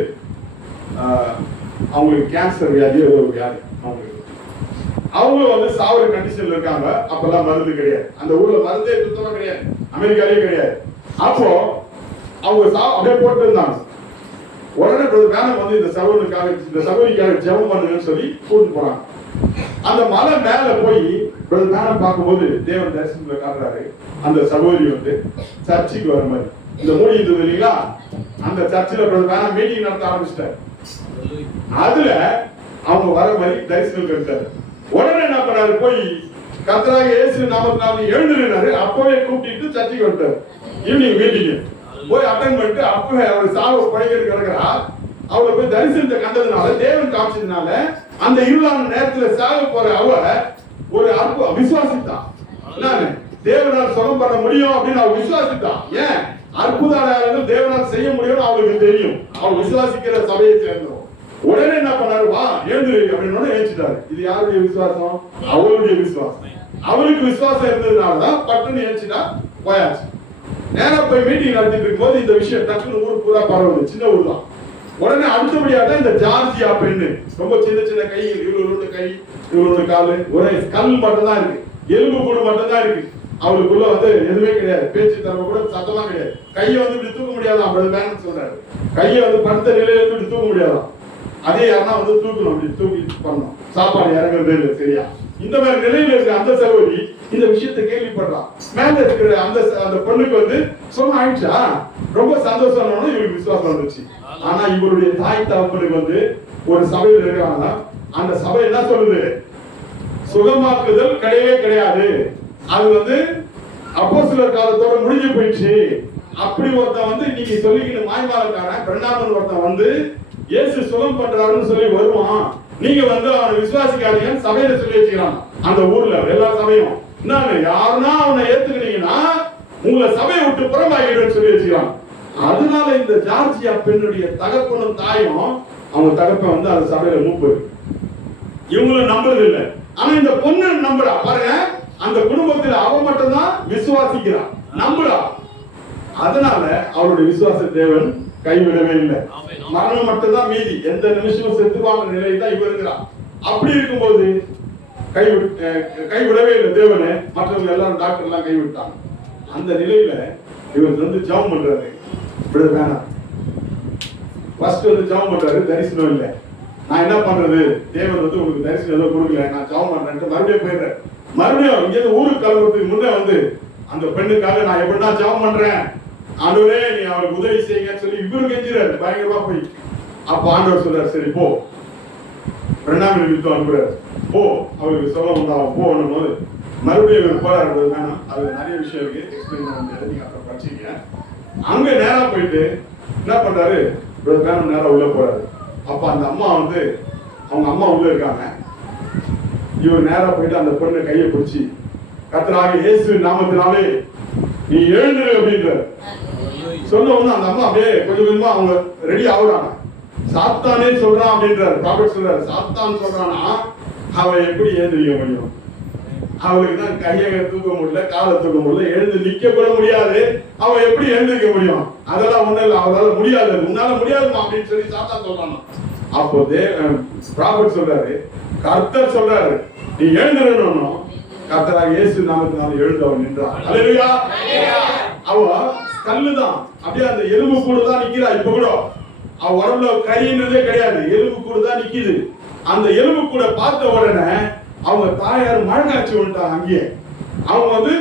அவங்களுக்கு கேன்சர் வியாதி, ஏதோ ஒரு வியாதி அவங்க வந்து சாவர கண்டிஷன்ல இருக்காங்க. அப்பெல்லாம் மருந்து கிடையாது, அந்த ஊர்ல மருந்தே சுத்தமா கிடையாது, அமெரிக்காலே கிடையாது. அப்போ அவங்க அப்படியே போட்டு இருந்தாங்க. உடனே வேணாம் வந்து இந்த சகோதரிக்காக ஜெபம் பண்ணுங்கன்னு சொல்லி கூட்டிட்டு போறாங்க. அந்த மலை மேல போய் வேணாம் பார்க்கும்போது தேவன் தரிசனத்துல காட்டுறாரு. அந்த சகோதரி வந்து சர்ச்சுக்கு வர மாதிரி இந்த மூடி இருந்தது இல்லைங்களா, அந்த சர்ச்சில் வேணாம் மீட்டிங் நடத்த ஆரம்பிச்சிட்டாரு. அதுல அவங்க வர மாதிரி தரிசனம் கிடைத்தாரு. உடனே என்ன பண்ணாரு, போய் கர்த்தராகிய இயேசு நாமத்தினால எழுந்துனாரு. அப்பவே கூப்பிட்டு சர்ச்சுக்கு வந்துட்டாரு. ஈவினிங் மீட்டிங் போய் அட்டெண்ட் பண்ணிட்டு அப்பவே அவர் சாவு படைக்கிறது கிடக்குறா. அவளை போய் தரிசனத்தை கண்டதுனால, தேவன் காமிச்சதுனால, அந்த இருளான நேரத்துல சாக போற அவ ஒரு விசுவாசித்தான். தேவனால் சுகம் பண்ண முடியும் அப்படின்னு அவள் விசுவாசிட்டான். ஏன்? அற்புத அடையாளங்கள் தேவனால் செய்ய முடியும்னு அவளுக்கு தெரியும். அவள் விசுவாசிக்கிற சபையை சேர்ந்தோம். உடனே என்ன பண்ணாரு? வா எழுந்து அப்படின்னு ஏற்றிட்டாரு. இது யாருடைய விசுவாசம்? அவளுடைய விசுவாசம். அவளுக்கு விசுவாசம் இருந்ததுனாலதான் பட்டுன்னு ஏற்றிட்டா போயாச்சு. நேரா போய் மீட்டிங் நடத்திட்டு இருக்கும்போது இந்த விஷயம் டக்குன்னு ஊர் பூரா பரவுது. சின்ன ஊர் தான். உடனே அடுத்தபடியா தான் இந்த ஜார்ஜியா பெண்ணு, ரொம்ப சின்ன சின்ன கை, இவ்வளவு கை, இவ்வளவு காலு, ஒரே கல் மட்டும் தான் இருக்கு, எலும்பு கூடு மட்டும் தான் இருக்கு. அவளுக்குள்ள எதுவுமே கிடையாது, பேச்சு தரவு கூட சத்தமா கிடையாது. கையை இப்படி தூக்க முடியாதான், அப்படி பேரண்ட்ஸ் சொல்றாரு. கையை படுத்த நிலையில இப்படி தூக்க முடியாதான். அதே யாருன்னா தூக்கணும், அப்படி தூக்கி பண்ணணும், சாப்பாடு இறங்குறதே இல்லை. சரியா? இந்த மாதிரி நிலையில இருக்க அந்த சகோதரி இந்த விஷயத்தை கேள்விப்படுறான். மேல இருக்கிற அந்த பொண்ணுக்கு சொன்ன ஆயிடுச்சா, ரொம்ப சந்தோஷம். இவருக்கு விசுவாசம் வந்துச்சு. ஆனா இவருடைய தாய் தகப்பனுக்கு ஒரு சபையில் இருக்கிறாங்க. அந்த சபை என்ன சொல்லுது? சுகமாக்குதல் கிடையவே கிடையாது, அது அப்போஸ்தலர் காலத்தோட முடிஞ்சு போயிடுச்சு. அப்படி ஒருத்தன் இன்னைக்கு சொல்லிக்கிட்டு மாய்மாலக்காரன் பிரணாமன் ஒருத்தன் இயேசு சுகம் பண்றாருன்னு சொல்லி வருவான். நீங்க அவனை விசுவாசிக்காதீங்கன்னு சபையில சொல்லி வச்சுக்கிறான். அந்த ஊர்ல எல்லா சபையும் யாருன்னா அவனை ஏத்துக்கிட்டீங்கன்னா உங்களை சபையை விட்டு புறம்பாகிடுன்னு சொல்லி வச்சுக்கிறான். அதனால இந்த ஜார்ஜியா பெண்ணுடைய தகப்பனும் தாயும் அவங்க தகப்பன் அந்த சபையில மூப்பு. இவங்களும் நம்புறது இல்லை. ஆனா இந்த பொண்ணு நம்புறா. பாருங்க, அந்த குடும்பத்தில் அவ மட்டும் தான் விசுவாசிக்கிறா, நம்புறா. அதனால அவருடைய விசுவாச தேவன் கைவிடவே இல்லை. மரணம் மட்டும்தான் மீதி. எந்த நிமிஷமும் செத்துவாங்க நிலையில் தான் இவ இருக்கிறா. அப்படி இருக்கும்போது கைவிடவே இல்லை தேவனே. மற்றவங்க எல்லாரும் டாக்டர் எல்லாம் கைவிட்டாங்க. அந்த நிலையில இவர் ஜெபம் பண்றாரு. வேணாம், ஃபர்ஸ்ட் ஜெபம் பண்றாரு. தரிசனம் இல்லை. நான் என்ன பண்றது? தேவன் உங்களுக்கு தரிசனம் ஏதோ கொடுக்கல, நான் ஜெபம் பண்றேன்ட்டு மறுபடியும் போயிடுறேன். மறுபடியும் இங்க ஊருக்கு கிளம்புறதுக்கு முன்னே அந்த பெண்ணுக்காக நான் எப்படின்னா ஜெபம் பண்றேன், ஆண்டவரே நீ அவருக்கு உதவி செய்யுங்கன்னு சொல்லி இவரு கெஞ்சிறாரு பயங்கரமா போய். அப்ப ஆண்டவர் சொல்றாரு, சரி போ, ரெண்டாம் யுத்தம் அனுப்புறாரு, போ, அவருக்கு சொல்ல உண்டாகும் போனும் போது மறுபடியும் இவர் போராடு. வேணாம், அது நிறைய விஷயம் இருக்கு, எக்ஸ்பிளைன் பண்ண முடியாது, நீங்க அப்புறம் படிச்சீங்க. அங்க நேரா போயிட்டு என்ன பண்றாரு? வேணும் நேரம் உள்ள போறாரு. அப்ப அந்த அம்மா அவங்க அம்மா உள்ள இருக்காங்க. இவர் நேரா போயிட்டு அந்த பொண்ணு கையை பிடிச்சி, கர்த்தராகிய இயேசு நாமத்தினாலே நீ எழுந்துரு அப்படின்றாரு. சொன்ன உடனே அந்த அம்மா அப்படியே கொஞ்சம் கொஞ்சமா அவங்க ரெடி ஆகுறாங்க. சாத்தானே சொல்றான் அப்படின்றாரு. ப்ராஃபட் சொல்றாரு, சாத்தான் சொல்றானா அவன் எப்படி எழுந்திருக்க முடியும்? அவளுக்கு தான் கையை தூக்க முடியல, காலை தூக்க முடியல, எழுந்து நிக்க கூட முடியாது. அவன் எப்படி எழுந்திருக்க முடியும்? அதெல்லாம் ஒண்ணு இல்லை, அவளால முடியாது, உன்னால முடியாதுமா அப்படின்னு சொல்லி சாத்தான் சொல்றானா. அப்போ ப்ராஃபட் சொல்றாரு, கர்த்தர் சொல்றாரு நீ எழுந்திரணும். கர்த்தராகிய இயேசு நாமத்தினால எழுந்து அவன் நின்றான். அல்லேலூயா. அவ கல்லுதான், அப்படியே அந்த எலும்பு கூடு தான் நிக்கிறா. இப்ப கூட அவ உடம்புல கரின்றதே கிடையாது, எலும்பு கூடு தான் நிக்குது. அந்த எலும்பு கூட பார்த்த உடனே அவங்க தாயார் மழை காய்ச்சி விட்டாங்க. அங்கேயே அவங்க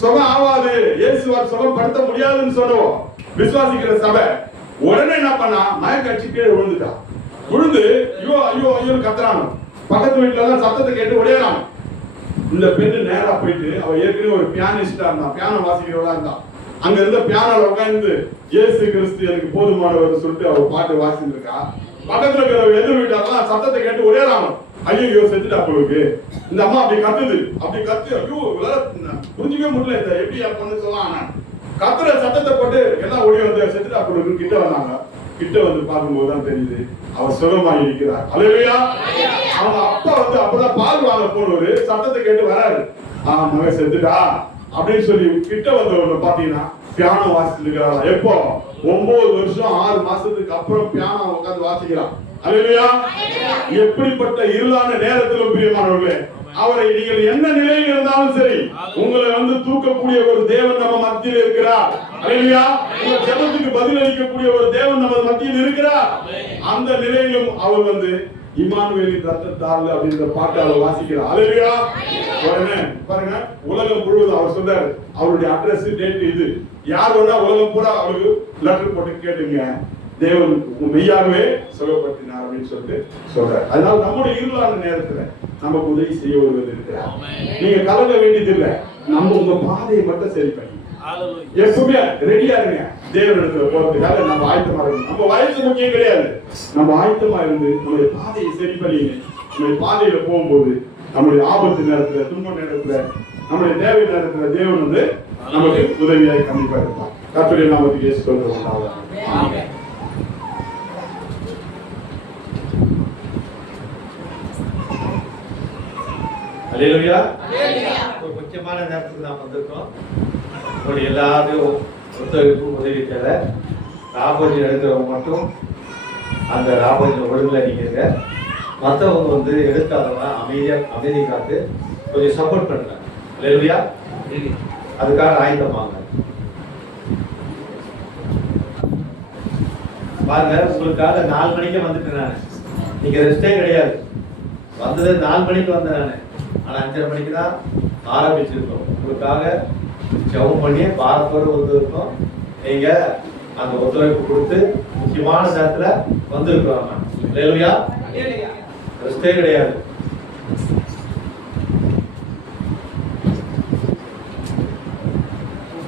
சுகம் ஆவாது, இயேசுவால் சுகம் படுத்த முடியாதுன்னு சொல்லுவோம் விசுவாசிக்கிற சபை. உடனே என்ன பண்ணா? மயக்காட்சி கீழே விழுந்துட்டான். விழுந்து ஐயோ ஐயோ ஐயோ கத்துறாங்க. பக்கத்து வீட்டுல எல்லாம் சத்தத்தை கேட்டு உடையறாங்க. இந்த பெண்ணு நேரா போயிட்டு, அவ ஏற்கனவே ஒரு பியானிஸ்டா இருந்தா, பியானோ வாசிக்கிறவளா இருந்தா. அங்க இருந்த பியானோல உட்கார்ந்து இயேசு கிறிஸ்து எனக்கு போதுமானவர் சொல்லிட்டு அவ பாட்டு வாசிட்டு இருக்கா. பக்கத்துல இருக்கிற எதிர் வீட்டாரெல்லாம் சத்தத்தை கேட்டு உடையறாங்க. ஐயோ செத்துட்டா போலுக்கு. இந்த அம்மா அப்படி கத்துது, அப்படி கத்து ஐயோ புரிஞ்சுக்கவே முடியல, இந்த எப்படி பண்ணு சொல்லலாம். கத்துற சத்தத்தை போட்டு எல்லாம் ஓடி செத்துட்டா போலுக்கு கிட்ட வந்தாங்க. கிட்ட பார்க்கும்போது தான் தெரியுது அவ சுகமாகி இருக்கிறார். அல்லேலூயா. அவங்க அப்பா அப்பதான் பால் வாங்க போனவரு சத்தத்தை கேட்டு வராரு. மகன் செத்துட்டா அப்படின்னு சொல்லி கிட்ட வந்தவங்க பாத்தீங்கன்னா பியானோ வாசிட்டு இருக்கிறாரா. எப்போ? 9 வருஷம் 6 மாசத்துக்கு அப்புறம் பியானோ உட்கார்ந்து வாசிக்கிறான். அல்லேலூயா. எப்படிப்பட்ட இருளான நேரத்திலும் பிரியமானவர்களே, அவரை நீங்கள் என்ன நிலையில் இருந்தாலும் சரி, உங்களை தூக்கக்கூடிய ஒரு தேவன் நம்ம மத்தியில் இருக்கிறார். அல்லேலூயா. உங்க ஜெபத்துக்கு பதில் அளிக்கக்கூடிய ஒரு தேவன் நம்ம மத்தியில் இருக்கிறார். அந்த நிலையிலும் அவர் இம்மானுவேலின் ரத்தத்தால் அப்படின்ற பாட்டு அவர் வாசிக்கிறார். அல்லேலூயா. உடனே பாருங்க, உலகம் முழுவதும் அவர் சொல்றாரு, அவருடைய அட்ரஸ் டேட் இது. யார் வேணா உலகம் பூரா அவருக்கு லெட்டர் போட்டு கேட்டுங்க, தேவன் மெய்யாகவே சுகப்படுத்தினார் அப்படின்னு சொல்லிட்டு சொல்றாரு. அதனால நம்முடைய இருளான நேரத்துல நமக்கு உதவி செய்ய ஒருவர் இருக்கிறார். நீங்க கலங்க வேண்டியது இல்லை, நம்ம உங்க பாதையை மட்டும் சரி பண்ணி எப்பவுமே ரெடியா இருங்க. தேவனிடத்துல போறதுக்காக நம்ம ஆயத்தமா இருக்கணும். நம்ம வயசு முக்கியம் கிடையாது, நம்ம ஆயத்தமா இருந்து நம்முடைய பாதையை சரி பண்ணிங்க. நம்முடைய பாதையில போகும்போது நம்முடைய ஆபத்து நேரத்துல, துன்ப நேரத்துல நம்முடைய தேவை நேரத்தில் தேவன் வந்து நமக்கு உதவியாய் கண்டிப்பா இருப்பார். கர்த்தருடைய நாமத்துக்கு இயேசு கொண்டு வந்தாங்க. அல்லேலூயா. ஒரு முக்கியமான நேரத்துக்கு நாம் வந்திருக்கோம். உங்களுடைய எல்லாரையும் ஒத்துழைப்பு உதவி தேவை. ராபோஜி எடுக்கிறவங்க மட்டும் அந்த ராபோஜி ஒழுங்குல நிற்கிறீங்க. மற்றவங்க வந்து எடுக்காதவங்க அமைதி காத்து கொஞ்சம் சப்போர்ட் பண்ணுங்க. அல்லேலூயா. அதுக்காக ஆயுதமாங்க. பாருங்க, உங்களுக்காக 4 மணிக்கு வந்துட்டேன் நான். நீங்க ரெஸ்டே கிடையாது. வந்தது 4 மணிக்கு வந்தேன் நான். ஆனா 5:30 மணிக்கு தான் ஆரம்பிச்சிருக்கோம். உங்களுக்காக ஜெபம் பண்ணி பாரத்தோடு வந்திருக்கோம். நீங்க அந்த ஒத்துழைப்பு கொடுத்து முக்கியமான நேரத்துல வந்திருக்கிறோம். அல்லேலூயா. ரெஸ்டே கிடையாது.